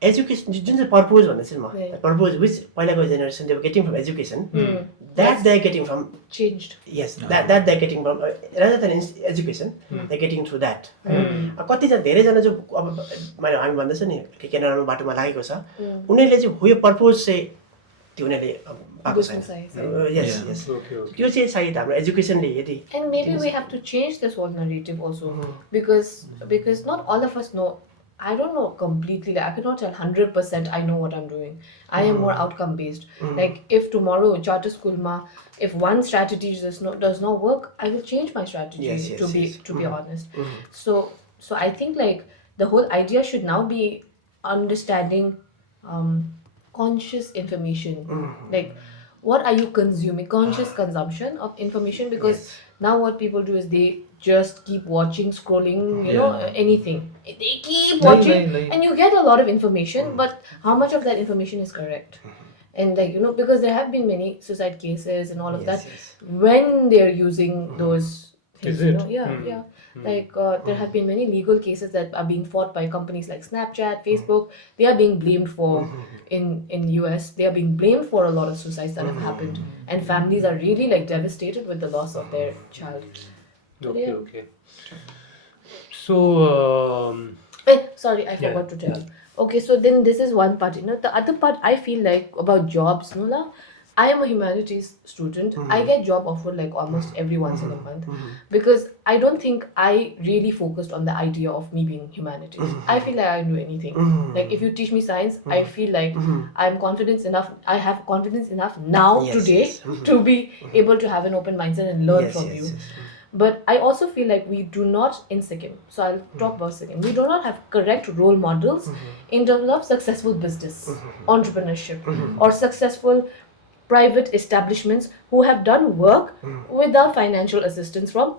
एजुकेसन जुन चाहिँ पर्पोज भन्दै छु म Yeah. पर्पोज विच पहिलाको generation they were getting from education that they are getting from Changed. yes that they are getting from rather than education they are getting through that कतिजना धेरैजना जो अब मैले हामी भन्दैछ नि केनाडामा बाटोमा लागेको छ उनीहरूले चाहिँ हो यो पर्पोज चाहिँ त्यो उनीहरूले पाएको छैन Business yes Yeah. Yes Okay, okay. त्यो चाहिँ सायद हाम्रो एजुकेसनले यदि And maybe we have to change this whole narrative also because not all of us know. I don't know completely. Like, I cannot tell 100% I know what I'm doing. I am more outcome based. Like if tomorrow charter school ma, if one strategy does not work, I will change my strategy Yes, yes, yes. to be honest. So I think like the whole idea should now be understanding conscious information. Like what are you consuming? Conscious consumption of information, because now what people do is they just keep watching, scrolling, anything. They keep watching and you get a lot of information, but how much of that information is correct? And like because there have been many suicide cases and all of that when they're using those things, Is it? yeah. Like there have been many legal cases that are being fought by companies like Snapchat, Facebook. They are being blamed for in US. They are being blamed for a lot of suicides that have happened, and families are really like devastated with the loss of their child. Okay, Yeah. okay. So, Sorry, I Yeah. forgot to tell. Okay, so then this is one part. The other part I feel like about jobs, I am a humanities student. I get job offer like almost every once in a month because I don't think I really focused on the idea of me being humanities. I feel like I can do anything. Like if you teach me science, I feel like I'm confident enough. I have confidence enough now Yes, today yes. to be able to have an open mindset and learn Yes, from yes, you. yes. But I also feel like we do not in Sikkim, so I'll talk about Sikkim, we do not have correct role models in terms of successful business, entrepreneurship, or successful private establishments who have done work without financial assistance from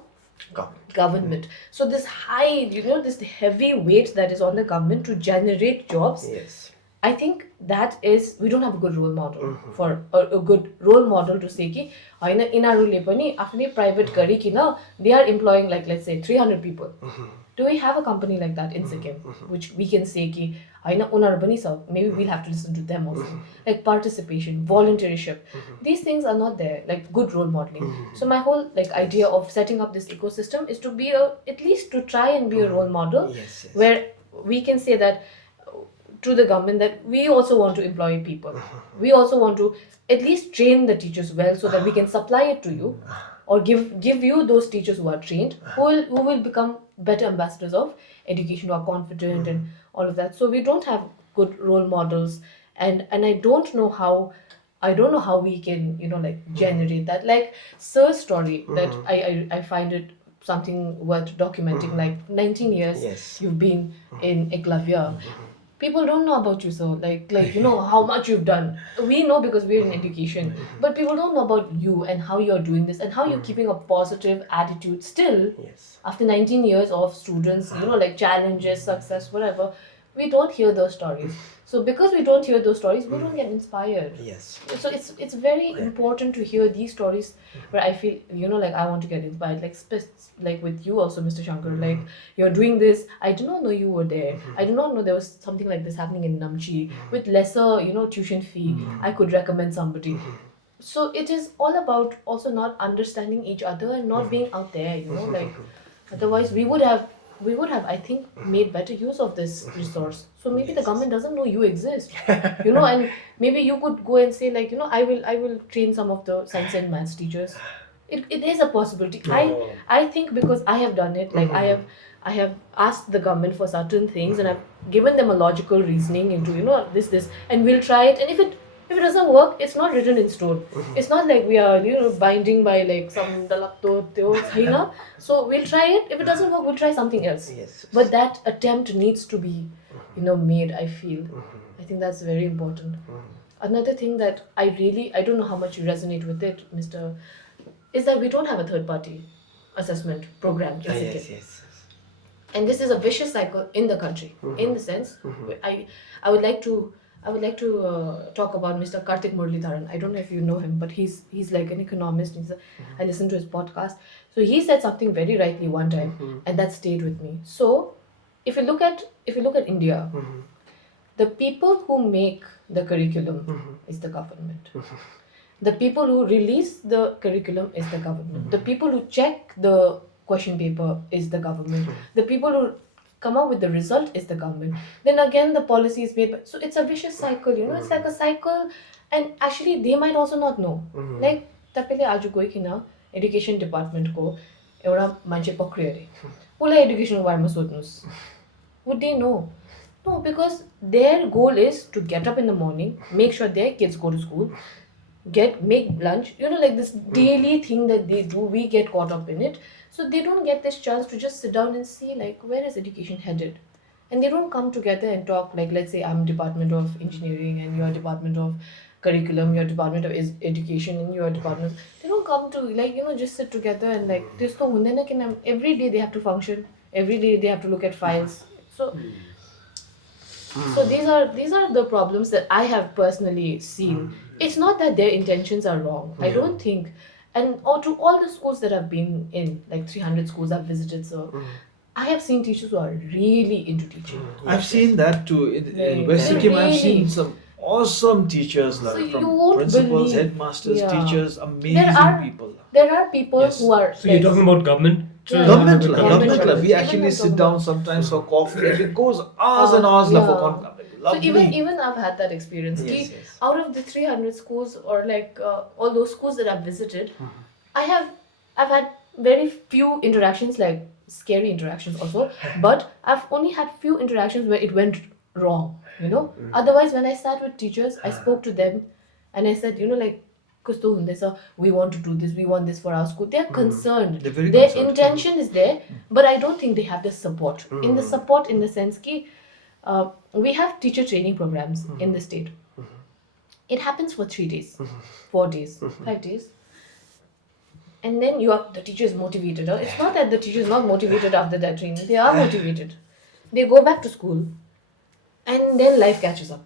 government. So this high, this heavy weight that is on the government to generate jobs, yes I think that is, we don't have a good role model for a good role model to say कि हैन इनारुले पनि आफ्नै private गरिकिन they are employing like let's say 300 people. Do we have a company like that in Sikkim which we can say कि हैन उनीहरु पनि छ, maybe we'll have to listen to them also. Like participation, volunteership, these things are not there, like good role modeling. So my whole like idea of setting up this ecosystem is to be at least to try and be a role model yes where we can say that to the government that we also want to employ people. We also want to at least train the teachers well so that we can supply it to you, or give you those teachers who are trained, who will become better ambassadors of education, who are confident and all of that. So we don't have good role models, and I don't know how we can generate that. Like Sir's story, that I find it something worth documenting. Like 19 years Yes. you've been in Eklavya. People don't know about you, so like how much you've done. We know because we're in education, but people don't know about you and how you're doing this and how you're keeping a positive attitude still Yes. after 19 years of students, like challenges, success, whatever. We don't hear those stories. So because we don't hear those stories, we don't get inspired. Yes. So it's very important to hear these stories where I feel like I want to get inspired. Like with you also, Mr. Shankar, like you're doing this. I did not know you were there. I did not know there was something like this happening in Namchi with lesser tuition fee. I could recommend somebody. So it is all about also not understanding each other and not being out there, like otherwise we would have I think made better use of this resource. So maybe the government doesn't know you exist, and maybe you could go and say like, I will train some of the science and maths teachers. It is a possibility. I think because I have done it, like I have asked the government for certain things and I've given them a logical reasoning into this, and we'll try it. And if it doesn't work, it's not written in stone. It's not like we are binding by like some dalakto teo. So we'll try it. If it doesn't work, we'll try something else. Yes. But that attempt needs to be made, I feel. I think that's very important. Another thing that I don't know how much you resonate with it, Mr., is that we don't have a third party assessment program in Sikkim. Yes. And this is a vicious cycle in the country. In the sense, I would like to talk about Mr. Karthik Muralidharan. I don't know if you know him, but he's like an economist. I listened to his podcast. So he said something very rightly one time, and that stayed with me. So if you look at India, the people who make the curriculum is the government. The people who release the curriculum is the government. The people who check the question paper is the government. The people who come up with the result is the government. Then again the policy is made. So it's a vicious cycle, it's like a cycle, and actually they might also not know. Like tapele aju goi kina education department ko euta manche pakriyo re. Ula education ko barama sotnus. Would they know? No, because their goal is to get up in the morning, make sure their kids go to school, make lunch, like this daily thing that they do. We get caught up in it. So they don't get this chance to just sit down and see like where is education headed. And they don't come together and talk like, let's say I'm Department of Engineering and you're Department of Curriculum, you're Department of Education and you're Department. They don't come to like, just sit together and like this. Every day they have to function. Every day they have to look at files. So these are the problems that I have personally seen. It's not that their intentions are wrong. I don't think. And to all the schools that I've been in, like 300 schools I've visited, so I have seen teachers who are really into teaching. I've seen that too. In West They're Sikkim, I've really- seen some awesome teachers, like So you from won't principals, believe- headmasters, Yeah. teachers, amazing are- people. There are people Yes. who are. So you're talking about government? Yeah. Government, Government government. level. We actually sit down sometimes for coffee, and it goes hours and hours Yeah. for conference. So Lovely. even I've had that experience. Yes, Ki, yes. out of the 300 schools or like all those schools that I've visited, I've had very few interactions, like scary interactions also, but I've only had few interactions where it went wrong, Otherwise, when I sat with teachers, I spoke to them and I said, like, "Kusto hundesa, we want to do this, we want this for our school." They're concerned. They're very Their concerned. intention is there, but I don't think they have the support. In the support, in the sense ki, we have teacher training programs in the state. It happens for 3 days, 4 days, 5 days. And then the teacher is motivated. It's not that the teacher is not motivated after that training. They are motivated. They go back to school. And then life catches up.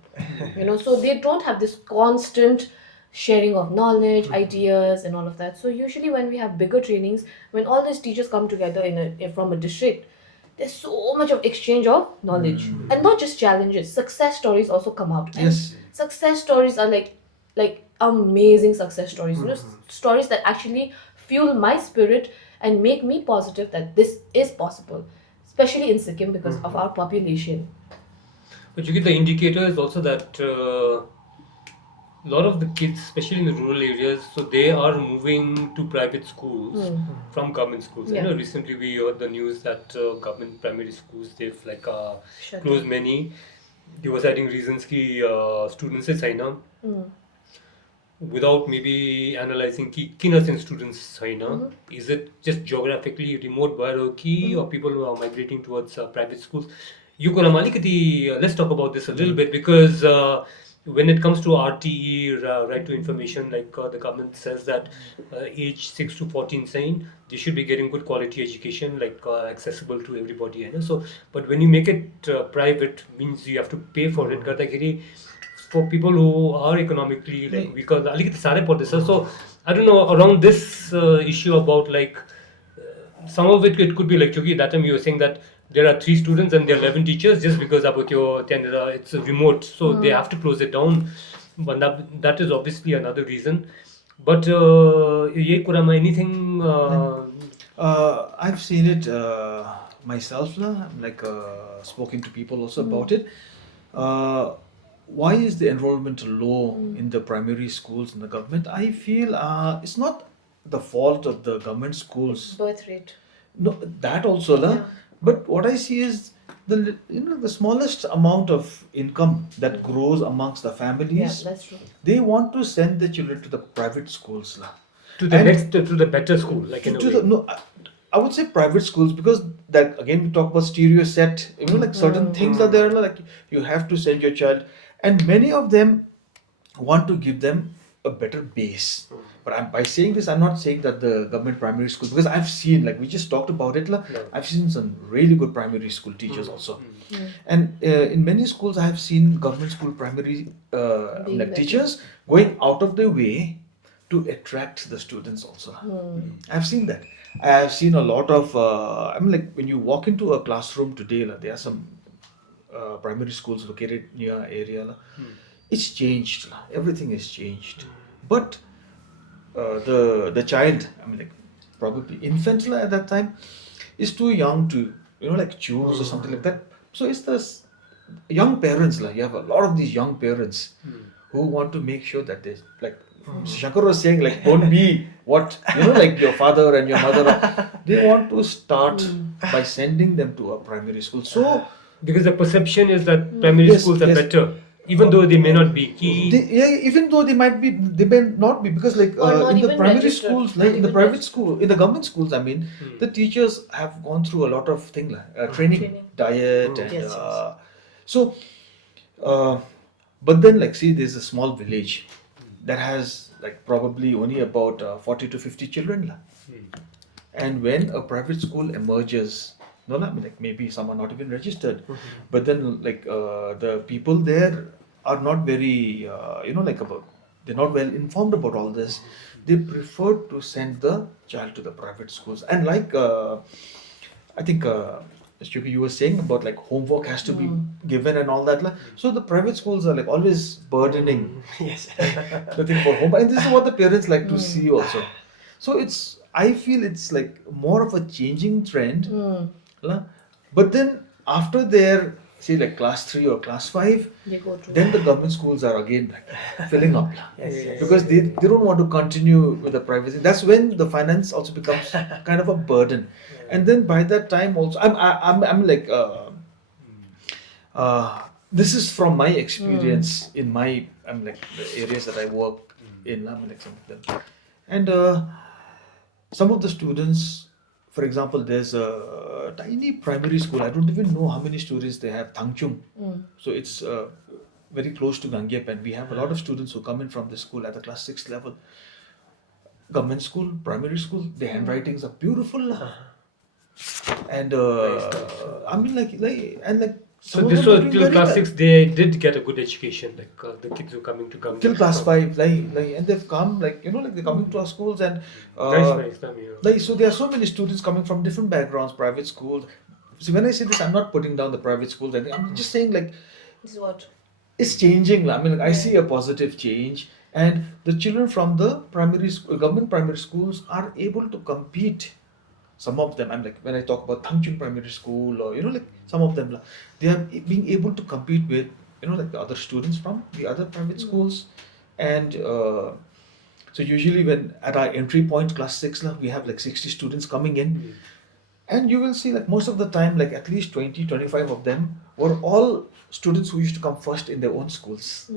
So they don't have this constant sharing of knowledge, ideas and all of that. So usually when we have bigger trainings, when all these teachers come together from a district, there's so much of exchange of knowledge. And not just challenges, success stories also come out. And Yes. success stories are like amazing success stories. Stories that actually fuel my spirit and make me positive that this is possible, especially in Sikkim because of our population. But you get the indicator is also that a lot of the kids, especially in the rural areas, so they are moving to private schools from government schools. Yeah. Recently we heard the news that government primary schools they've like Shut closed down. many. They were citing reasons कि students से छैन without maybe analyzing कि किन चाहिँ students छैन. Is it just geographically remote भएर हो कि or people who are migrating towards private schools? यो कुरामा अलिकति let's talk about this a little bit because when it comes to RTE, right to information, like the government says that age 6 to 14 saying they should be getting good quality education, like accessible to everybody. So, but when you make it private, means you have to pay for it. गर्दाखेरि for people who are economically like weaker, अलिकति साह्रै पर्दैछ. So, I don't know around this issue about like some of it could be like Choeki, that time you were saying that there are 3 students and there are 11 teachers just because about your it's remote, so they have to close it down. But that is obviously another reason. But ये कुरामा anything I've seen it myself, like spoken to people also about it. Why is the enrollment low in the primary schools in the government? I feel it's not the fault of the government schools. Birth rate. No, that also, Yeah. but what I see is the smallest amount of income that grows amongst the Yeah, families. that's true. They want to send the children to the private schools, to the And- next to the better school, like in a to way. the no. I would say private schools because that again we talk about stereo set. Like certain things are there, like you have to send your child, and many of them want to give them a better base. But by saying this, I'm not saying that the government primary school, because I've seen, like we just talked about it, I've seen some really good primary school teachers also. And in many schools, I have seen government school primary Being better. teachers going out of their way to attract the students also. I've seen that. I have seen a lot of, like when you walk into a classroom today, there are some primary schools located near area. It's changed. Everything is changed. But the child, like probably infant at that time, is too young to like choose or something like that. So it's the young parents. You have a lot of these young parents who want to make sure that they like. Shankar was saying, like, don't be what like your father and your mother are. They want to start by sending them to a primary school. So Because the perception is that primary Yes, schools are yes. better, even though they may not be. even though they may not be, because like Or not in the even primary registered, schools, not like in the even private registered. school, in the government schools, I mean, the teachers have gone through a lot of things, training, Training. diet, and Yes, yes. so. But then, like, see, there's a small village that has like probably only about 40 to 50 children, and when a private school emerges, no, I mean, like maybe some are not even registered, but then like the people there are not very, like they're not well informed about all this. They prefer to send the child to the private schools, and like I think. As Choeki, you were saying about like homework has to be given and all that. So the private schools are like always burdening Yes. the thing for home, and this is what the parents like to see also. So I feel it's like more of a changing trend. But then after their say like class 3 or class 5, They go to. then the government schools are again like filling up. Yes. Because they don't want to continue with the privacy. That's when the finance also becomes kind of a burden. And then by that time also, I'm like, this is from my experience in I'm like the areas that I work in. I'm like some of them, and some of the students, for example, there's a tiny primary school. I don't even know how many students they have. Thangchung, so it's very close to Gangyap, and we have a lot of students who come in from the school at the class 6 level. Government school, primary school, the handwritings are beautiful. And I mean, like and like So some of this them are was doing till very class well. 6. They did get a good education. Like the kids who coming to come Till class 5, and they've come like they're coming to our schools, and Nice. like so there are so many students coming from different backgrounds, private schools. So when I say this, I'm not putting down the private schools. I'm just saying like This is what. it's changing. I mean, like, I see a positive change, and the children from the primary school, government primary schools are able to compete some of them, I'm like, when I talk about Thangchung Primary School, or like some of them, they are being able to compete with like the other students from the other private schools. And so usually when at our entry point, class 6, we have like 60 students coming in, and you will see like most of the time, like at least 20-25 of them were all students who used to come first in their own schools.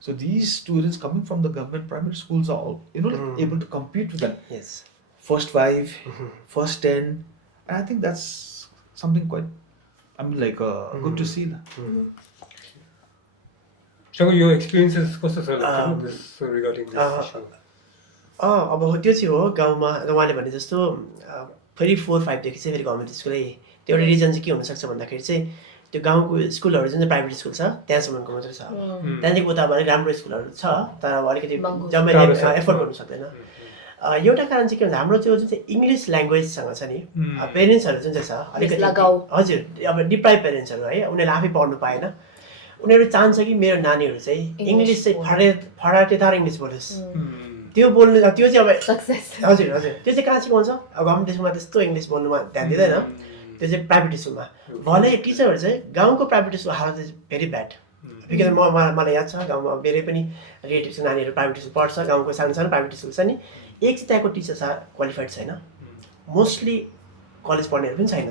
So these students coming from the government primary schools are all like able to compete with them. Yes. First 5, first 10, and I think that's something quite, good to see. Shankar, your experiences कस्तो छ this regarding this issue? अब त्यो चाहिँ हो गाउँमा उहाँले भने जस्तो फेरि 4-5 देखि चाहिँ फेरि गभर्मेन्ट स्कुलै त्यो एउटा रिजन चाहिँ के हुनसक्छ भन्दाखेरि चाहिँ त्यो गाउँको स्कुलहरू जुन चाहिँ प्राइभेट स्कुल छ त्यहाँसम्मको मात्रै छ त्यहाँदेखि उता भने राम्रो स्कुलहरू छ तर अब अलिकति जम्मै एफोर्ड गर्नु सक्दैन एउटा कारण चाहिँ के भन्छ हाम्रो त्यो जुन चाहिँ इङ्ग्लिस ल्याङ्ग्वेजसँग छ नि पेरेन्ट्सहरू जुन चाहिँ छ अलिकति हजुर अब डिप्राइभ पेरेन्ट्सहरू है उनीहरूले आफै पढ्नु पाएन उनीहरू चाहन्छ कि मेरो नानीहरू चाहिँ इङ्ग्लिस चाहिँ फराटेदार इङ्ग्लिस बोलोस् त्यो बोल्नु त्यो चाहिँ अब हजुर हजुर त्यो चाहिँ कहाँ सिकाउँछ अब गभर्मेन्ट स्कुलमा त्यस्तो इङ्ग्लिस बोल्नुमा ध्यान दिँदैन त्यो चाहिँ प्राइभेट स्कुलमा भले टिचरहरू चाहिँ गाउँको प्राइभेट स्कुल हालत चाहिँ भेरी ब्याड बिकज मलाई याद छ गाउँमा मेरै पनि रिलेटिभ्सको नानीहरू प्राइभेट स्कुल पढ्छ गाउँको सानो सानो प्राइभेट स्कुल छ नि एक चाहिँ त्यहाँको टिचर छ क्वालिफाइड छैन मोस्टली कलेज पढ्नेहरू पनि छैन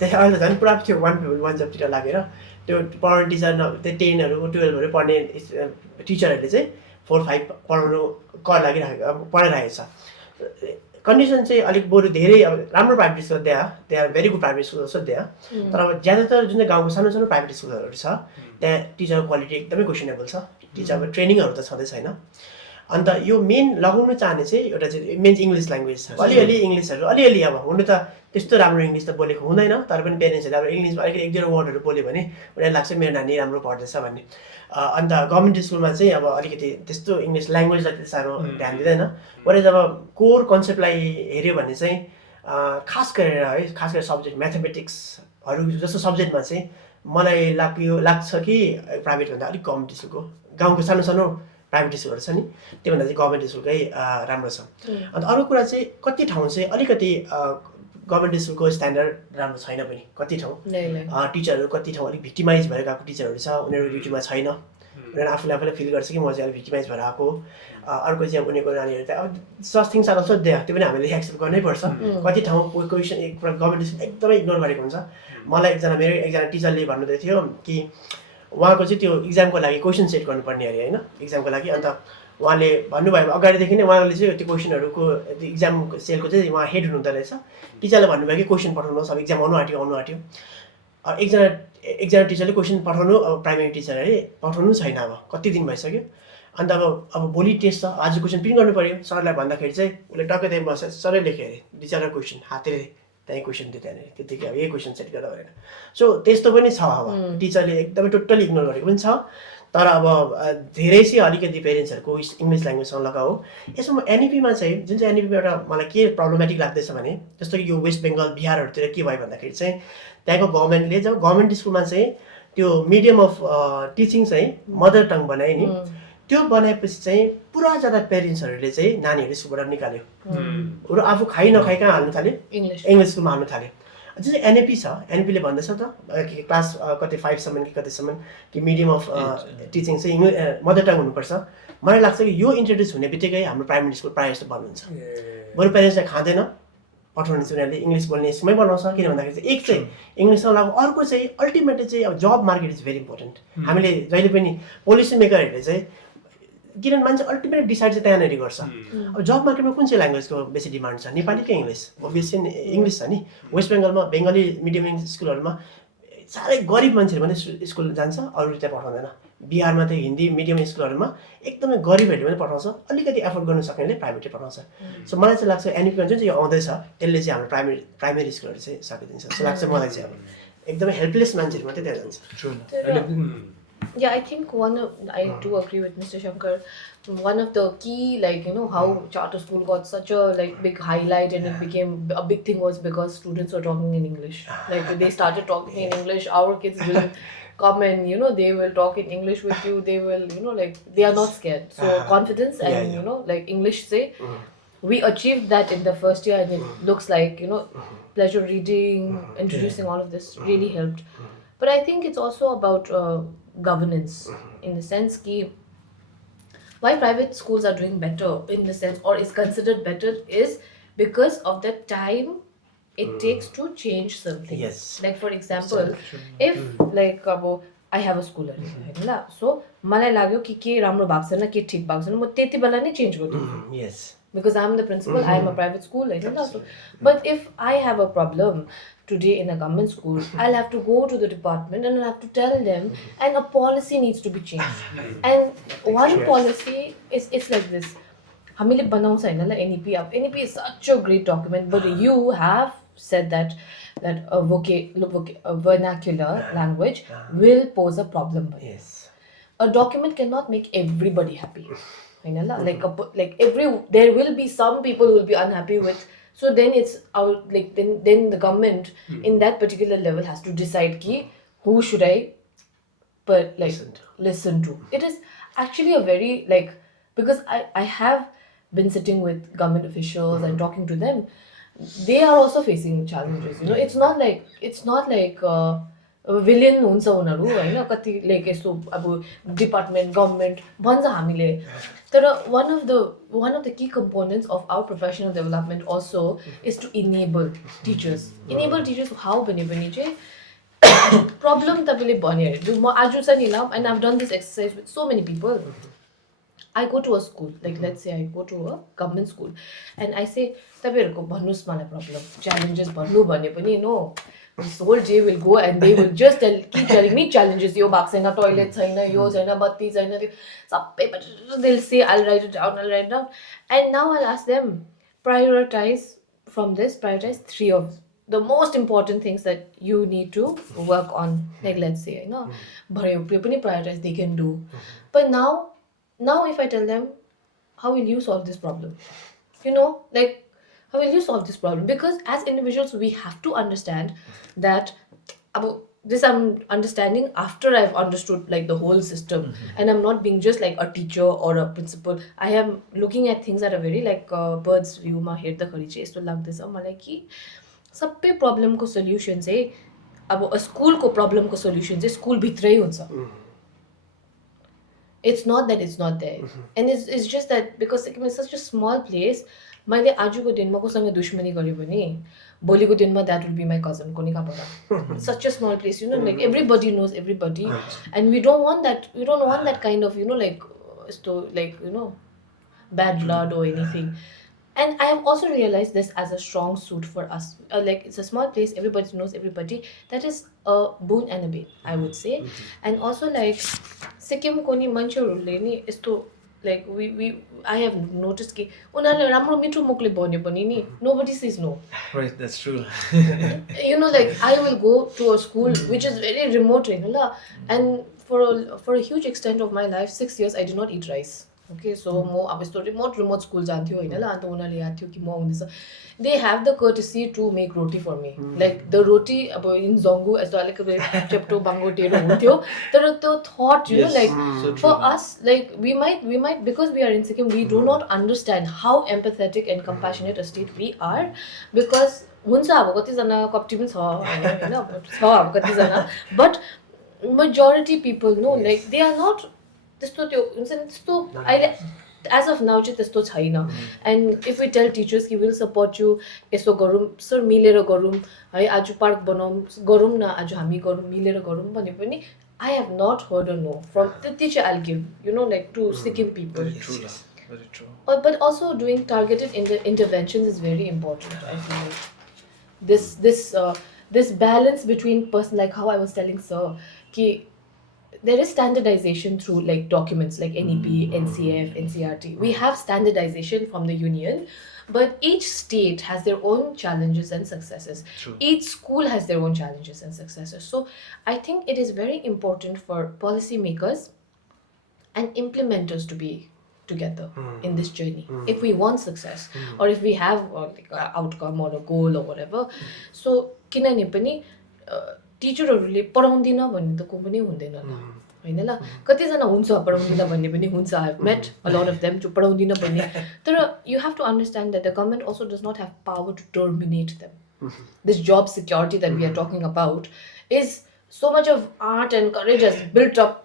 त्यहाँ अहिले त झन् पुरा थियो 1 जबतिर लागेर त्यो पढाउने टिचर त्यो 10हरू 12हरू पढ्ने टिचरहरूले चाहिँ 4-5 पढाउनु कर लागिरहेको पढाइरहेको छ कन्डिसन चाहिँ अलिक बरु धेरै अब राम्रो private school they are very good private school जस्तो दे तर अब ज्यादातर जुन चाहिँ गाउँको सानो सानो प्राइभेट स्कुलहरू छ त्यहाँ टिचरको क्वालिटी एकदमै क्वेसनेबल छ टिचर अब ट्रेनिङहरू त छँदै छैन अन्त यो मेन लगाउनु चाहने चाहिँ एउटा चाहिँ मेन चाहिँ इङ्ग्लिस ल्याङ्ग्वेज छ अलिअलि इङ्ग्लिसहरू अलिअलि अब हुनु त त्यस्तो राम्रो इङ्ग्लिस त बोलेको हुँदैन तर पनि पेरेन्ट्सहरूले अब इङ्ग्लिसमा अलिकति 1-0 वर्डहरू बोल्यो भने उनीहरूलाई लाग्छ मेरो नानी राम्रो पढ्दैछ भन्ने अन्त गभर्मेन्ट स्कुलमा चाहिँ अब अलिकति त्यस्तो इङ्ग्लिस ल्याङ्ग्वेजलाई त्यति साह्रो ध्यान दिँदैन वरेज अब कोर कन्सेप्टलाई हेऱ्यो भने चाहिँ खास गरेर सब्जेक्ट म्याथमेटिक्सहरू जस्तो सब्जेक्टमा चाहिँ मलाई लाग्छ कि प्राइभेटभन्दा अलिक गभर्मेन्ट स्कुलको गाउँको सानो सानो प्राइभेट स्कुलहरू छ नि त्योभन्दा चाहिँ गभर्मेन्ट स्कुलकै राम्रो छ अन्त अरू कुरा चाहिँ कति ठाउँ चाहिँ अलिकति गभर्मेन्ट स्कुलको स्ट्यान्डर्ड राम्रो छैन पनि कति ठाउँ टिचरहरू कति ठाउँ अलिक भिक्टिमाइज भएर गएको टिचरहरू छ उनीहरू ड्युटीमा छैन उनीहरू आफूले फिल गर्छ कि म चाहिँ अलिक भिक्टिमाइज भएर आएको अर्को चाहिँ अब उनीहरूको नानीहरू त अब सच थिङ्स आर अल्सो देयर त्यो पनि हामीले एक्सेप्ट गर्नै पर्छ कति ठाउँ क्वेसन गभर्मेन्ट स्कुल एकदमै इग्नोर गरेको हुन्छ मलाई एकजना टिचरले भन्नुहुँदै थियो कि उहाँको चाहिँ त्यो इक्जामको लागि क्वेसन सेट गर्नुपर्ने अरे होइन इक्जामको लागि अन्त उहाँले भन्नुभयो अगाडिदेखि नै उहाँले चाहिँ त्यो क्वेसनहरूको इक्जाम सेलको चाहिँ उहाँ हेड हुनुहुँदो रहेछ टिचरले भन्नुभयो कि क्वेसन पठाउनुहोस् अब इक्जाम आउनु आँट्यो एकजना टिचरले क्वेसन पठाउनु अब प्राइमेरी टिचर अरे पठाउनु छैन अब कति दिन भइसक्यो अन्त अब भोलि टेस्ट छ आज क्वेसन प्रिन्ट गर्नु पऱ्यो सरलाई भन्दाखेरि चाहिँ उसले टक्कै त्यही बसेर सबै लेख्यो अरे टिचरको क्वेसन हातेर त्यहीँ क्वेसन थियो त्यहाँनिर त्यतिकै अब यही क्वेसन सेट गरेर भनेर सो त्यस्तो पनि छ अब टिचरले एकदमै टोटली इग्नोर गरेको पनि छ तर अब धेरै चाहिँ अलिकति पेरेन्ट्सहरूको इङ्ग्लिस ल्याङ्ग्वेजसँग लगाऊ यसमा एनइपीमा चाहिँ जुन चाहिँ एनइपीमा एउटा मलाई के प्रब्लमेटिक लाग्दैछ भने जस्तो कि यो वेस्ट बेङ्गल बिहारहरूतिर के भयो भन्दाखेरि चाहिँ त्यहाँको गभर्मेन्टले जब गभर्मेन्ट स्कुलमा चाहिँ त्यो मिडियम अफ टिचिङ चाहिँ मदर टङ बनायो नि त्यो बनाएपछि चाहिँ पुरा ज्यादा पेरेन्ट्सहरूले चाहिँ नानीहरू स्कुलबाट निकाल्यो र आफू खाइ नखाइ कहाँ हाल्नु थाल्यो इङ्ग्लिस स्कुलमा हाल्नु थाल्यो जुन चाहिँ एनएपी छ एनएपीले भन्दैछ त क्लास कति 5सम्म कि कतिसम्म कि मिडियम अफ टिचिङ चाहिँ मदर टङ हुनुपर्छ मलाई लाग्छ कि यो इन्ट्रोड्युस हुने बित्तिकै हाम्रो प्राइमेरी स्कुल प्रायः जस्तो बन्द हुन्छ बरु पेरेन्ट्सले खाँदैन पठाउने चाहिँ उनीहरूले इङ्ग्लिस बोल्ने स्कुलमै बनाउँछ किन भन्दाखेरि चाहिँ एक चाहिँ इङ्ग्लिसमा लागु अर्को चाहिँ अल्टिमेटली चाहिँ अब जब मार्केट इज भेरी इम्पोर्टेन्ट हामीले जहिले पनि पोलिसी मेकरहरूले चाहिँ किनभने मान्छे अल्टिमेट डिसाइड चाहिँ त्यहाँनिर गर्छ अब जब मार्केटमा कुन चाहिँ ल्याङ्ग्वेजको बेसी डिमान्ड छ नेपाली कि इङ्ग्लिस ओभियसली इङ्ग्लिस छ नि वेस्ट बेङ्गलमा बेङ्गली मिडियम स्कुलहरूमा साह्रै गरिब मान्छेहरू पनि स्कुल जान्छ अरू त्यहाँ पठाउँदैन बिहारमा त हिन्दी मिडियम स्कुलहरूमा एकदमै गरिबहरूले पनि पठाउँछ अलिकति एफोर्ड गर्नु सक्नेले प्राइभेटै पठाउँछ सो मलाई चाहिँ लाग्छ एनइपीमा जुन चाहिँ यो आउँदैछ त्यसले चाहिँ हाम्रो प्राइमेरी स्कुलहरू चाहिँ सकिदिन्छ जस्तो लाग्छ मलाई चाहिँ अब एकदमै हेल्पलेस मान्छेहरू मात्रै त्यहाँ जान्छ Yeah, I think I do agree with Mr. Shankar. One of the key, how charter school got such a big highlight and it became a big thing was because students were talking in English. They started talking in English. Our kids will come and they will talk in English with you. They will they are not scared. So confidence and English say we achieved that in the first year, and it looks like, pleasure reading, introducing all of this really helped. But I think it's also about governance, in the sense ki why private schools are doing better, in the sense, or is considered better, is because of the time it takes to change something. Yes. Like for example, if like I have a school होइन ल, so मलाई लाग्यो कि के राम्रो भएको छैन, के ठिक भएको छैन, म त्यति बेला नै चेन्ज गरिदिन्छु, Yes. because I'm the principal, I'm a private school, होइन ल. So, but if I have a problem today in a government school, I'll have to go to the department and I'll have to tell them, and a policy needs to be changed. And one policy is, it's like this. हामीले बनाउँछ होइन ल NEP. अब NEP is such a great document, but you have said that a vernacular language will pose a problem. Yes. A document cannot make everybody happy. Like there will be some people who will be unhappy with. So then it's out, like then the government in that particular level has to decide ki who should I listen to. It is actually a very because I have been sitting with government officials and talking to them. They are also facing challenges. It's not like villain हुन्छ उनीहरू होइन, कति like यस्तो अब department government भन्छ हामीले, तर one of the key components of our professional development also is to enable teachers. How भने पनि चाहिँ problem तपाईँले भने अरे म आज छ नि ल, and I've done this exercise with so many people. I go to a school, like let's say I go to a government school, and I say तपाईँहरूको भन्नुहोस् मलाई problem, challenges भन्नु भने पनि no, this whole day will go and they will just keep telling me challenges. यो भएको छैन, toilet छैन, यो छैन, बत्ती छैन, त्यो सबै they'll say I'll write it down, and now I'll ask them, prioritize 3 of the most important things that you need to work on. Like let's say भयो त्यो पनि prioritize they can do. But now if I tell them, how will you solve this problem? How will you solve this problem? Because as individuals, we have to understand that this I'm understanding after I've understood like the whole system, and I'm not being just like a teacher or a principal. I am looking at things at a very like bird's view ma हेर्दा खरि चाहिँ यस्तो लाग्दैछ मलाई कि सबै प्रब्लमको solution चाहिँ अब स्कुलको प्रब्लमको सल्युसन चाहिँ स्कुल भित्रै हुन्छ. It's not that it's not there. And it's just that because it's such a small place, मैले आजको दिनमा कोसँग दुश्मनी गर्यो भने भोलिको दिनमा that will be my cousin को निका परा. It's such a small place, like everybody knows everybody, and we don't want that kind of bad blood or anything. And I have also realized this as a strong suit for us. Like it's a small place, everybody knows everybody. That is a boon and a bane, I would say. And also like Sikkim ko ni manchurule ni isto like I have noticed ki unale ramro mitru mukle bone pani ni nobody says no. Right, that's true. Like I will go to a school which is very remote, and for a huge extent of my life, 6 years I did not eat rice. Okay, so म अब यस्तो remote school जान्थ्यो होइन ल, अन्त उनीहरूले याद थियो कि म आउँदैछ. They have the courtesy to make roti for me. Like the roti अब in Zongu यस्तो अलिकति चेप्टो बाङ्गो टेढो हुन्थ्यो, तर त्यो thought like so for true. us, like we might because we are in Sikkim, we do not understand how empathetic and compassionate a state we are, because हुन्छ अब कतिजना कप्टी पनि छ होइन छ अब कतिजना, but majority people know like they are not त्यस्तो त्यो हुन्छ नि त्यस्तो अहिले as of now चाहिँ त्यस्तो छैन. And if we tell teachers कि we'll support you, यसो गरौँ सर मिलेर गरौँ है, आज पार्क बनाउँ गरौँ न, आज हामी गरौँ मिलेर गरौँ भने पनि I have not heard a no from the teacher. I'll give like to Sikkim people. Very true. Very true. But also doing targeted interventions is very important. I feel like this balance between person, like how I was telling sir कि there is standardization through like documents like NEP, NCF, NCRT. We have standardization from the union, but each state has their own challenges and successes. True. Each school has their own challenges and successes. So I think it is very important for policymakers and implementers to be together in this journey if we want success or if we have like an outcome or a goal or whatever. So किनभने पनि टिचरहरूले पढाउँदिन भन्ने त को पनि हुँदैन ल होइन ल कतिजना हुन्छ पढाउँदिन भन्ने पनि हुन्छ I have met a lot of them जो पढाउँदिन भन्ने तर you have to understand that the government also does not have power to terminate them this job security that we are talking about is so much of art and courage has built up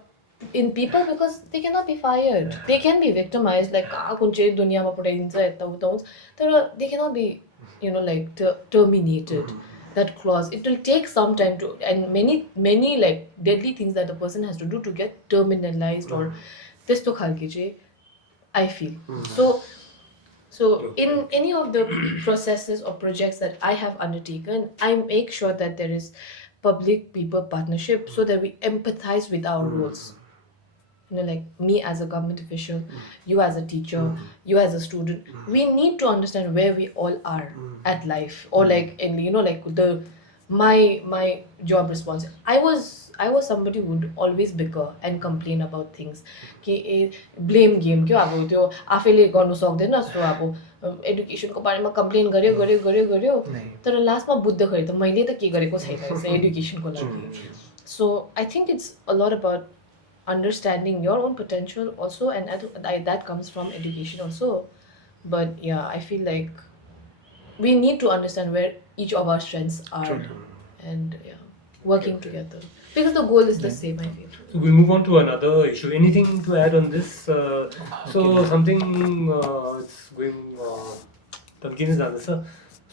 in people because they cannot be fired. They can be victimized like kunche duniya ma padaincha yata uta hunch tara they cannot be like terminated. That clause it will take some time to and many like deadly things that the person has to do to get terminalized or testo khalke chai I feel so in any of the processes or projects that I have undertaken I make sure that there is public people partnership so that we empathize with our roles like me as a government official you as a teacher you as a student we need to understand where we all are at life or like in like the my job response I was somebody who would always bicker and complain about things कि blame game क्यों अब त्यो आफैले गर्नु सक्दैन सो अब एडुकेसनको बारेमा complain गर्यो तर लास्टमा बुझ्दाखेरि त मैले त के गरेको छैन एडुकेसनको लागि सो I think it's a lot about understanding your own potential also and that comes from education also but yeah I feel like we need to understand where each of our strengths are and working together because the goal is the same I feel. So we'll move on to another issue. Anything to add on this? So something it's going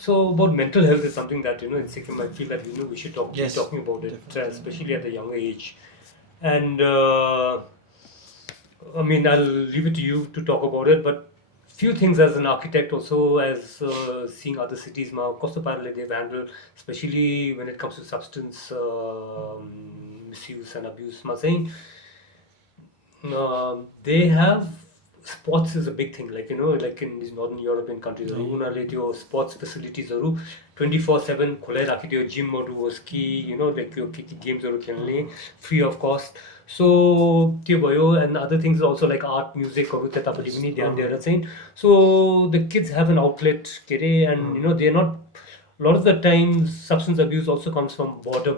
so about mental health is something that in Sikkim I feel that we should keep talking about it especially at a younger age. And I mean, I'll leave it to you to talk about it. But few things as an architect, also as seeing other cities, they've handled, especially when it comes to substance misuse and abuse. They have sports is a big thing. Like like in these northern European countries, sports facilities 24/7 khulai rakhidyo gym ski like games free of cost so त्यो भयो and other things also like art music त्यतापट्टि पनि ध्यान दिएर चाहिँ so the kids have an outlet and they are not a lot of the times substance abuse also comes from boredom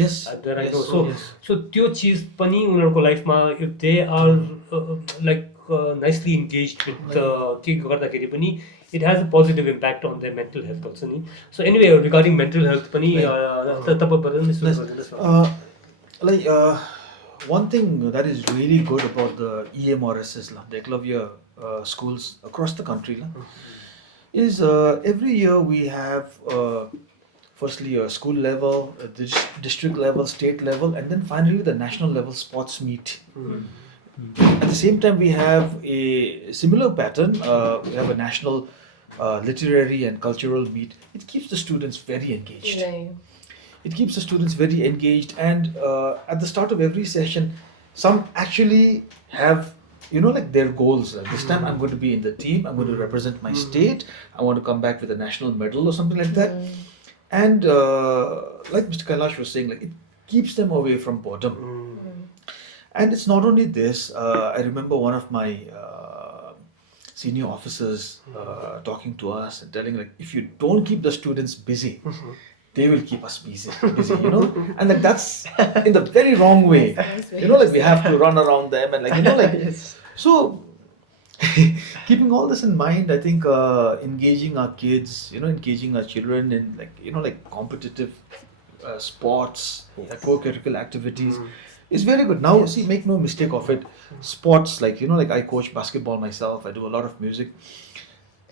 yes that I know so त्यो चीज पनि उनीहरुको लाइफमा if they are like nicely engaged with के गर्दाखेरि पनि it has a positive impact on their mental health also so anyway regarding mental health pani like one thing that is really good about the EMRSs the Eklavya schools across the country is every year we have firstly a school level district level state level and then finally the national level sports meet at the same time we have a similar pattern we have a national literary and cultural meet. It keeps the students very engaged. It keeps the students very engaged and at the start of every session some actually have like their goals like this time I'm going to be in the team, I'm going to represent my state, I want to come back with a national medal or something like that and like Mr. Kailash was saying like it keeps them away from boredom and it's not only this I remember one of my senior officers talking to us and telling like if you don't keep the students busy they will keep us busy and like that's in the very wrong way like we have to run around them and like like so keeping all this in mind I think engaging our kids engaging our children in like competitive sports co-curricular activities is very good now see make no mistake of it sports like like I coach basketball myself I do a lot of music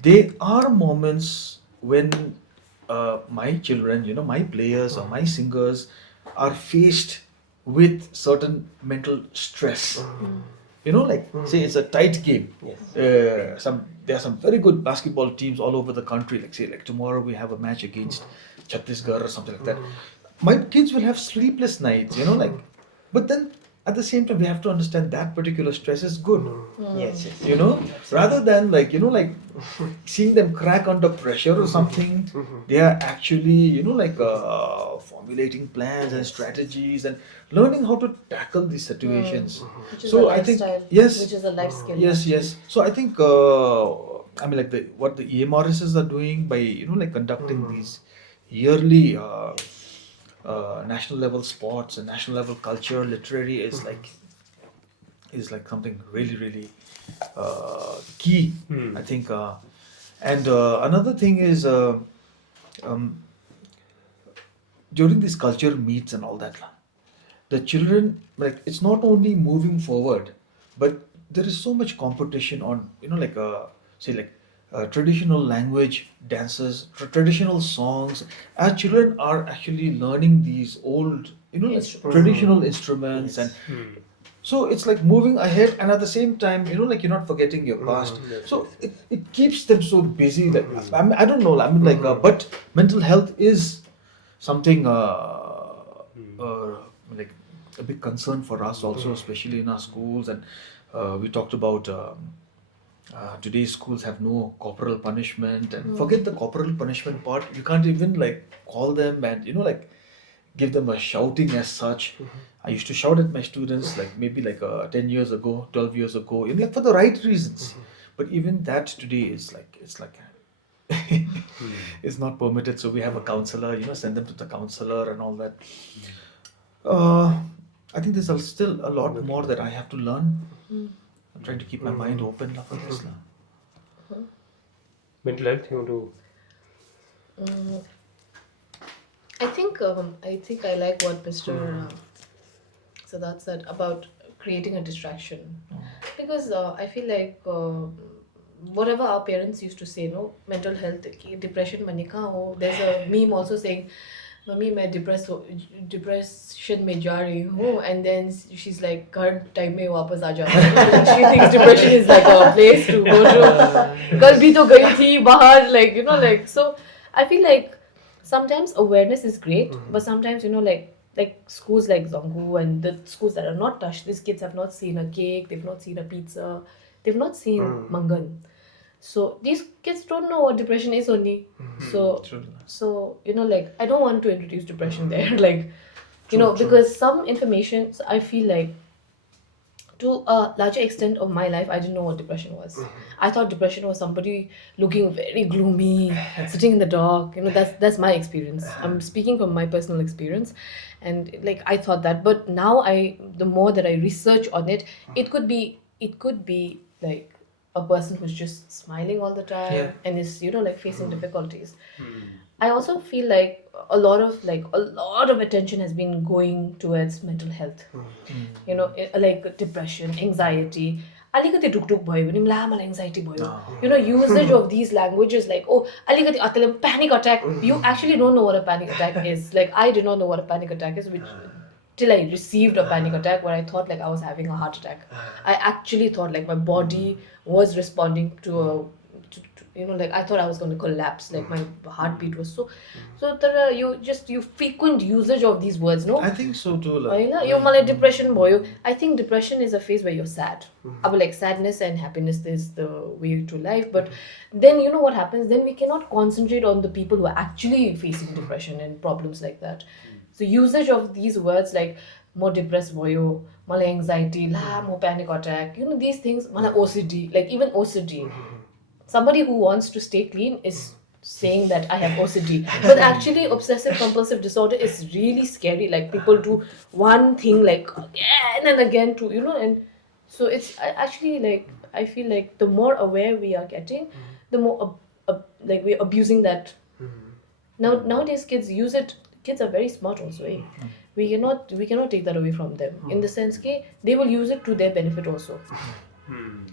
there are moments when my children my players or my singers are faced with certain mental stress like say it's a tight game there are some very good basketball teams all over the country like say like tomorrow we have a match against Chhattisgarh or something like that my kids will have sleepless nights like but then at the same time we have to understand that particular stress is good yes rather than like like seeing them crack under pressure or something they are actually like formulating plans and strategies and learning how to tackle these situations which is so a I think lifestyle, which is a life skill yes so I think I mean like what the EMRSs are doing by like conducting these yearly national level sports and national level culture literary is like is like something really, really key, I think. And another thing is um, during these culture meets and all that, the children, like, it's not only moving forward, but there is so much competition on, like, say, like, traditional language, dances, traditional songs. As children are actually learning these old, like, Instruments. traditional instruments, and so it's like moving ahead, and at the same time, like, you're not forgetting your past. So it keeps them so busy that I don't know. I mean, like, but mental health is something like a big concern for us also, especially in our schools. And we talked about today's schools have no corporal punishment, and forget the corporal punishment part. You can't even like call them and like give them a shouting as such. I used to shout at my students like maybe like 10 years ago, 12 years ago, like for the right reasons. But even that today is like, it's like it's not permitted. So we have a counselor, send them to the counselor and all that. I think there's still a lot more that I have to learn. I'm trying to keep my mind open for this. Mental health, you want to? I think I like what Mr. Sidharth said about creating a distraction, because I feel like whatever our parents used to say, no, mental health, depression mani kahan ho. There's a meme also saying, "Mummy, मैं depression में जा रही हूँ," and then she's like, "घर time में वापस आ जाती है." She thinks depression is like a place to go to. कल भी तो गई थी बाहर, like like, so I feel like sometimes awareness is great, but sometimes like schools like Zongu and the schools that are not touched, these kids have not seen a cake, they've not seen a pizza, they've not seen mangan. So these kids don't know what depression is only. So like, I don't want to introduce depression there, like because some information, so I feel like to a larger extent of my life, I didn't know what depression was. I thought depression was somebody looking very gloomy, sitting in the dark. That's my experience. I'm speaking from my personal experience, and like I thought that. But now the more that I research on it, it could be like a person who's just smiling all the time and is like facing difficulties. I also feel like a lot of attention has been going towards mental health. Like depression, anxiety. Alikati tuk bhayo भने ला मलाई anxiety भयो. Usage of these languages like, oh, alikati atalam panic attack. You actually don't know what a panic attack is. Like, I did not know what a panic attack is, till I received a panic attack where I thought like I was having a heart attack. I actually thought like my body was responding to like I thought I was going to collapse. Like my heartbeat was so. You frequent usage of these words, no? I think so too. Yo malai depression bhayo. I think depression is a phase where you're sad. Like sadness and happiness is the way to life. But then what happens? Then we cannot concentrate on the people who are actually facing depression and problems like that. So usage of these words like more depressed bhayo, malai anxiety, more panic attack. These things, malai OCD, like even OCD. Somebody who wants to stay clean is saying that I have OCD. But actually, obsessive compulsive disorder is really scary. Like, people do one thing like again and again to, and so it's actually like, I feel like the more aware we are getting, the more like we're abusing that. Nowadays, kids use it. Kids are very smart also. We cannot take that away from them. In the sense that they will use it to their benefit also.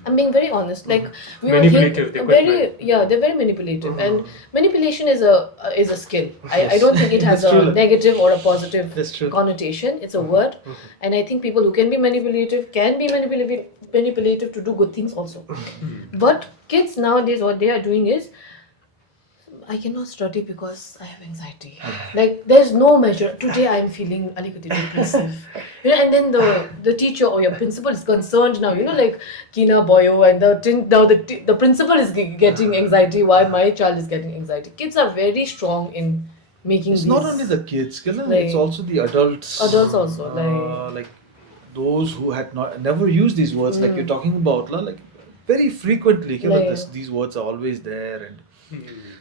I'm being very honest. Like Manipulative, they're very manipulative, and manipulation is a skill. I don't think it has a negative or a positive connotation. It's a word, and I think people who can be manipulative to do good things also. But kids nowadays, what they are doing is, I cannot study because I have anxiety. Like, there's no measure. Today I am feeling a little depressive. And then the teacher or your principal is concerned now. Like Kina Boyo, and the principal is getting anxiety. Why my child is getting anxiety? Kids are very strong in making. It's not only the kids, it's also the adults. Adults also, like those who had never used these words, like you're talking about, like very frequently. These words are always there, and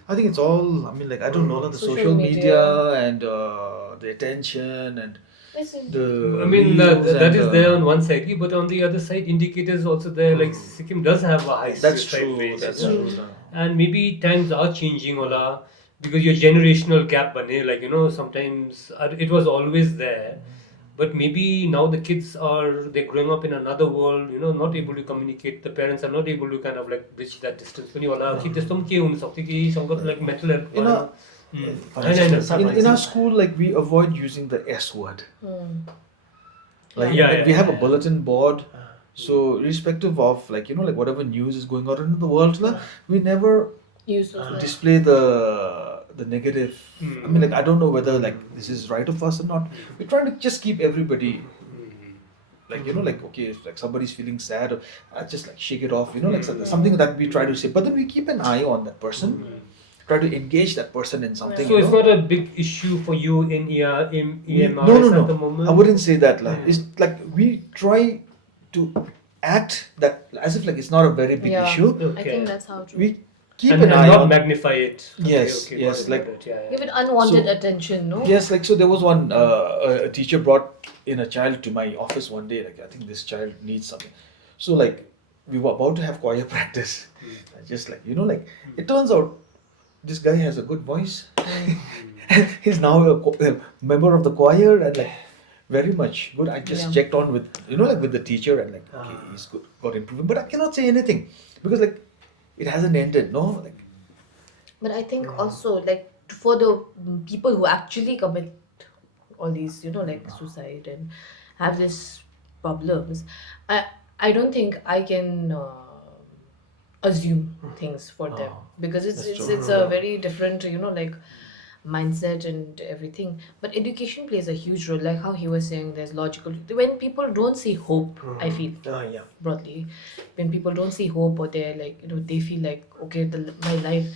I think it's all, I mean, like, I don't know, the Social social media media. and the attention and Listen, the I mean, reels that and, is there on one side, but on the other side, indicators also there. Like Sikkim does have a high that's suicide true, rate, that's you know. true. now. And maybe times are changing, Ola, because your generational gap, bane, like sometimes it was always there, but maybe now the kids they're growing up in another world, not able to communicate. The parents are not able to kind of like bridge that distance. When Ola, कि त्यस्तो पनि के हुन सक्थ्यो कि Shankar, like mental health In बारेमा? in our school, like, we avoid using the S word. Like, Yeah, we have a yeah. bulletin board. So, irrespective of, like, like whatever news is going on in the world, we never use those words. display the negative. I mean, like, I don't know whether like this is right of us or not. We're trying to just keep everybody like, like, okay, if like somebody's feeling sad, or just like shake it off, like something that we try to say. But then we keep an eye on that person, try to engage that person in something. So it's not a big issue for you in EMRS no, at the moment? I wouldn't say that. Like, it's like we try to act that as if like it's not a very big Yeah. issue. I Okay. think that's how true. We keep and an eye not on. magnify it. Yes, got yes, it, like- got it, yeah. Give it unwanted So- attention, no? Yes, like, so there was one a teacher brought in a child to my office one day. Like, I think this child needs something. So like we were about to have choir practice. I just like like it turns out this guy has a good voice. He's now a member of the choir and like very much good. I just Yeah. checked on with like with the teacher and like okay, he's good, got improvement. But I cannot say anything because like it hasn't ended. No, like But I think also like for the people who actually commit all these, like suicide and have these problems, I don't think I can assume things for them because it's a very different like mindset and everything. But education plays a huge role, like how he was saying. There's logical when people don't see hope. I feel Yeah. broadly, when people don't see hope or they're like they feel like okay, my life,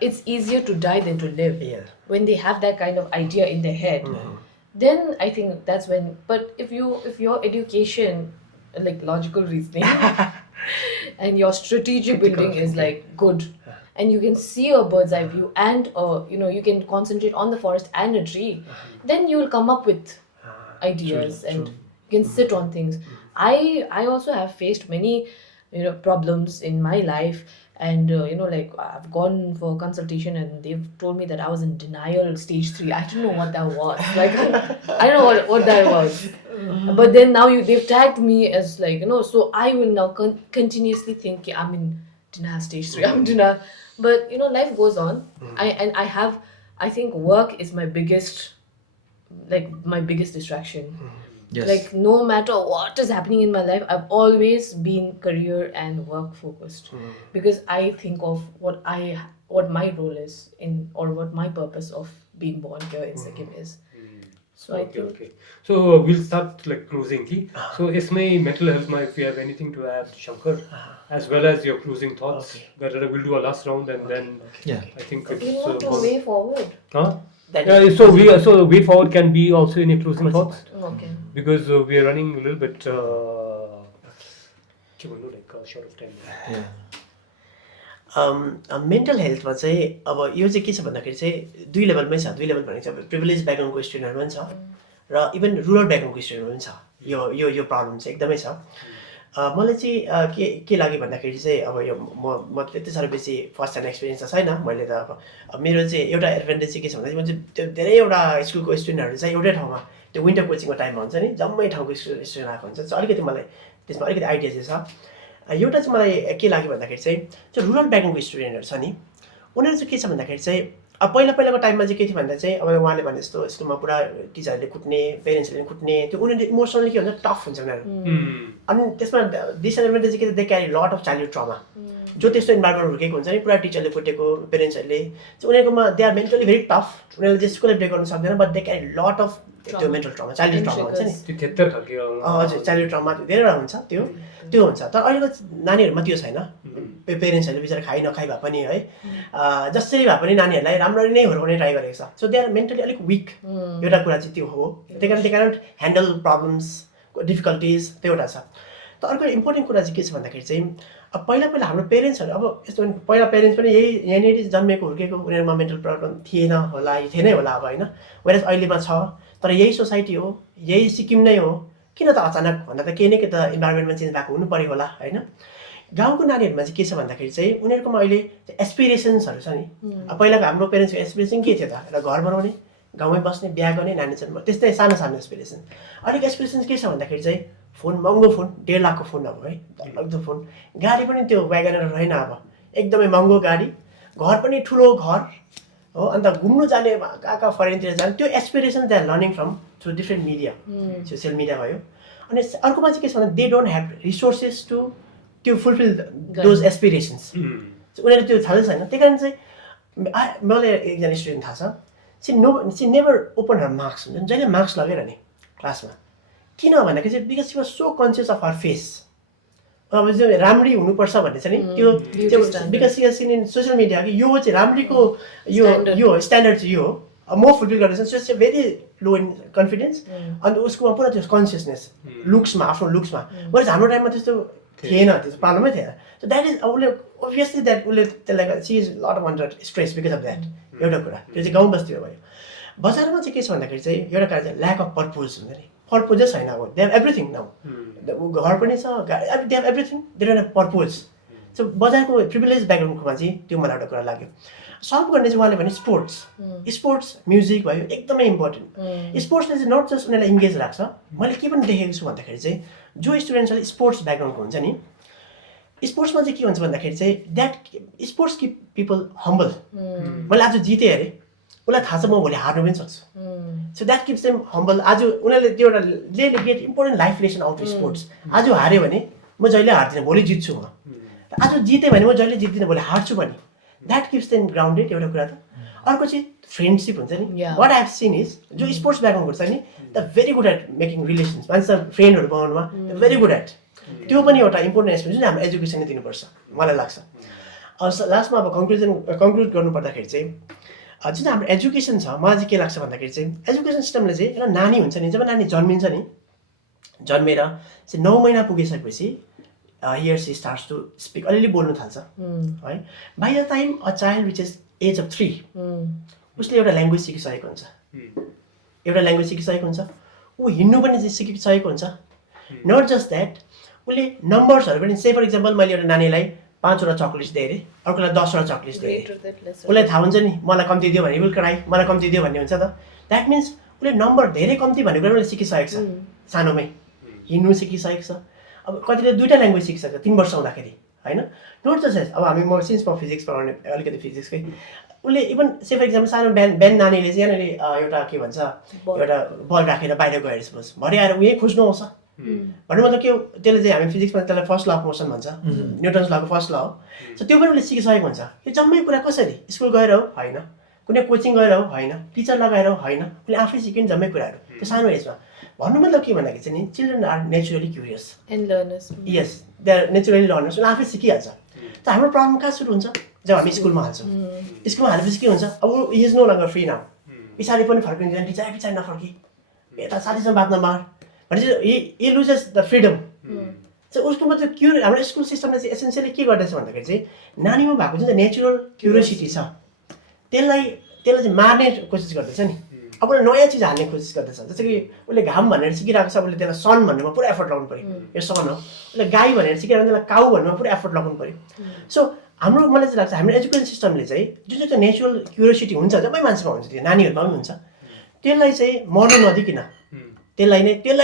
it's easier to die than to live. Yeah. When they have that kind of idea in their head, then I think that's when. But if your education, like logical reasoning and your strategic building is like good, and you can see a bird's eye view and you can concentrate on the forest and a tree, then you will come up with ideas and you can sit on things. I also have faced many problems in my life, and like I've gone for consultation and they've told me that I was in denial stage 3. I don't know what that was. Like I don't know what that was. But then now they've tagged me as like so I will now continuously think "Yeah, I'm in denial stage 3. I'm denial." But life goes on. I think work is my biggest distraction. yes, Like no matter what is happening in my life, I've always been career and work focused because I think of what my role is in, or what my purpose of being born here in Sikkim is. So I think Okay. So we'll start like closing. Ki. So Ismay, mental health, if you have anything to add, Shankar, as well as your closing thoughts, that we'll do a last round and then yeah. I think we it's want to way forward. huh? That Yeah, is- so way forward can be also in your closing thoughts Okay. because we are running a little bit short of time. Yeah. Mental हेल्थमा चाहिँ अब यो चाहिँ के छ भन्दाखेरि चाहिँ दुई लेभलमै छ. दुई लेभल भनेको चाहिँ अब प्रिभिलेज ब्याकग्राउन्डको स्टुडेन्टहरू पनि छ र इभन रुरल ब्याकग्राउन्डको स्टुडेन्टहरू पनि छ. यो प्रब्लम चाहिँ एकदमै छ. मलाई चाहिँ के लाग्यो भन्दाखेरि चाहिँ अब यो म त्यति साह्रो बेसी फर्स्ट ह्यान्ड एक्सपिरियन्स त छैन. मैले त अब मेरो चाहिँ एउटा एडभान्टेज चाहिँ के छ भन्दाखेरि म चाहिँ त्यो धेरैवटा स्कुलको स्टुडेन्टहरू चाहिँ एउटै ठाउँमा त्यो विन्टर कोचिङको टाइममा हुन्छ नि, जम्मै ठाउँको स्टुडेन्ट आएको हुन्छ. चाहिँ अलिकति मलाई त्यसमा अलिकति आइडिया चाहिँ छ. एउटा चाहिँ मलाई के लाग्यो भन्दाखेरि चाहिँ जो रुरल ब्याकग्राउन्डको स्टुडेन्टहरू छ नि, उनीहरू चाहिँ के छ भन्दाखेरि चाहिँ अब पहिलाको टाइममा चाहिँ के थियो भन्दा चाहिँ अब उहाँले भने जस्तो स्कुलमा पुरा टिचरहरूले कुट्ने, पेरेन्ट्सहरूले कुट्ने, त्यो उनीहरूले इमोसनली के हुन्छ टफ हुन्छ उनीहरू. अनि त्यसमा डिसएडभान्टेज के दे क्यारी लट अफ चाइल्डहुड ट्रमा. जो त्यस्तो इन्भाइरोमेन्ट हुर्केको हुन्छ नि, पुरा टिचरले कुटेको, पेरेन्ट्सहरूले चाहिँ उनीहरूकोमा they are mentally very tough. उनीहरूले जे स्कुलले ब्रेक गर्नु सक्दैन, बट दे क्यारी लट अफ त्यो मेन्टल ट्रमा, चाइल्डहुड ट्रमा हुन्छ नि. त्यो 73 खालको हजुर, चाइल्डहुड ट्रमा धेरैवटा हुन्छ. त्यो हुन्छ. तर अहिलेको नानीहरूमा त्यो छैन. पेरेन्ट्सहरूले बिचरा खाइ नखाइ भए पनि है जसरी भए पनि नानीहरूलाई राम्ररी नै हुर्काउने ट्राई गरेको छ. सो दे आर मेन्टली अलिक विक. एउटा कुरा चाहिँ त्यो हो. त्यही कारण दे क्यानट ह्यान्डल प्रब्लम्स, डिफिकल्टिज, त्यो एउटा छ. त अर्को इम्पोर्टेन्ट कुरा चाहिँ के छ भन्दाखेरि चाहिँ अब पहिला हाम्रो पेरेन्ट्सहरू अब यस्तो पहिला पेरेन्ट्स पनि यहीँनिर जन्मेको हुर्केको उनीहरूमा मेन्टल प्रब्लम थिएन होला थिएनै होला अब होइन वेरएज अहिलेमा छ तर यही सोसाइटी हो यही सिक्किम नै हो किन त अचानक भन्दा त केही न केही त इन्भाइरोमेन्टमा चेन्ज भएको हुनु पऱ्यो होला होइन गाउँको नानीहरूमा चाहिँ के छ भन्दाखेरि चाहिँ उनीहरूकोमा अहिले एस्पिरेसन्सहरू छ नि अब पहिलाको हाम्रो पेरेन्ट्सको एस्पिरेसन के थियो त एउटा घर बनाउने गाउँमै बस्ने बिहा गर्ने नानी जन्म त्यस्तै सानो सानो एस्पिरेसन अलिक एस्पिरेसन के छ भन्दाखेरि चाहिँ फोन महँगो फोन 1.5 लाखको फोन अब है डरलाग्दो फोन गाडी पनि त्यो व्यागनर रहेन अब एकदमै महँगो गाडी घर पनि ठुलो घर हो अन्त घुम्नु जाने कहाँ फरेनतिर जाने त्यो aspiration they are learning from through different media social media भयो अनि अर्कोमा चाहिँ के छ भने they don't have resources to fulfil those aspirations उनीहरू त्यो थाहा छैन त्यही कारण चाहिँ मलाई एकजना स्टुडेन्ट थाहा छ सी नेभर ओपन हर मार्क्स हुन्छ जहिले मार्क्स लगाइरहने क्लासमा किन भन्दाखेरि चाहिँ because she was so conscious of her face अब जो राम्री हुनुपर्छ भन्ने छ नि त्यो because she has sin in social media कि यो चाहिँ राम्रीको यो स्ट्यान्डर्ड चाहिँ यो हो म फुलफिल गर्दैछ so it's very low in confidence अन्त उसकोमा पुरा त्यो कन्सियसनेस लुक्समा आफ्नो लुक्समा वेज हाम्रो टाइममा त्यस्तो थिएन त्यस्तो पाल्नुमै थिएन सो द्याट इज उसले ओभियसली द्याट उसले त्यसलाई she is lot of under stress because of that एउटा कुरा त्यो चाहिँ गाउँ बस्तीमा भयो बजारमा चाहिँ के छ भन्दाखेरि चाहिँ एउटा कारण चाहिँ ल्याक अफ पर्पोज हुन्छ नि पर्पोजै छैन अब दे हेभ एभ्रिथिङ नाउ घर पनि छ they have everything they don't have purpose so बजारको प्रिभिलेज ब्याकग्राउन्डकोमा चाहिँ त्यो मलाई एउटा कुरा लाग्यो सल्भ गर्ने चाहिँ उहाँले भने स्पोर्ट्स म्युजिक भयो एकदमै इम्पोर्टेन्ट स्पोर्ट्सले चाहिँ नट जस्ट उनीहरूलाई इङ्गेज राख्छ मैले के पनि देखेको छु भन्दाखेरि चाहिँ जो स्टुडेन्ट्सहरूले स्पोर्ट्स ब्याकग्राउन्डको हुन्छ नि स्पोर्ट्समा चाहिँ के हुन्छ भन्दाखेरि चाहिँ that sports keep people humble मैले आज जितेँ अरे उसलाई थाहा छ म भोलि हार्नु पनि सक्छु so that keeps them humble आज उनीहरूले त्यो एउटा get important life lesson out sports आज हार्यो भने म जहिले हार्दिनँ भोलि जित्छु म आज जितेँ भने म जहिले जित्दिनँ भोलि हार्छु भने द्याट किप्स देम ग्राउन्डेड एउटा कुरा त अर्को चाहिँ फ्रेन्डसिप हुन्छ नि वाट आई हेभ सिन इज जो स्पोर्ट्स ब्याकग्राउन्डको छ नि the very good at making relations मान्छे फ्रेन्डहरू बनाउनुमा भेरी गुड एट त्यो पनि एउटा इम्पोर्टेन्ट एस्पेक्ट जुन हाम्रो एजुकेसनले दिनुपर्छ मलाई लाग्छ लास्टमा अब कन्क्लुड गर्नुपर्दाखेरि चाहिँ जुन हाम्रो एजुकेसन छ मलाई चाहिँ के लाग्छ भन्दाखेरि चाहिँ एजुकेसन सिस्टमले चाहिँ एउटा नानी हुन्छ नि जब नानी जन्मिन्छ नि जन्मेर चाहिँ 9 महिना पुगिसकेपछि here she starts to speak अलिअलि बोल्नु थाल्छ है by the time a child which is age of 3 उसले एउटा ल्याङ्ग्वेज सिकिसकेको हुन्छ ऊ हिँड्नु पनि सिकिसकेको हुन्छ नट जस्ट द्याट उसले नम्बर्सहरू पनि से फर इक्जाम्पल मैले एउटा नानीलाई 5वटा चक्लेट्स दिएँ अरे अर्कोलाई 10वटा चक्लेट्स दिएँ उसलाई थाहा हुन्छ नि मलाई कम्ती दियो भने विल क्राई मलाई कम्ती दियो भन्ने हुन्छ त द्याट मिन्स उसले नम्बर धेरै कम्ती भन्ने कुरा उसले सिकिसकेको छ सानोमै हिँड्नु सिकिसकेको छ अब कतिले 2टा ल्याङ्ग्वेज सिकिसक्छ 3 वर्ष हुँदाखेरि होइन नट जस्ट अब हामी म फिजिक्स पढाउने अलिकति फिजिक्सकै उसले इभन से फर इक्जाम्पल सानो बिहान नानीले चाहिँ यहाँनिर एउटा के भन्छ एउटा बल राखेर बाहिर गएर सपोज भरे आएर ऊ यहीँ खोज्नु आउँछ भन्नु मतलब के हो त्यसले चाहिँ हामी फिजिक्समा त्यसलाई फर्स्ट ल अफ मोसन भन्छ न्युटन्स लको फर्स्ट ल हो सो त्यो पनि उसले सिकिसकेको हुन्छ यो जम्मै कुरा कसरी स्कुल गएर हो होइन कुनै कोचिङ गएर हो होइन टिचर लगाएर हो होइन उसले आफै सिक्यो नि जम्मै कुराहरू त्यो सानो एजमा भन्नु मतलब के भन्दाखेरि चाहिँ नि children are naturally curious and learners yes they are naturally learners उसले आफै सिकिहाल्छ त हाम्रो प्रब्लम कहाँ सुरु हुन्छ जब हामी स्कुलमा हाल्छौँ स्कुलमा हालेपछि के हुन्छ अब he is no longer free now पछाडि पनि फर्किन्छ टिचर पछाडि नफर्की यता साथीसँग बात नमार भनेपछि हि लुजेस द फ्रिडम चाहिँ उसकोमा त्यो हाम्रो स्कुल सिस्टमले चाहिँ एसेन्सियली के गर्दैछ भन्दाखेरि चाहिँ नानीमा भएको जुन चाहिँ नेचुरल क्युरियोसिटी छ त्यसलाई चाहिँ मार्ने कोसिस गर्दैछ नि अब उसले नयाँ चिज हाल्ने कोसिस गर्दैछ जस्तो कि उसले घाम भनेर सिकिरहेको छ उसले त्यसलाई सन भन्नुमा पुरा एफर्ट लगाउनु पऱ्यो यो सन हो उसले गाई भनेर सिकिरहेको त्यसलाई काउ भन्नुमा पुरा एफर्ट लगाउनु पऱ्यो सो हाम्रो मलाई चाहिँ लाग्छ हाम्रो एजुकेसन सिस्टमले चाहिँ जुन चाहिँ त्यो नेचुरल क्युरियोसिटी हुन्छ जबै मान्छेमा हुन्छ त्यो नानीहरूमा पनि हुन्छ त्यसलाई चाहिँ मर्नु नदिकन त्यसलाई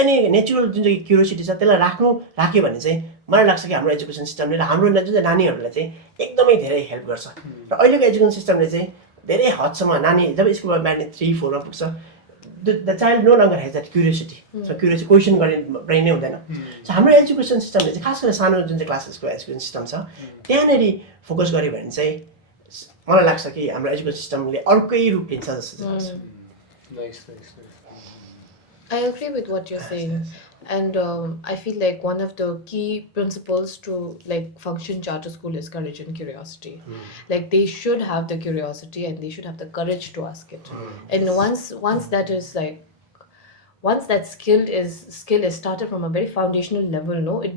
नै नेचुरल जुन चाहिँ क्युरियोसिटी छ त्यसलाई राख्यो भने चाहिँ मलाई लाग्छ कि हाम्रो एजुकेसन सिस्टमले र हाम्रो जुन चाहिँ नानीहरूलाई चाहिँ एकदमै धेरै हेल्प गर्छ र अहिलेको एजुकेसन सिस्टमले चाहिँ धेरै हदसम्म नानी जब स्कुलमा बिहान 3-4 मा पुग्छ the child no longer has that curiosity so curiosity question गर्ने ब्रेन नै हुँदैन सो हाम्रो एजुकेसन सिस्टमले चाहिँ खास गरेर सानो जुन चाहिँ क्लासेसको एजुकेसन सिस्टम छ त्यहाँनिर फोकस गर्यो भने चाहिँ मलाई लाग्छ कि हाम्रो एजुकेसन सिस्टमले अर्कै रूप लिन्छ जस्तो लाग्छ I agree with what you're saying, and I feel like one of the key principles to like function charter school is courage and curiosity. Like they should have the curiosity and they should have the courage to ask it. And once that is like, once that skill is started from a very foundational level, no, it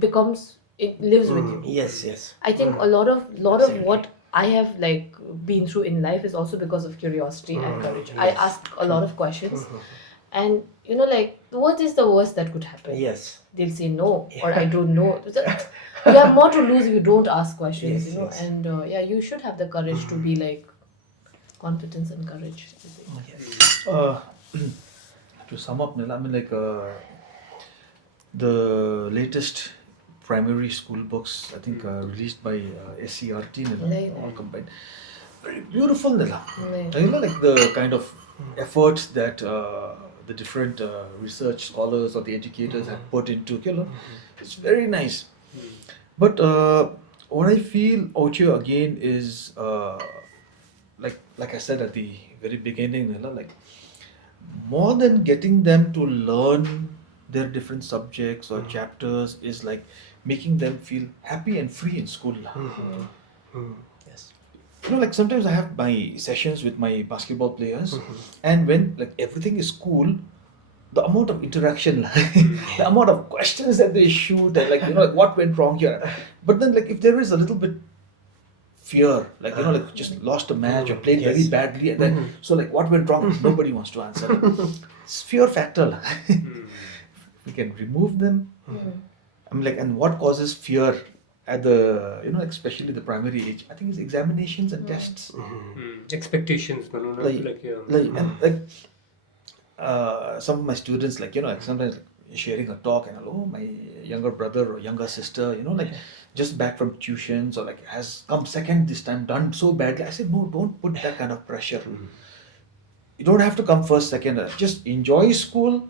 lives with you. Yes. I think a lot of what I have like been through in life is also because of curiosity and courage. I ask a lot of questions, and like, what is the worst that could happen? Yes. They'll say no, or I don't know. You have more to lose if you don't ask questions, Yes. and you should have the courage to be like confidence and courage. To sum up, Nila, I mean, like the latest primary school books, I think released by SCRT, Nila, Right. all combined. Very beautiful, Nila. Right. Like the kind of efforts that the different research scholars or the educators have put into, it's very nice. But what I feel out here again is like I said at the very beginning, like more than getting them to learn their different subjects or chapters is like making them feel happy and free in school. Yes. Like sometimes I have my sessions with my basketball players, and when like everything is cool, the amount of interaction, the amount of questions that they shoot, and like like what went wrong here. But then like if there is a little bit fear, like like just lost a match or played very Yes. badly, and then so like what went wrong, nobody wants to answer. It's fear factor. We can remove them. I mean, like, and what causes fear at the like especially the primary age? I think it's examinations and tests. Expectations, And some of my students, like like sometimes like, sharing a talk, and my younger brother or younger sister, like just back from tuitions or like has come second this time, done so badly. I said, no, don't put that kind of pressure. You don't have to come first, second. Just enjoy school.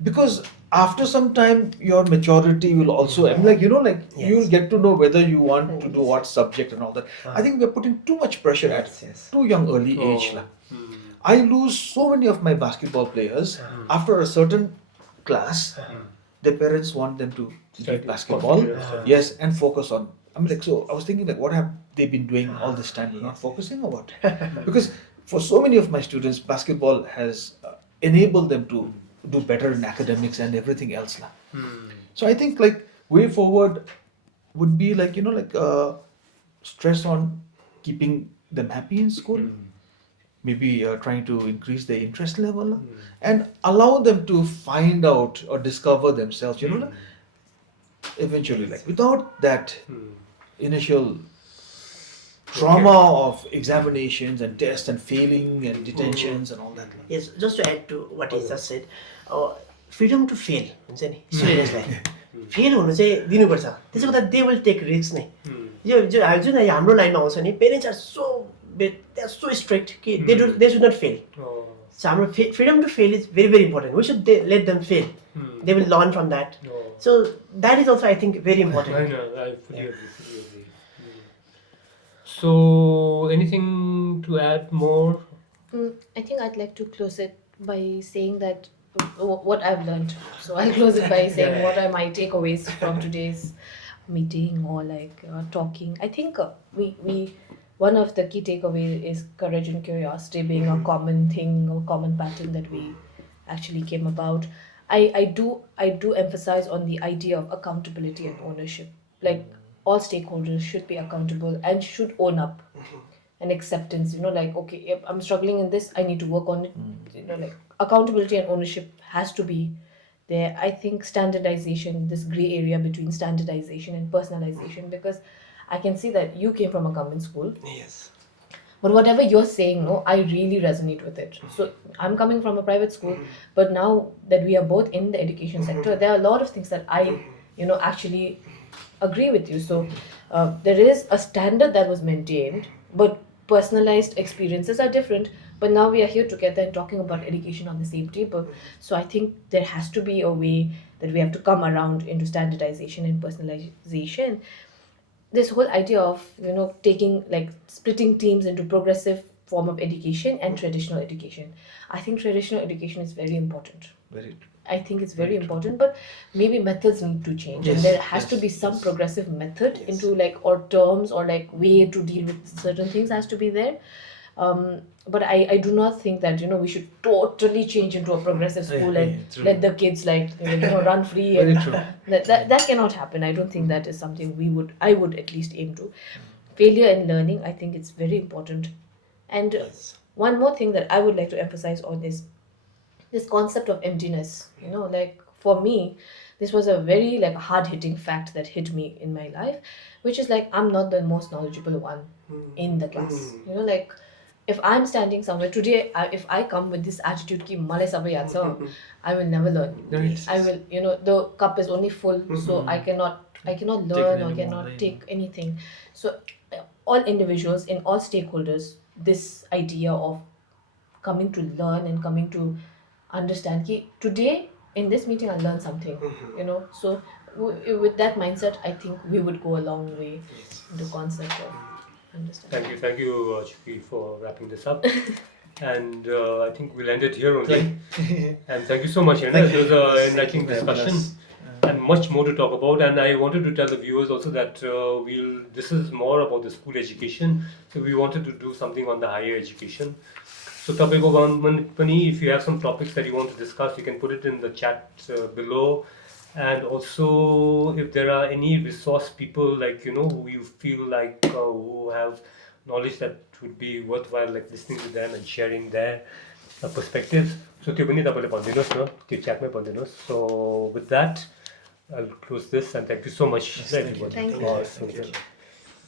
Because after some time your maturity will also, I mean, like you'll get to know whether you want to do what subject and all that. I think we're putting too much pressure at too young early age. I lose so many of my basketball players after a certain class. Their parents want them to play basketball, yes, and focus on. I mean, like, so I was thinking, like, what have they been doing all this time? They're not focusing or what? Because for so many of my students, basketball has enabled them to do better in academics and everything else. So I think like way forward would be like stress on keeping them happy in school. Maybe trying to increase their interest level and allow them to find out or discover themselves, eventually, like without that initial trauma of examinations and tests and failing and detentions and all that. Yes, just to add to what he just said, freedom to fail हुन्छ नि स्टुडेन्ट्सलाई fail हुनु चाहिँ दिनुपर्छ त्यसो गर्दा they will take risk नै यो जुन हाम्रो लाइनमा आउँछ नि पेरेन्ट्स आर सो स्ट्रिक्ट कि they should nut fail so हाम्रो freedom to fail is very important we should let them fail they will learn from that so that is also I think very important I fully agree. So, anything to add more? I think I'd like to close it by saying that what I've learned. So I'll close it by saying what are my takeaways from today's meeting or like talking. I think we one of the key takeaways is courage and curiosity being a common thing or common pattern that we actually came about. I do emphasize on the idea of accountability and ownership. Like all stakeholders should be accountable and should own up. And acceptance, like, okay, if I'm struggling in this, I need to work on it. Like accountability and ownership has to be there. I think standardization, this gray area between standardization and personalization, because I can see that you came from a government school. Yes. But whatever you're saying, I really resonate with it. So I'm coming from a private school, but now that we are both in the education sector, there are a lot of things that I, actually agree with you. So there is a standard that was maintained, but personalized experiences are different. But now we are here together and talking about education on the same table. So I think there has to be a way that we have to come around into standardization and personalization. This whole idea of taking like splitting teams into progressive form of education and traditional education. I think traditional education is very important. Very true. I think it's very important, but maybe methods need to change. Yes, and there has yes, to be some yes. progressive method into like, or terms or like way to deal with certain things has to be there. But I do not think that we should totally change into a progressive school and true. let the kids run free. Very And true. that cannot happen. I don't think that is something I would at least aim to. Failure in learning, I think it's very important. And one more thing that I would like to emphasize on is this concept of emptiness. Like for me, this was a very hard hitting fact that hit me in my life, which is like I'm not the most knowledgeable one in the class. Like if I'm standing somewhere today, if I come with this attitude ki malai sabai yaad cha, I will never learn. Right. I will, the cup is only full, so I cannot learn or anymore, cannot right? take anything. So all individuals and all stakeholders, this idea of coming to learn and coming to understand ki today in this meeting I learned something. So with that mindset, I think we would go a long way in the concept of understanding. Thank you, Choeki, for wrapping this up. And I think we'll end it here only. And thank you so much, Hena. It was an enlightening discussion and much more to talk about. And I wanted to tell the viewers also that this is more about the school education. So we wanted to do something on the higher education. So Tapeko Pani, if you have some topics that you want to discuss, you can put it in the chat below. And also, if there are any resource people who you feel like who have knowledge that would be worthwhile, like listening to them and sharing their perspectives. So त्यो पनि तपाईले भनिदिनुहोस् न, त्यो chatमै भनिदिनुहोस्. So with that, I'll close this and thank you so much. Thank you. Thank you. Awesome.